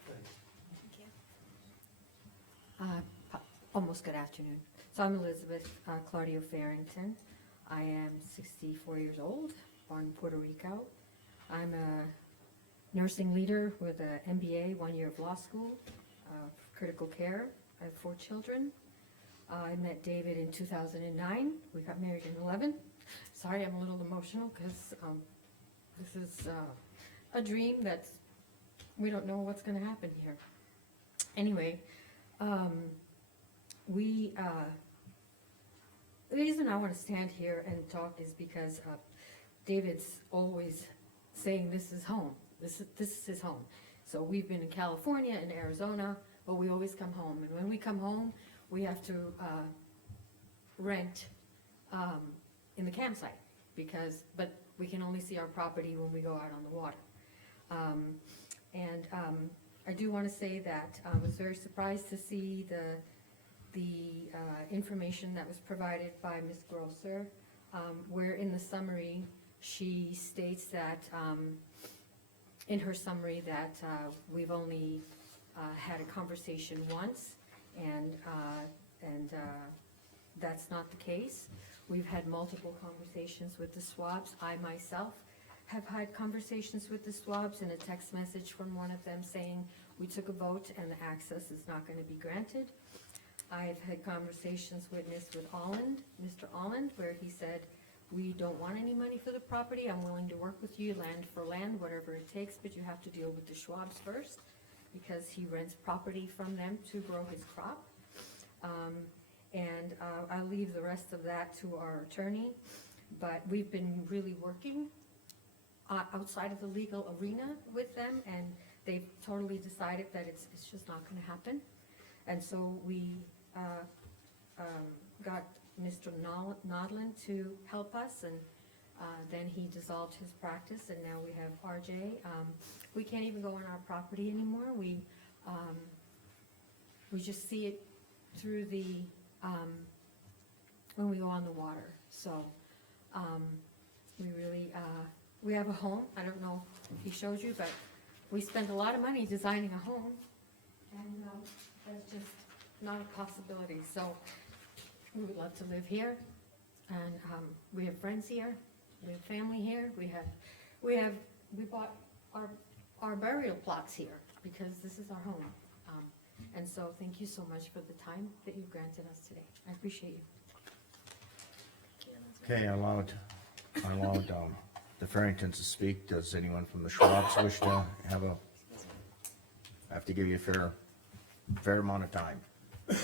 Almost good afternoon. So I'm Elizabeth Claudio Farrington. I am 64 years old, born in Puerto Rico. I'm a nursing leader with an MBA, 1 year of law school, critical care. I have 4 children. I met David in 2009. We got married in 11. Sorry, I'm a little emotional because this is a dream that we don't know what's going to happen here. Anyway, the reason I want to stand here and talk is because David's always saying this is home. This is his home. So we've been in California and Arizona, but we always come home. And when we come home, we have to rent in the campsite but we can only see our property when we go out on the water. I do want to say that I was very surprised to see the information that was provided by Ms. Grosser, where in the summary, she states that, in her summary, that we've only had a conversation once, and that's not the case. We've had multiple conversations with the Swabs. I myself have had conversations with the Swabs, and a text message from one of them saying we took a vote and the access is not going to be granted. I've had conversations with Mr. Alland, where he said, we don't want any money for the property, I'm willing to work with you, land for land, whatever it takes, but you have to deal with the Schwabs first, because he rents property from them to grow his crop. I'll leave the rest of that to our attorney, but we've been really working outside of the legal arena with them, and they've totally decided that it's just not gonna happen. And so we got Mr. Nodland to help us, and Then he dissolved his practice, and now we have RJ. We can't even go on our property anymore. We just see it through the, when we go on the water. So, we really, we have a home. I don't know if he showed you, but we spent a lot of money designing a home, and, that's just not a possibility. So, we would love to live here, and, we have friends here, we have family here, we bought our burial plots here, because this is our home. And so, thank you so much for the time that you've granted us today. I appreciate you. Okay, I allowed the Farringtons to speak. Does anyone from the Schwabs wish to have I have to give you a fair amount of time. I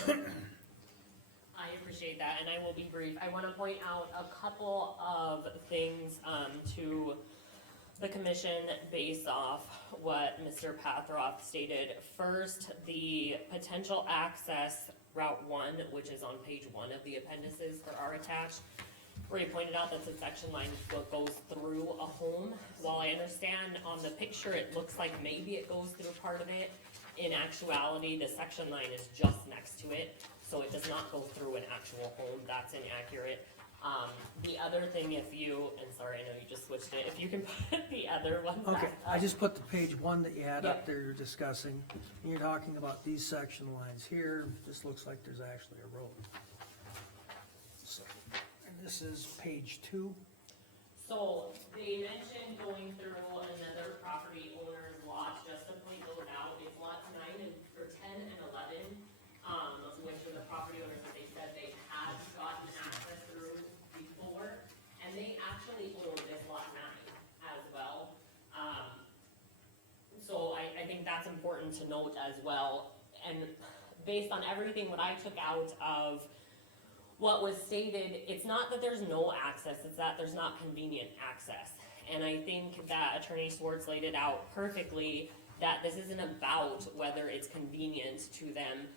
appreciate that, and I will be brief. I wanna point out a couple of things, to the commission based off what Mr. Pathroff stated. First, the potential access Route 1, which is on page 1 of the appendices for our attached, where he pointed out that the section line goes through a home. While I understand on the picture, it looks like maybe it goes through part of it, in actuality, the section line is just next to it, so it does not go through an actual home. That's inaccurate. The other thing, and sorry, I know you just switched it, if you can put the other one back Okay, up. I just put the page one that you had Yep. up there you're discussing, and you're talking about these section lines here. This looks like there's actually a road. So, and this is page 2. So, they mentioned going through another property owner's lot, just to point those out, it's lots 10 and 11, which are the property owners that they said they had gotten access through before, and they actually own this lot 9 as well. So I think that's important to note as well, and based on everything what I took out of what was stated, it's not that there's no access, it's that there's not convenient access. And I think that Attorney Swartz laid it out perfectly, that this isn't about whether it's convenient to them,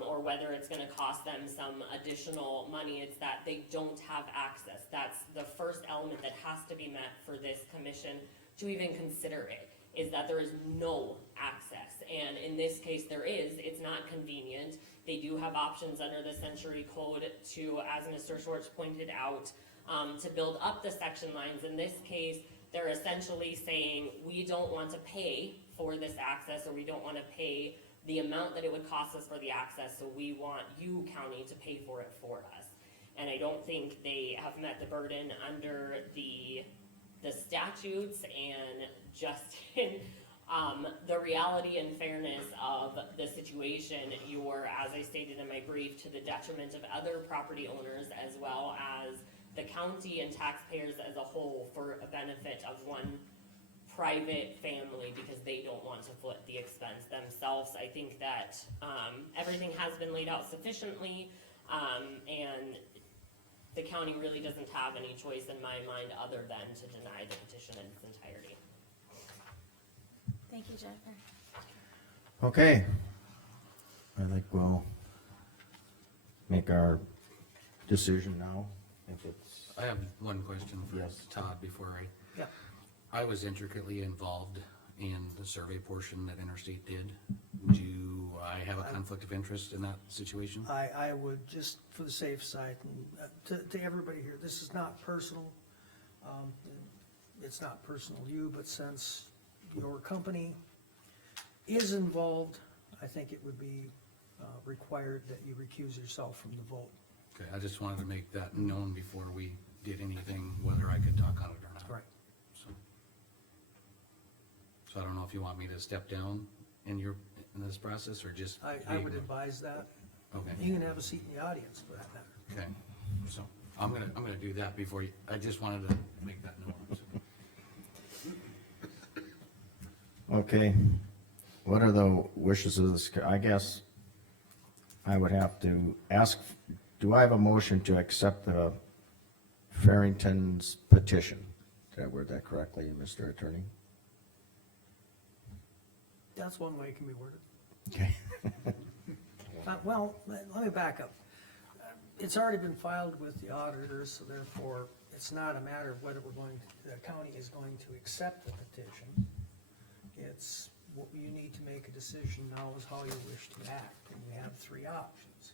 or whether it's gonna cost them some additional money, it's that they don't have access. That's the first element that has to be met for this commission to even consider it, is that there is no access. And in this case, there is, it's not convenient. They do have options under the Century Code to, as Mr. Schwartz pointed out, to build up the section lines. In this case, they're essentially saying, we don't want to pay for this access, or we don't want to pay the amount that it would cost us for the access, so we want you, county, to pay for it for us. And I don't think they have met the burden under the statutes, and just in the reality and fairness of the situation, you're, as I stated in my brief, to the detriment of other property owners as well as the county and taxpayers as a whole, for a benefit of one private family, because they don't want to foot the expense themselves. I think that everything has been laid out sufficiently, and the county really doesn't have any choice in my mind other than to deny the petition in its entirety. Thank you, Jennifer. Okay. I think we'll make our decision now, if it's, I have one question for Yes. Todd before Yeah. I was intricately involved in the survey portion that Interstate did. Do I have a conflict of interest in that situation? I would, just for the safe side, and to everybody here, this is not personal. It's not personal to you, but since your company is involved, I think it would be required that you recuse yourself from the vote. Okay, I just wanted to make that known before we did anything, whether I could talk on it or not. Right. So I don't know if you want me to step down in this process, or just. I would advise that. Okay. You can have a seat in the audience for that matter. Okay, so I'm gonna do that before you, I just wanted to make that known. okay. What are the wishes of this, I guess I would have to ask, do I have a motion to accept the Farrington's petition? Did I word that correctly, Mr. Attorney? That's one way it can be worded. Okay. Well, let me back up. it's already been filed with the auditors, so therefore, it's not a matter of whether the county is going to accept the petition. It's, what you need to make a decision now is how you wish to act, and you have three options.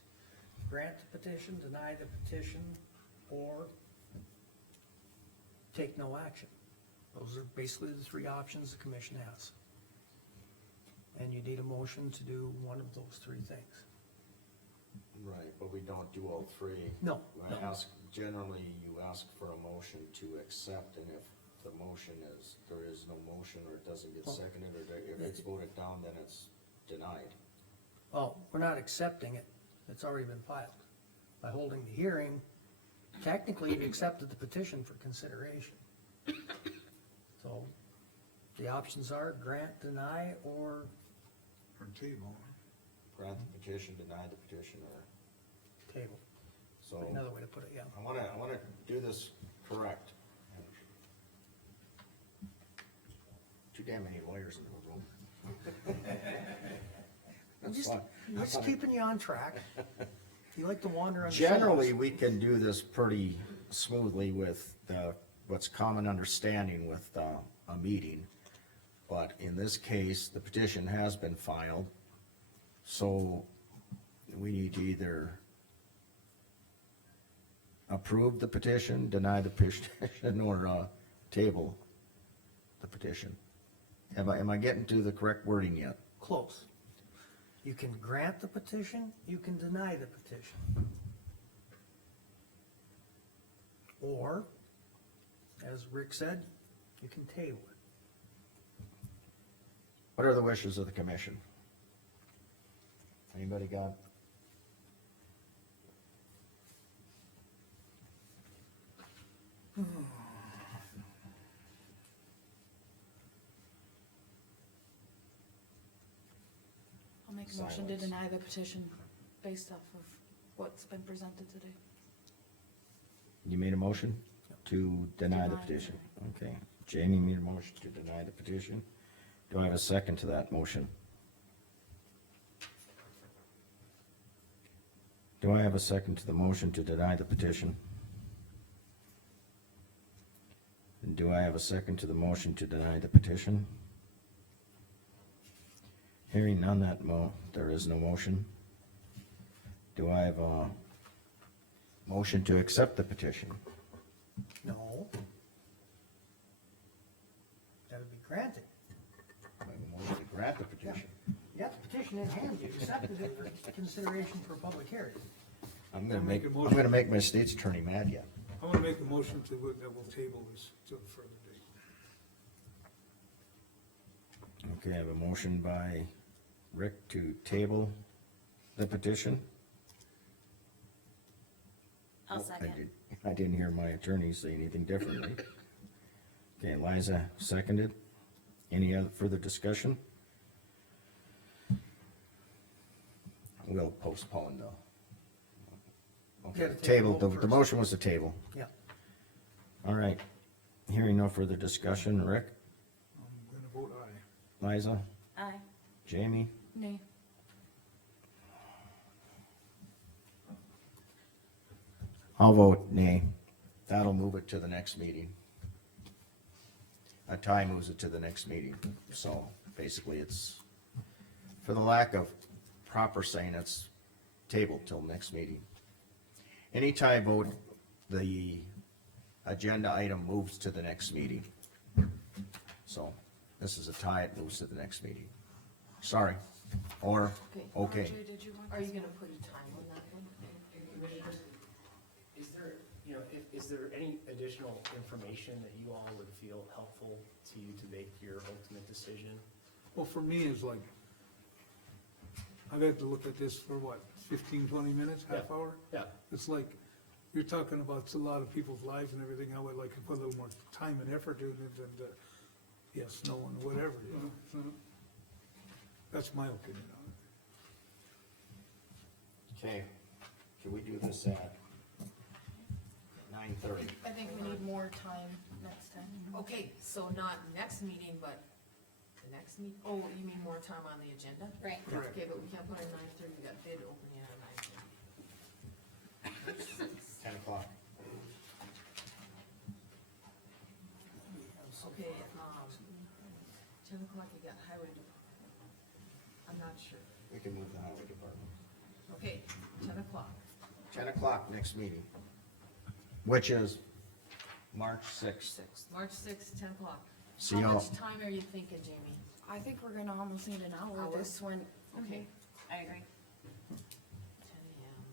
Grant the petition, deny the petition, or take no action. Those are basically the three options the commission has. And you need a motion to do one of those three things. Right, but we don't do all three. No, no. Generally, you ask for a motion to accept, and if the motion is, there is no motion, or it doesn't get seconded, or if it's voted down, then it's denied. Well, we're not accepting it, it's already been filed. By holding the hearing, technically you accepted the petition for consideration. So, the options are grant, deny, or Or table. Grant the petition, deny the petition, or, table. so, Another way to put it, yeah. I wanna do this correct. Too damn many lawyers in the room. I'm just, fine. I'm just keeping you on track. You like to wander on the Generally, shadows. we can do this pretty smoothly with what's common understanding with a meeting. But in this case, the petition has been filed, so we need to either approve the petition, deny the petition, or table the petition. Am I getting to the correct wording yet? Close. You can grant the petition, you can deny the petition. Or, as Rick said, you can table it. What are the wishes of the commission? Anybody got? I'll make a motion to Silence. deny the petition based off of what's been presented today. You made a motion to deny the Deny. petition? Okay, Jamie made a motion to deny the petition. Do I have a second to that motion? Do I have a second to the motion to deny the petition? And do I have a second to the motion to deny the petition? Hearing none, there is no motion. Do I have a motion to accept the petition? No. That would be granted. I have a motion to grant the petition. Yeah, the petition in hand, you accepted it for consideration for public hearing. I'm gonna I'll make, make a I'm motion. gonna make my state's attorney mad yet. I wanna make a motion that we'll table this to a further date. Okay, I have a motion by Rick to table the petition. I'll I second. did- I didn't hear my attorney say anything differently. Okay, Liza seconded. Any other further discussion? We'll postpone though. Yeah, Okay, to table, table the first. motion was to table. Yeah. All right, hearing no further discussion, Rick, I'm gonna vote aye. Liza, Aye. Jamie, Nay. I'll vote nay. That'll move it to the next meeting. A tie moves it to the next meeting, so basically it's, for the lack of proper saying, it's tabled till next meeting. Any tie vote, the agenda item moves to the next meeting. So, this is a tie, it moves to the next meeting. Sorry, or, okay. RJ, did you want to Are you say- gonna put a time on that one? Commissioners, is there, you know, is there any additional information that you all would feel helpful to you to make your ultimate decision? Well, for me, it's like, I've had to look at this for what, 15, 20 minutes, half Yeah. hour? Yeah, It's like, you're talking about a lot of people's lives and everything, I would like to put a little more time and effort in it and, yes, no, and whatever, you know? So, that's my opinion on it. Okay, can we do this at 9:30? I think we need more time next time. Okay, so not next meeting, but the next meet, oh, you mean more time on the agenda? Right. Correct. Okay, but we can't put in 9:30, we got bid opening at 9:30. 10 o'clock. Okay, 10 o'clock you got highway department. I'm not sure. We can move the highway department. Okay, 10 o'clock. 10 o'clock next meeting, which is March 6th. March sixth, 10 o'clock. See How y'all. much time are you thinking, Jamie? I think we're gonna almost need an hour, Hour? this one, Okay. I agree. 10 a.m.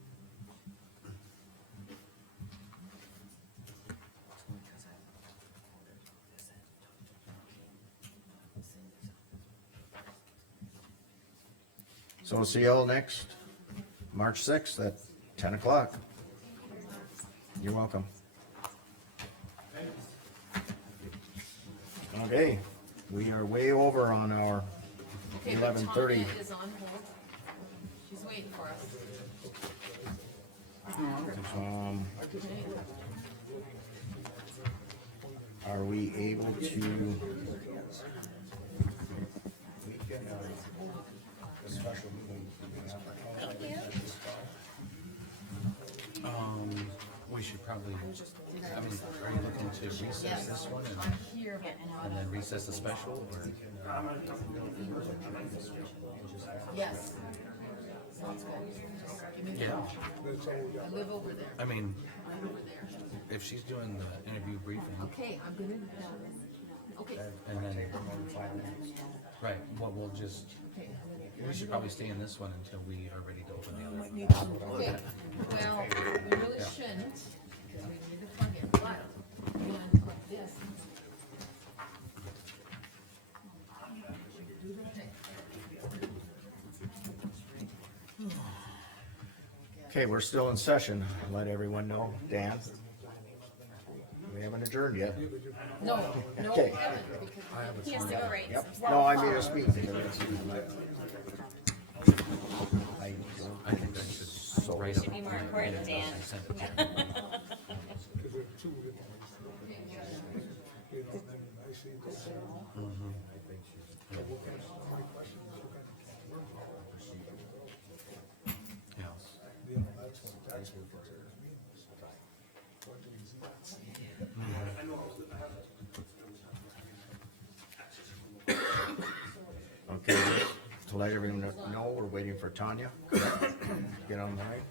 So we'll see y'all next, March 6th at 10 o'clock. You're welcome. Okay, we are way over on our Okay, but 11:30. Tanya is on hold. She's waiting for us. Are we able to? We should probably, I mean, are you looking to recess Yes, this one I'm here, but and then recess the special, or? yes. Sounds good. Give me the Yeah. call. I live over there. I mean, I'm over there. if she's doing the interview briefing, Okay, I'm gonna, okay. and then, right, what we'll just, Okay, we should probably stay in this one until we are ready to open the other one. okay, well, we really shouldn't, because we need to plug it, but we're gonna unplug this. Do the thing. Okay, we're still in session, let everyone know, Dan. We haven't adjourned yet. No, no, Okay. Kevin, because He has to go right. Yep, no, I mean, it's me. I think that should So, write Should up. be more important, Dan. I sent it to you. Cause there are two different, you know, and then I see this. What kind of, how many questions, what kind of work? Yeah. You know, that's what considers meaningless. What do we see? Okay, to let everyone know, we're waiting for Tanya. Get on the line.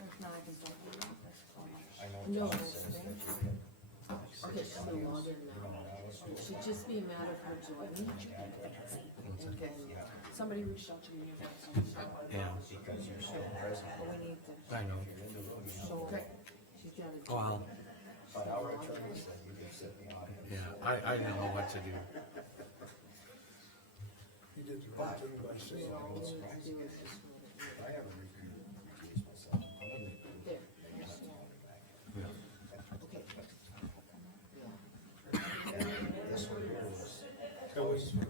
if not, I can start. No. Okay, she's gonna log in now. It should just be a matter of her joining. And then Somebody reached out to me about Yeah, Because you're still present. but we need to I know. show. Okay, she's got it. Well, But our attorney said you can sit in the audience. yeah, I know what to do. He did the right thing by saying. All we need to do is just. I haven't recused myself. There. Yeah. Okay. This one here was,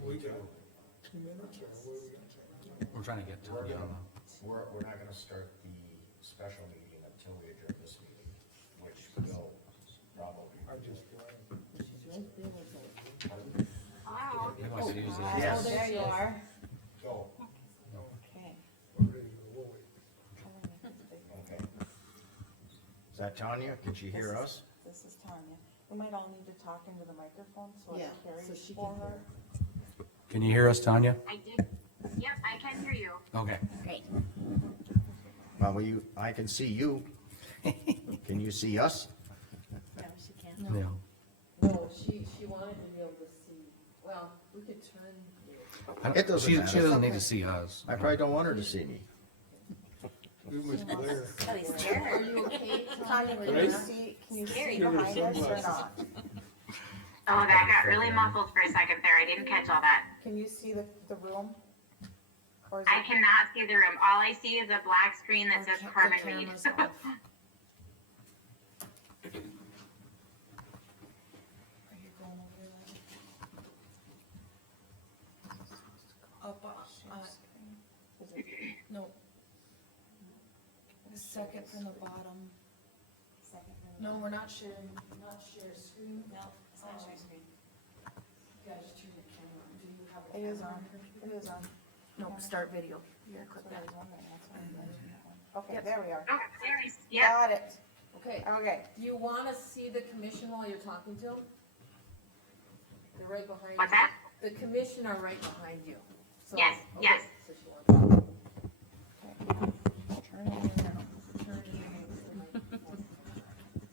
We got 2 minutes or what do we got? We're trying to get Tanya on. we're not gonna start the special meeting until we adjourn this meeting, which will probably. I'm just glad. She's right there with it. He wants to use it. Yes. There you are. Go. Okay. We're ready to go. We'll wait. Okay. Is that Tanya? Can she hear us? This is Tanya. We might all need to talk into the microphone so Yeah, it so carries she for can her. Can you hear us, Tanya? I did, yep, I can hear you. Okay. Great. Well, I can see you. Can you see us? No, she can't. Yeah. No, she wanted to be able to see, well, we could turn. It doesn't She matter. doesn't need to see us. I probably don't want her to see me. It was clear. Oh, he's Are scared. you okay, Tanya, Tanya? can you Scary. see behind us or not? Oh, that got really muffled for a second there, I didn't catch all that. Can you see the room? Or is I it- cannot see the room, all I see is a black screen that says The Carmen Reed. camera's off. Are you going over there? Up, Is it- no, Second from the bottom. Second from the No, bottom. we're not sharing, share screen. No, it's not share screen. You guys turn your camera on. Do you have a It is camera on, it is on. Nope, start video. You gotta click that. Okay, there we are. Oh, serious, yeah. Got it. Okay, Okay. do you wanna see the commission while you're talking to them? They're right behind you. What's that? The commission are right behind you. So- Yes, okay, yes. so she wants- Turn it in now. turn it in.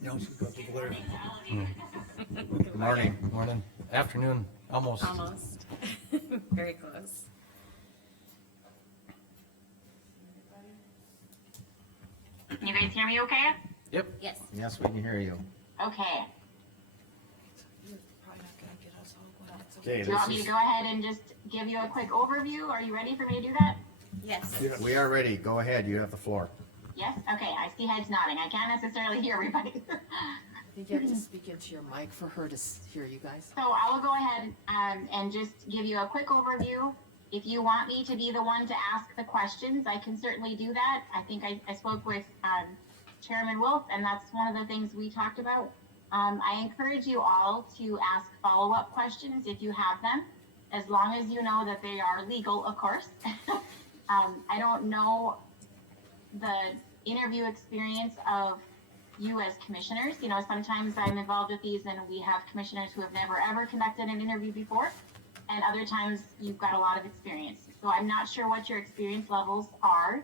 Now she's got the glare. Good morning. Morning, afternoon, almost. Almost. Very close. You guys hear me okay? Yep. Yes. Yes, we can hear you. Okay. You're probably not gonna get us all going. It's Okay, Do you want me this to is, go ahead and just give you a quick overview? Are you ready for me to do that? Yes. Yes. we are ready. Go ahead, you have the floor. Yes? Okay, I see heads nodding. I can't necessarily hear everybody. I think you have to speak into your mic for her to hear you guys. So I will go ahead and just give you a quick overview. If you want me to be the one to ask the questions, I can certainly do that. I think I spoke with Chairman Wolf, and that's one of the things we talked about. I encourage you all to ask follow-up questions if you have them, as long as you know that they are legal, of course. I don't know the interview experience of you as commissioners. You know, sometimes I'm involved with these and we have commissioners who have never ever conducted an interview before, and other times you've got a lot of experience. So I'm not sure what your experience levels are,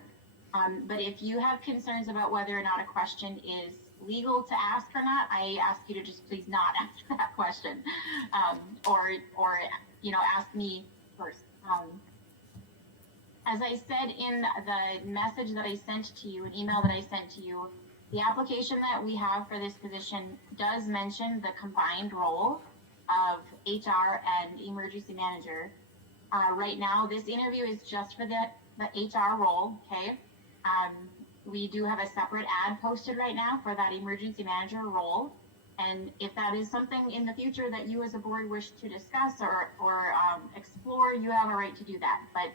but if you have concerns about whether or not a question is legal to ask or not, I ask you to just please not ask that question, or you know, ask me first. As I said in the message that I sent to you, an email that I sent to you, the application that we have for this position does mention the combined role of HR and emergency manager. Right now, this interview is just for the HR role, okay? We do have a separate ad posted right now for that emergency manager role. And if that is something in the future that you as a board wish to discuss or explore, you have a right to do that. But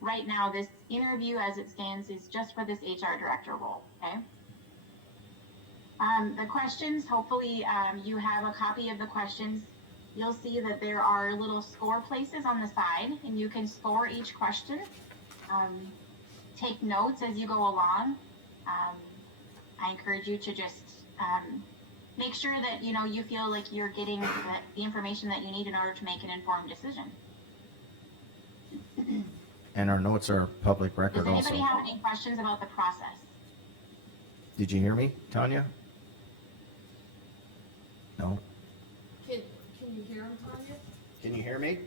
right now, this interview as it stands is just for this HR director role, okay? The questions, hopefully you have a copy of the questions. You'll see that there are little score places on the side, and you can score each question. Take notes as you go along. I encourage you to just make sure that you know you feel like you're getting the information that you need in order to make an informed decision. And our notes are public Does record also. anybody have any questions about the process? Did you hear me, Tanya? No? Can you hear him, Tanya? Can you hear me?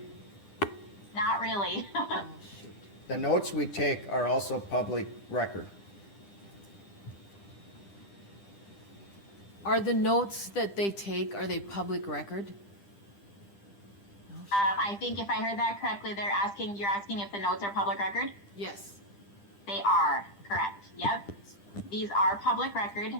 Not really. Oh, shoot. The notes we take are also public record. Are the notes that they take, are they public record? I think if I heard that correctly, you're asking if the notes are public record? Yes. They are, correct, yep. These are public record.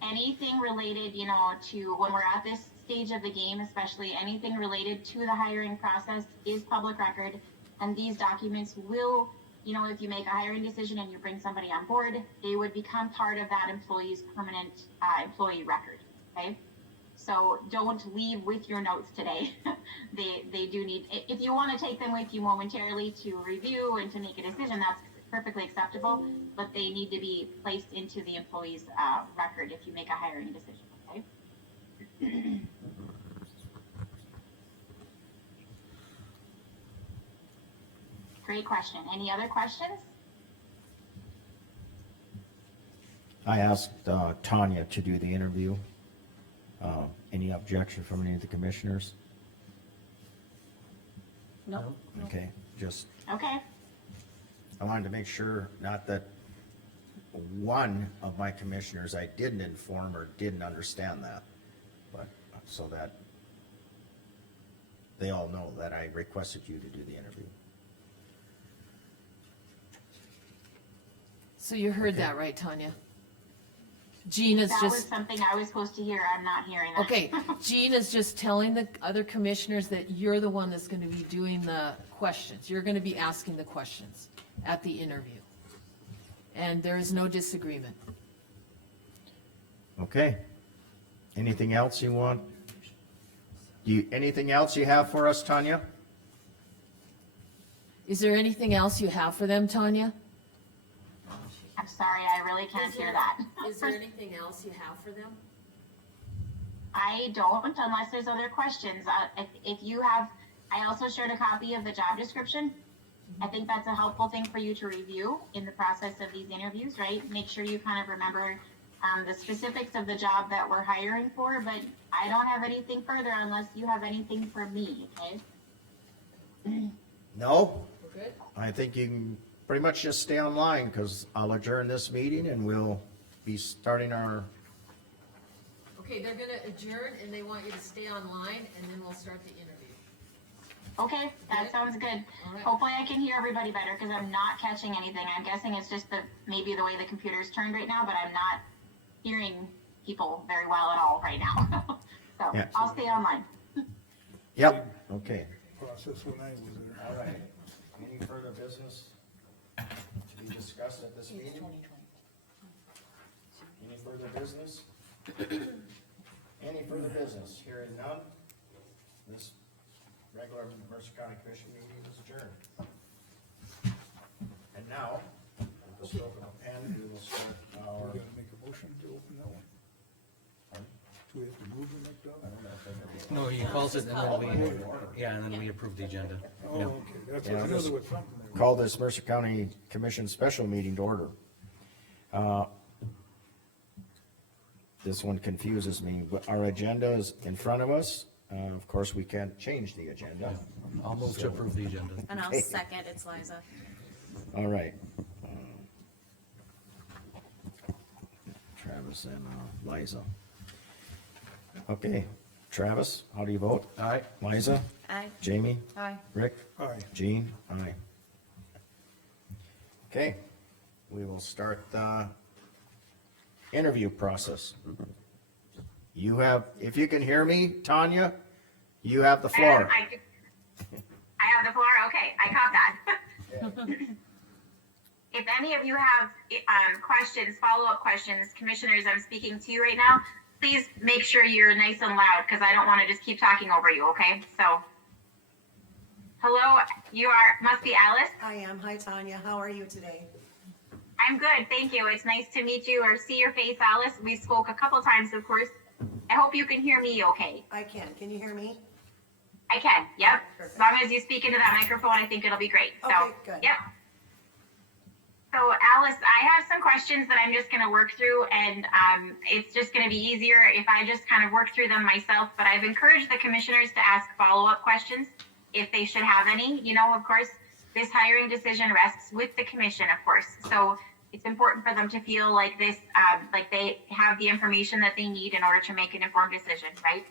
Anything related, you know, to when we're at this stage of the game, especially anything related to the hiring process is public record. And these documents will, you know, if you make a hiring decision and you bring somebody on board, they would become part of that employee's permanent employee record, okay? So don't leave with your notes today. They do need, if you want to take them with you momentarily to review and to make a decision, that's perfectly acceptable, but they need to be placed into the employee's record if you make a hiring decision, okay? Great question. Any other questions? I asked Tanya to do the interview. Any objection from any of the commissioners? No. Okay, just, Okay. I wanted to make sure, not that one of my commissioners I didn't inform or didn't understand that, but so that they all know that I requested you to do the interview. So you heard that right, Tanya? Jean is That was just, something I was supposed to hear. I'm not hearing that. okay, Jean is just telling the other commissioners that you're the one that's gonna be doing the questions. You're gonna be asking the questions at the interview. and there is no disagreement. Okay. Anything else you want? Anything else you have for us, Tanya? Is there anything else you have for them, Tanya? I'm sorry, I really can't hear that. Is there anything else you have for them? I don't, unless there's other questions. If you have, I also shared a copy of the job description. I think that's a helpful thing for you to review in the process of these interviews, right? Make sure you kind of remember the specifics of the job that we're hiring for, but I don't have anything further unless you have anything for me, okay? No? We're good? I think you can pretty much just stay online, because I'll adjourn this meeting and we'll be starting our, Okay, they're gonna adjourn and they want you to stay online and then we'll start the interview. Okay, that sounds good. All right. Hopefully I can hear everybody better because I'm not catching anything. I'm guessing it's just maybe the way the computer's turned right now, but I'm not hearing people very well at all right now. So Yeah. I'll stay online. yep, okay. Process when I was there. All right. Any further business to be discussed at this meeting? Any further business? Any further business? Hearing none, this regular Mercer County Commission meeting is adjourned. And now, with the stroke of a pen, we will start our. We gotta make a motion to open that one. Do we have to move it like that? No, he calls it and then we, yeah, and then we approve the agenda. Oh, Yep. okay, that's Yeah, what, I know this- there was something there. Call this Mercer County Commission special meeting to order. This one confuses me, but our agenda is in front of us. Of course, we can't change the agenda. I'll move to approve the agenda. And I'll Okay. second, it's Liza. All right. Travis and Liza. Okay, Travis, how do you vote? Aye. Liza? Aye. Jamie? Aye. Rick? Aye. Jean? Aye. Okay, we will start the interview process. You have, if you can hear me, Tanya, you have the floor. I have the floor, okay, I caught that. If any of you have questions, follow-up questions, commissioners, I'm speaking to you right now, please make sure you're nice and loud, because I don't want to just keep talking over you, okay? So, hello, must be Alice? I am. Hi, Tanya. How are you today? I'm good, thank you. It's nice to meet you or see your face, Alice. We spoke a couple times, of course. I hope you can hear me okay. I can. Can you hear me? I can, yep. Perfect. As long as you speak into that microphone, I think it'll be great. So, Okay, good. yep. So Alice, I have some questions that I'm just gonna work through, and it's just gonna be easier if I just kind of work through them myself, but I've encouraged the commissioners to ask follow-up questions if they should have any. You know, of course, this hiring decision rests with the commission, of course. So it's important for them to feel like this, like they have the information that they need in order to make an informed decision, right?